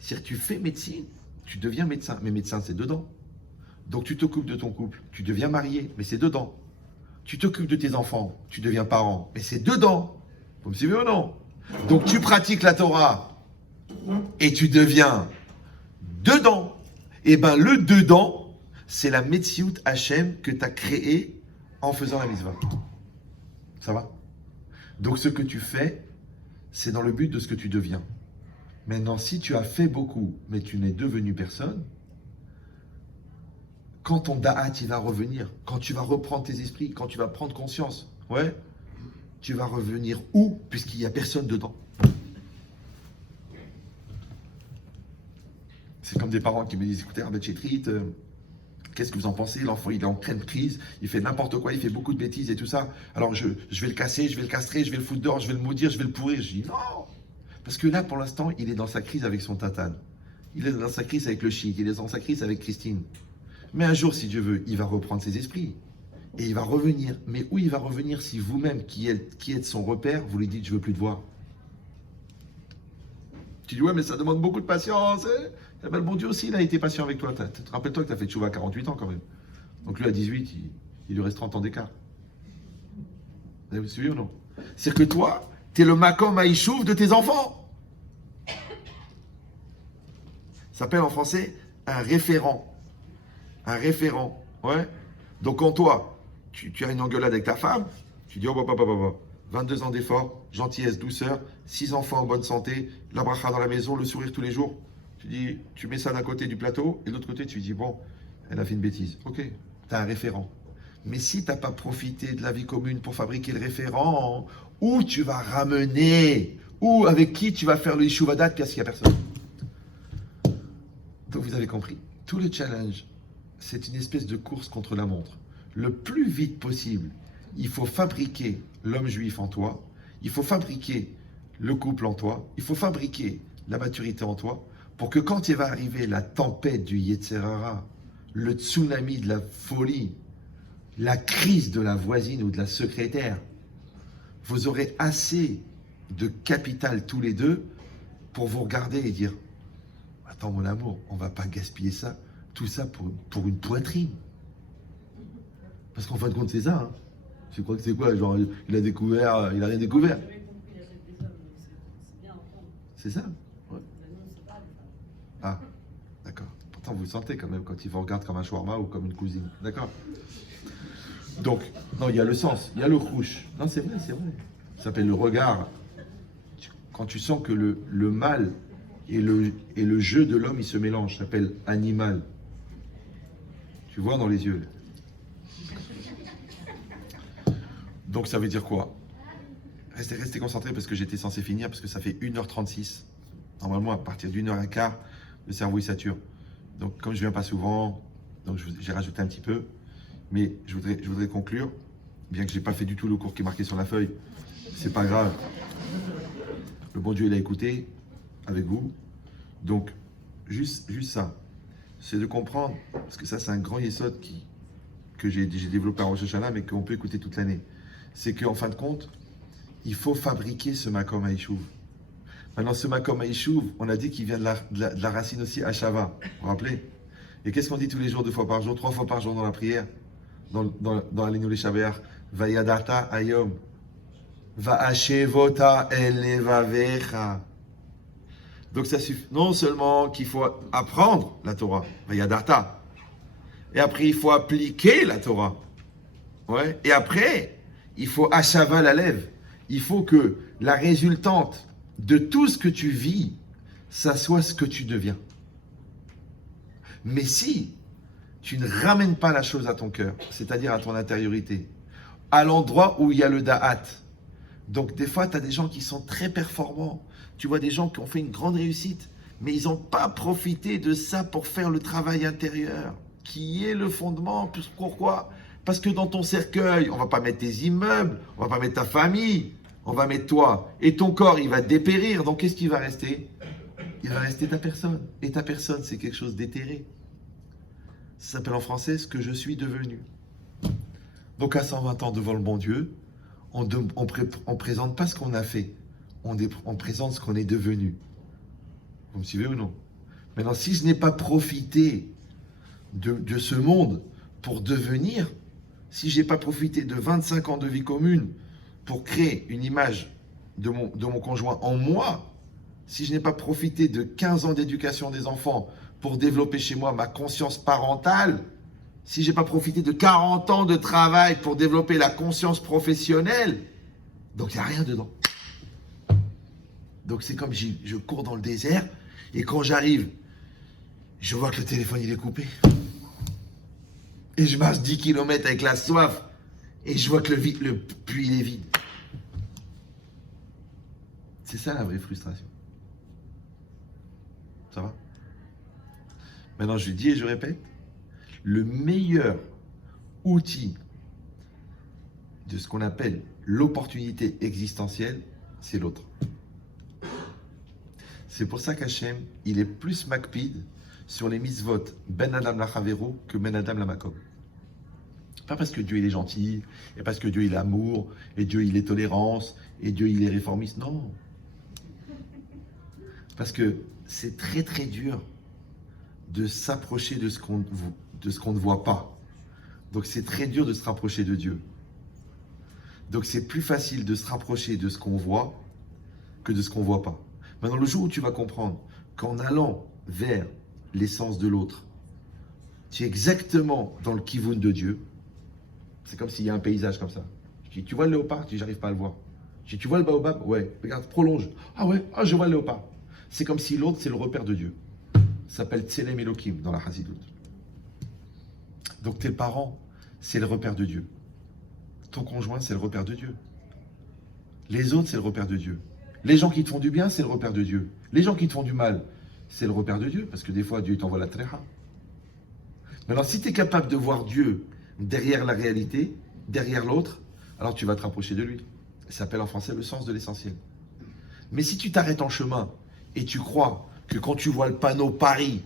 C'est-à-dire que tu fais médecine, tu deviens médecin. Mais médecin, c'est dedans. Donc, tu t'occupes de ton couple, tu deviens marié, mais c'est dedans. Tu t'occupes de tes enfants, tu deviens parent, mais c'est dedans. Vous me suivez ou non? Donc tu pratiques la Torah et tu deviens dedans. Et bien le dedans, c'est la Metsiout Hashem que tu as créée en faisant la mitzvah. Ça va? Donc ce que tu fais, c'est dans le but de ce que tu deviens. Maintenant, si tu as fait beaucoup, mais tu n'es devenu personne, quand ton da'at il va revenir, quand tu vas reprendre tes esprits, quand tu vas prendre conscience, ouais, tu vas revenir où? Puisqu'il n'y a personne dedans. C'est comme des parents qui me disent, écoutez, Rabbi Chetrit, qu'est-ce que vous en pensez? L'enfant, il est en pleine crise, il fait n'importe quoi, il fait beaucoup de bêtises et tout ça. Alors je vais le casser, je vais le castrer, je vais le foutre dehors, je vais le maudire, je vais le pourrir. Je dis non. Parce que là, pour l'instant, il est dans sa crise avec son tatane. Il est dans sa crise avec le chic, il est dans sa crise avec Christine. Mais un jour, si Dieu veut, il va reprendre ses esprits. Et il va revenir. Mais où il va revenir si vous-même, qui êtes son repère, vous lui dites, je veux plus te voir? Tu dis, ouais, mais ça demande beaucoup de patience. Hein? Eh ben, le bon Dieu aussi, il a été patient avec toi. Rappelle-toi que tu as fait tchouva à 48 ans quand même. Donc lui, à 18, il lui reste 30 ans d'écart. Vous avez suivi ou non? C'est que toi, tu es le makom haïchouf de tes enfants. Ça s'appelle en français un référent. Un référent, ouais. Donc quand toi, tu as une engueulade avec ta femme, tu dis, oh, bah, 22 ans d'effort, gentillesse, douceur, 6 enfants en bonne santé, la bracha dans la maison, le sourire tous les jours. Tu dis, tu mets ça d'un côté du plateau, et de l'autre côté, tu dis, bon, elle a fait une bêtise. Ok, tu as un référent. Mais si tu n'as pas profité de la vie commune pour fabriquer le référent, où tu vas ramener, ou avec qui tu vas faire le Yishuvadat, parce qu'il n'y a personne. Donc vous avez compris, tout le challenge, c'est une espèce de course contre la montre. Le plus vite possible, il faut fabriquer l'homme juif en toi, il faut fabriquer le couple en toi, il faut fabriquer la maturité en toi, pour que quand il va arriver la tempête du Yetzer Hara, le tsunami de la folie, la crise de la voisine ou de la secrétaire, vous aurez assez de capital tous les deux pour vous regarder et dire « Attends mon amour, on ne va pas gaspiller ça, tout ça pour une poitrine. » Parce qu'en fin de compte, c'est ça. Hein. Je crois que c'est quoi, genre, il a découvert, il a rien découvert. C'est ça. Ouais. Ah, d'accord. Pourtant, vous le sentez quand même quand il vous regarde comme un shawarma ou comme une cousine. D'accord. Donc, non, il y a le sens, il y a le rouge. Non, c'est vrai, c'est vrai. Ça s'appelle le regard. Quand tu sens que le mal et le jeu de l'homme, ils se mélangent, ça s'appelle animal. Tu vois dans les yeux. Donc ça veut dire quoi? Restez concentrés parce que j'étais censé finir, parce que ça fait 1h36. Normalement, à partir d'1h15, le cerveau il sature. Donc comme je viens pas souvent, donc j'ai rajouté un petit peu. Mais je voudrais conclure, bien que je n'ai pas fait du tout le cours qui est marqué sur la feuille. C'est pas grave. Le bon Dieu, il a écouté avec vous. Donc, juste ça, c'est de comprendre, parce que ça, c'est un grand yesod que j'ai développé à Rosh Hashanah, mais qu'on peut écouter toute l'année. C'est qu'en fin de compte, il faut fabriquer ce Makom Haïchouv. Maintenant, ce Makom Haïchouv, on a dit qu'il vient de la racine aussi Hashava. Vous vous rappelez? Et qu'est-ce qu'on dit tous les jours, 2 fois par jour, 3 fois par jour dans la prière? Dans la ligne les Shaber, Vayadata Ayom, Vaashevota Elevavecha. Donc ça suffit. Non seulement qu'il faut apprendre la Torah, Vayadata, et après il faut appliquer la Torah. Ouais. Et après, il faut Ashava la lève. Il faut que la résultante de tout ce que tu vis, ça soit ce que tu deviens. Mais si tu ne ramènes pas la chose à ton cœur, c'est-à-dire à ton intériorité, à l'endroit où il y a le da'at. Donc des fois, tu as des gens qui sont très performants. Tu vois des gens qui ont fait une grande réussite, mais ils n'ont pas profité de ça pour faire le travail intérieur, qui est le fondement. Pourquoi? Parce que dans ton cercueil, on ne va pas mettre tes immeubles, on ne va pas mettre ta famille, on va mettre toi. Et ton corps, il va dépérir. Donc qu'est-ce qui va rester? Il va rester ta personne. Et ta personne, c'est quelque chose d'éthéré. Ça s'appelle en français ce que je suis devenu. Donc à 120 ans devant le bon Dieu, on ne présente pas ce qu'on a fait, on présente ce qu'on est devenu. Vous me suivez ou non? Maintenant, si je n'ai pas profité de ce monde pour devenir, si je n'ai pas profité de 25 ans de vie commune pour créer une image de mon conjoint en moi, si je n'ai pas profité de 15 ans d'éducation des enfants pour développer chez moi ma conscience parentale, si je n'ai pas profité de 40 ans de travail pour développer la conscience professionnelle, donc il n'y a rien dedans. Donc c'est comme je cours dans le désert, et quand j'arrive, je vois que le téléphone il est coupé. Et je marche 10 km avec la soif, et je vois que le puits il est vide. C'est ça la vraie frustration. Ça va? Maintenant, je dis et je répète, le meilleur outil de ce qu'on appelle l'opportunité existentielle, c'est l'autre. C'est pour ça qu'Hachem, il est plus makpid sur les mitzvot ben Adam la Chavero que ben Adam la Makom. Pas parce que Dieu il est gentil, et parce que Dieu il est amour, et Dieu il est tolérance, et Dieu il est réformiste. Non. Parce que c'est très très dur de s'approcher de ce qu'on ne voit pas. Donc c'est très dur de se rapprocher de Dieu. Donc c'est plus facile de se rapprocher de ce qu'on voit que de ce qu'on ne voit pas. Maintenant, le jour où tu vas comprendre qu'en allant vers l'essence de l'autre, tu es exactement dans le kivun de Dieu, c'est comme s'il y a un paysage comme ça. Je dis, tu vois le léopard? Je dis, j'arrive pas à le voir. Je dis, tu vois le baobab? Ouais, regarde, prolonge. Ah ouais, je vois le léopard. C'est comme si l'autre, c'est le repère de Dieu. Ça s'appelle Tselem Elohim dans la Chassidut. Donc tes parents, c'est le repère de Dieu. Ton conjoint, c'est le repère de Dieu. Les autres, c'est le repère de Dieu. Les gens qui te font du bien, c'est le repère de Dieu. Les gens qui te font du mal, c'est le repère de Dieu, parce que des fois, Dieu t'envoie la tréha. Maintenant, si tu es capable de voir Dieu derrière la réalité, derrière l'autre, alors tu vas te rapprocher de lui. Ça s'appelle en français le sens de l'essentiel. Mais si tu t'arrêtes en chemin et tu crois que quand tu vois le panneau Paris,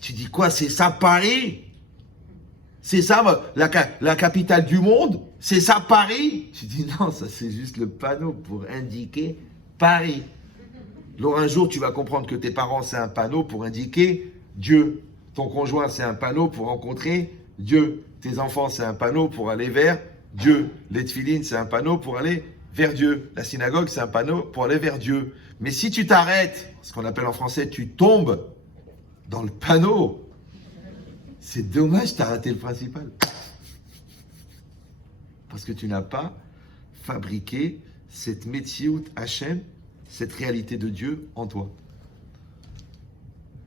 tu dis quoi, c'est ça Paris? C'est ça la capitale du monde? C'est ça Paris? Tu dis non, ça c'est juste le panneau pour indiquer Paris. Alors un jour tu vas comprendre que tes parents c'est un panneau pour indiquer Dieu. Ton conjoint c'est un panneau pour rencontrer Dieu. Tes enfants c'est un panneau pour aller vers Dieu. Les tefilines c'est un panneau pour aller vers Dieu. La synagogue c'est un panneau pour aller vers Dieu. Mais si tu t'arrêtes, ce qu'on appelle en français tu tombes dans le panneau, c'est dommage, tu as raté le principal. Parce que tu n'as pas fabriqué cette Metsiout Hachem, cette réalité de Dieu en toi.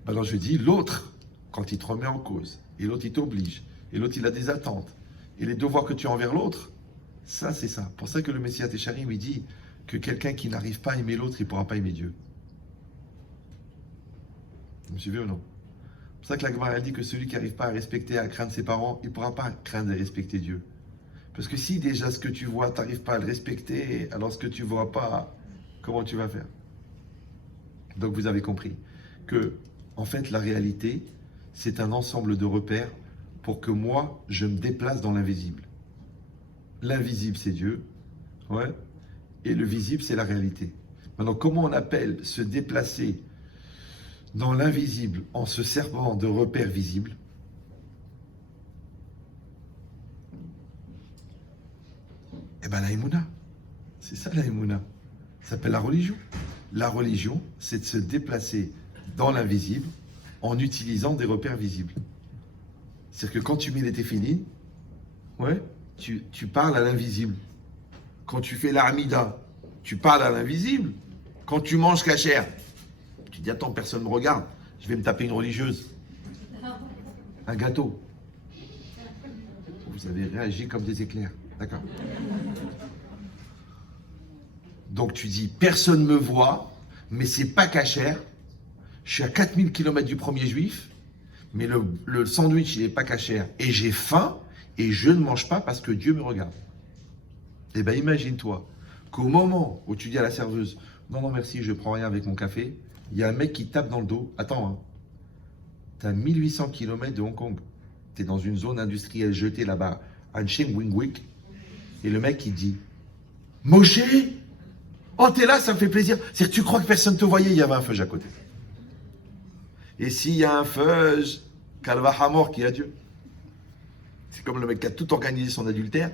Alors je dis, l'autre, quand il te remet en cause, et l'autre il t'oblige, et l'autre il a des attentes, et les devoirs que tu as envers l'autre, ça c'est ça. Pour ça que le Messias Técharim, il dit que quelqu'un qui n'arrive pas à aimer l'autre, il ne pourra pas aimer Dieu. Vous me suivez ou non? C'est pour ça que la Gemara elle dit que celui qui n'arrive pas à respecter, à craindre ses parents, il ne pourra pas craindre et respecter Dieu. Parce que si déjà ce que tu vois, tu n'arrives pas à le respecter, alors ce que tu ne vois pas, comment tu vas faire? Donc vous avez compris que, en fait, la réalité, c'est un ensemble de repères pour que moi, je me déplace dans l'invisible. L'invisible, c'est Dieu, ouais, et le visible, c'est la réalité. Maintenant, comment on appelle se déplacer dans l'invisible, en se servant de repères visibles? Eh bien, la Emouna. C'est ça, la Emouna. Ça s'appelle la religion. La religion, c'est de se déplacer dans l'invisible en utilisant des repères visibles. C'est-à-dire que quand tu mets les téfilines, ouais, tu parles à l'invisible. Quand tu fais l'armida, tu parles à l'invisible. Quand tu manges cachère, tu dis, attends, personne ne me regarde, je vais me taper une religieuse. Un gâteau. Vous avez réagi comme des éclairs. D'accord. Donc tu dis, personne ne me voit, mais c'est pas cachère. Je suis à 4000 km du premier juif, mais le sandwich, il n'est pas cachère. Et j'ai faim, et je ne mange pas parce que Dieu me regarde. Eh bien, imagine-toi qu'au moment où tu dis à la serveuse, non, non, merci, je prends rien avec mon café, il y a un mec qui tape dans le dos. Attends, hein. Tu as 1800 km de Hong Kong. Tu es dans une zone industrielle jetée là-bas, à Cheng Wingwick. Et le mec, il dit, Moshe, oh, t'es là, ça me fait plaisir. C'est que tu crois que personne ne te voyait, il y avait un feuge à côté. Et s'il y a un feuge, Kalva Hamor qui a Dieu. C'est comme le mec qui a tout organisé son adultère.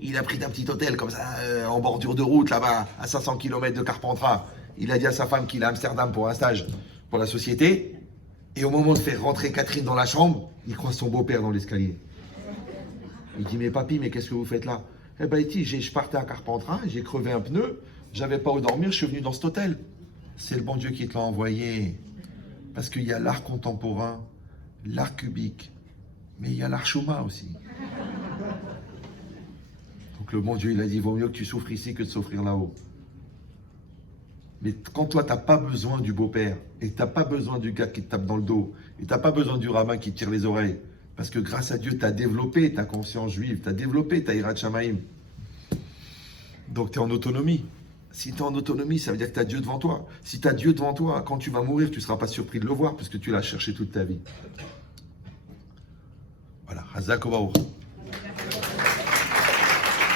Il a pris d'un petit hôtel comme ça, en bordure de route, là-bas, à 500 km de Carpentras. Il a dit à sa femme qu'il est à Amsterdam pour un stage pour la société. Et au moment de faire rentrer Catherine dans la chambre, il croise son beau-père dans l'escalier. Il dit, mais papy, mais qu'est-ce que vous faites là? Eh ben, il dit, je partais à Carpentras, j'ai crevé un pneu, j'avais pas où dormir, je suis venu dans cet hôtel. C'est le bon Dieu qui te l'a envoyé. Parce qu'il y a l'art contemporain, l'art cubique, mais il y a l'art Chouma aussi. Donc le bon Dieu, il a dit, vaut mieux que tu souffres ici que de souffrir là-haut. Mais quand toi, tu n'as pas besoin du beau-père, et tu n'as pas besoin du gars qui te tape dans le dos, et tu n'as pas besoin du rabbin qui te tire les oreilles, parce que grâce à Dieu, tu as développé ta conscience juive, tu as développé ta Hirat Shamaïm. Donc tu es en autonomie. Si tu es en autonomie, ça veut dire que tu as Dieu devant toi. Si tu as Dieu devant toi, quand tu vas mourir, tu ne seras pas surpris de le voir, parce que tu l'as cherché toute ta vie. Voilà, Hazak Obaour.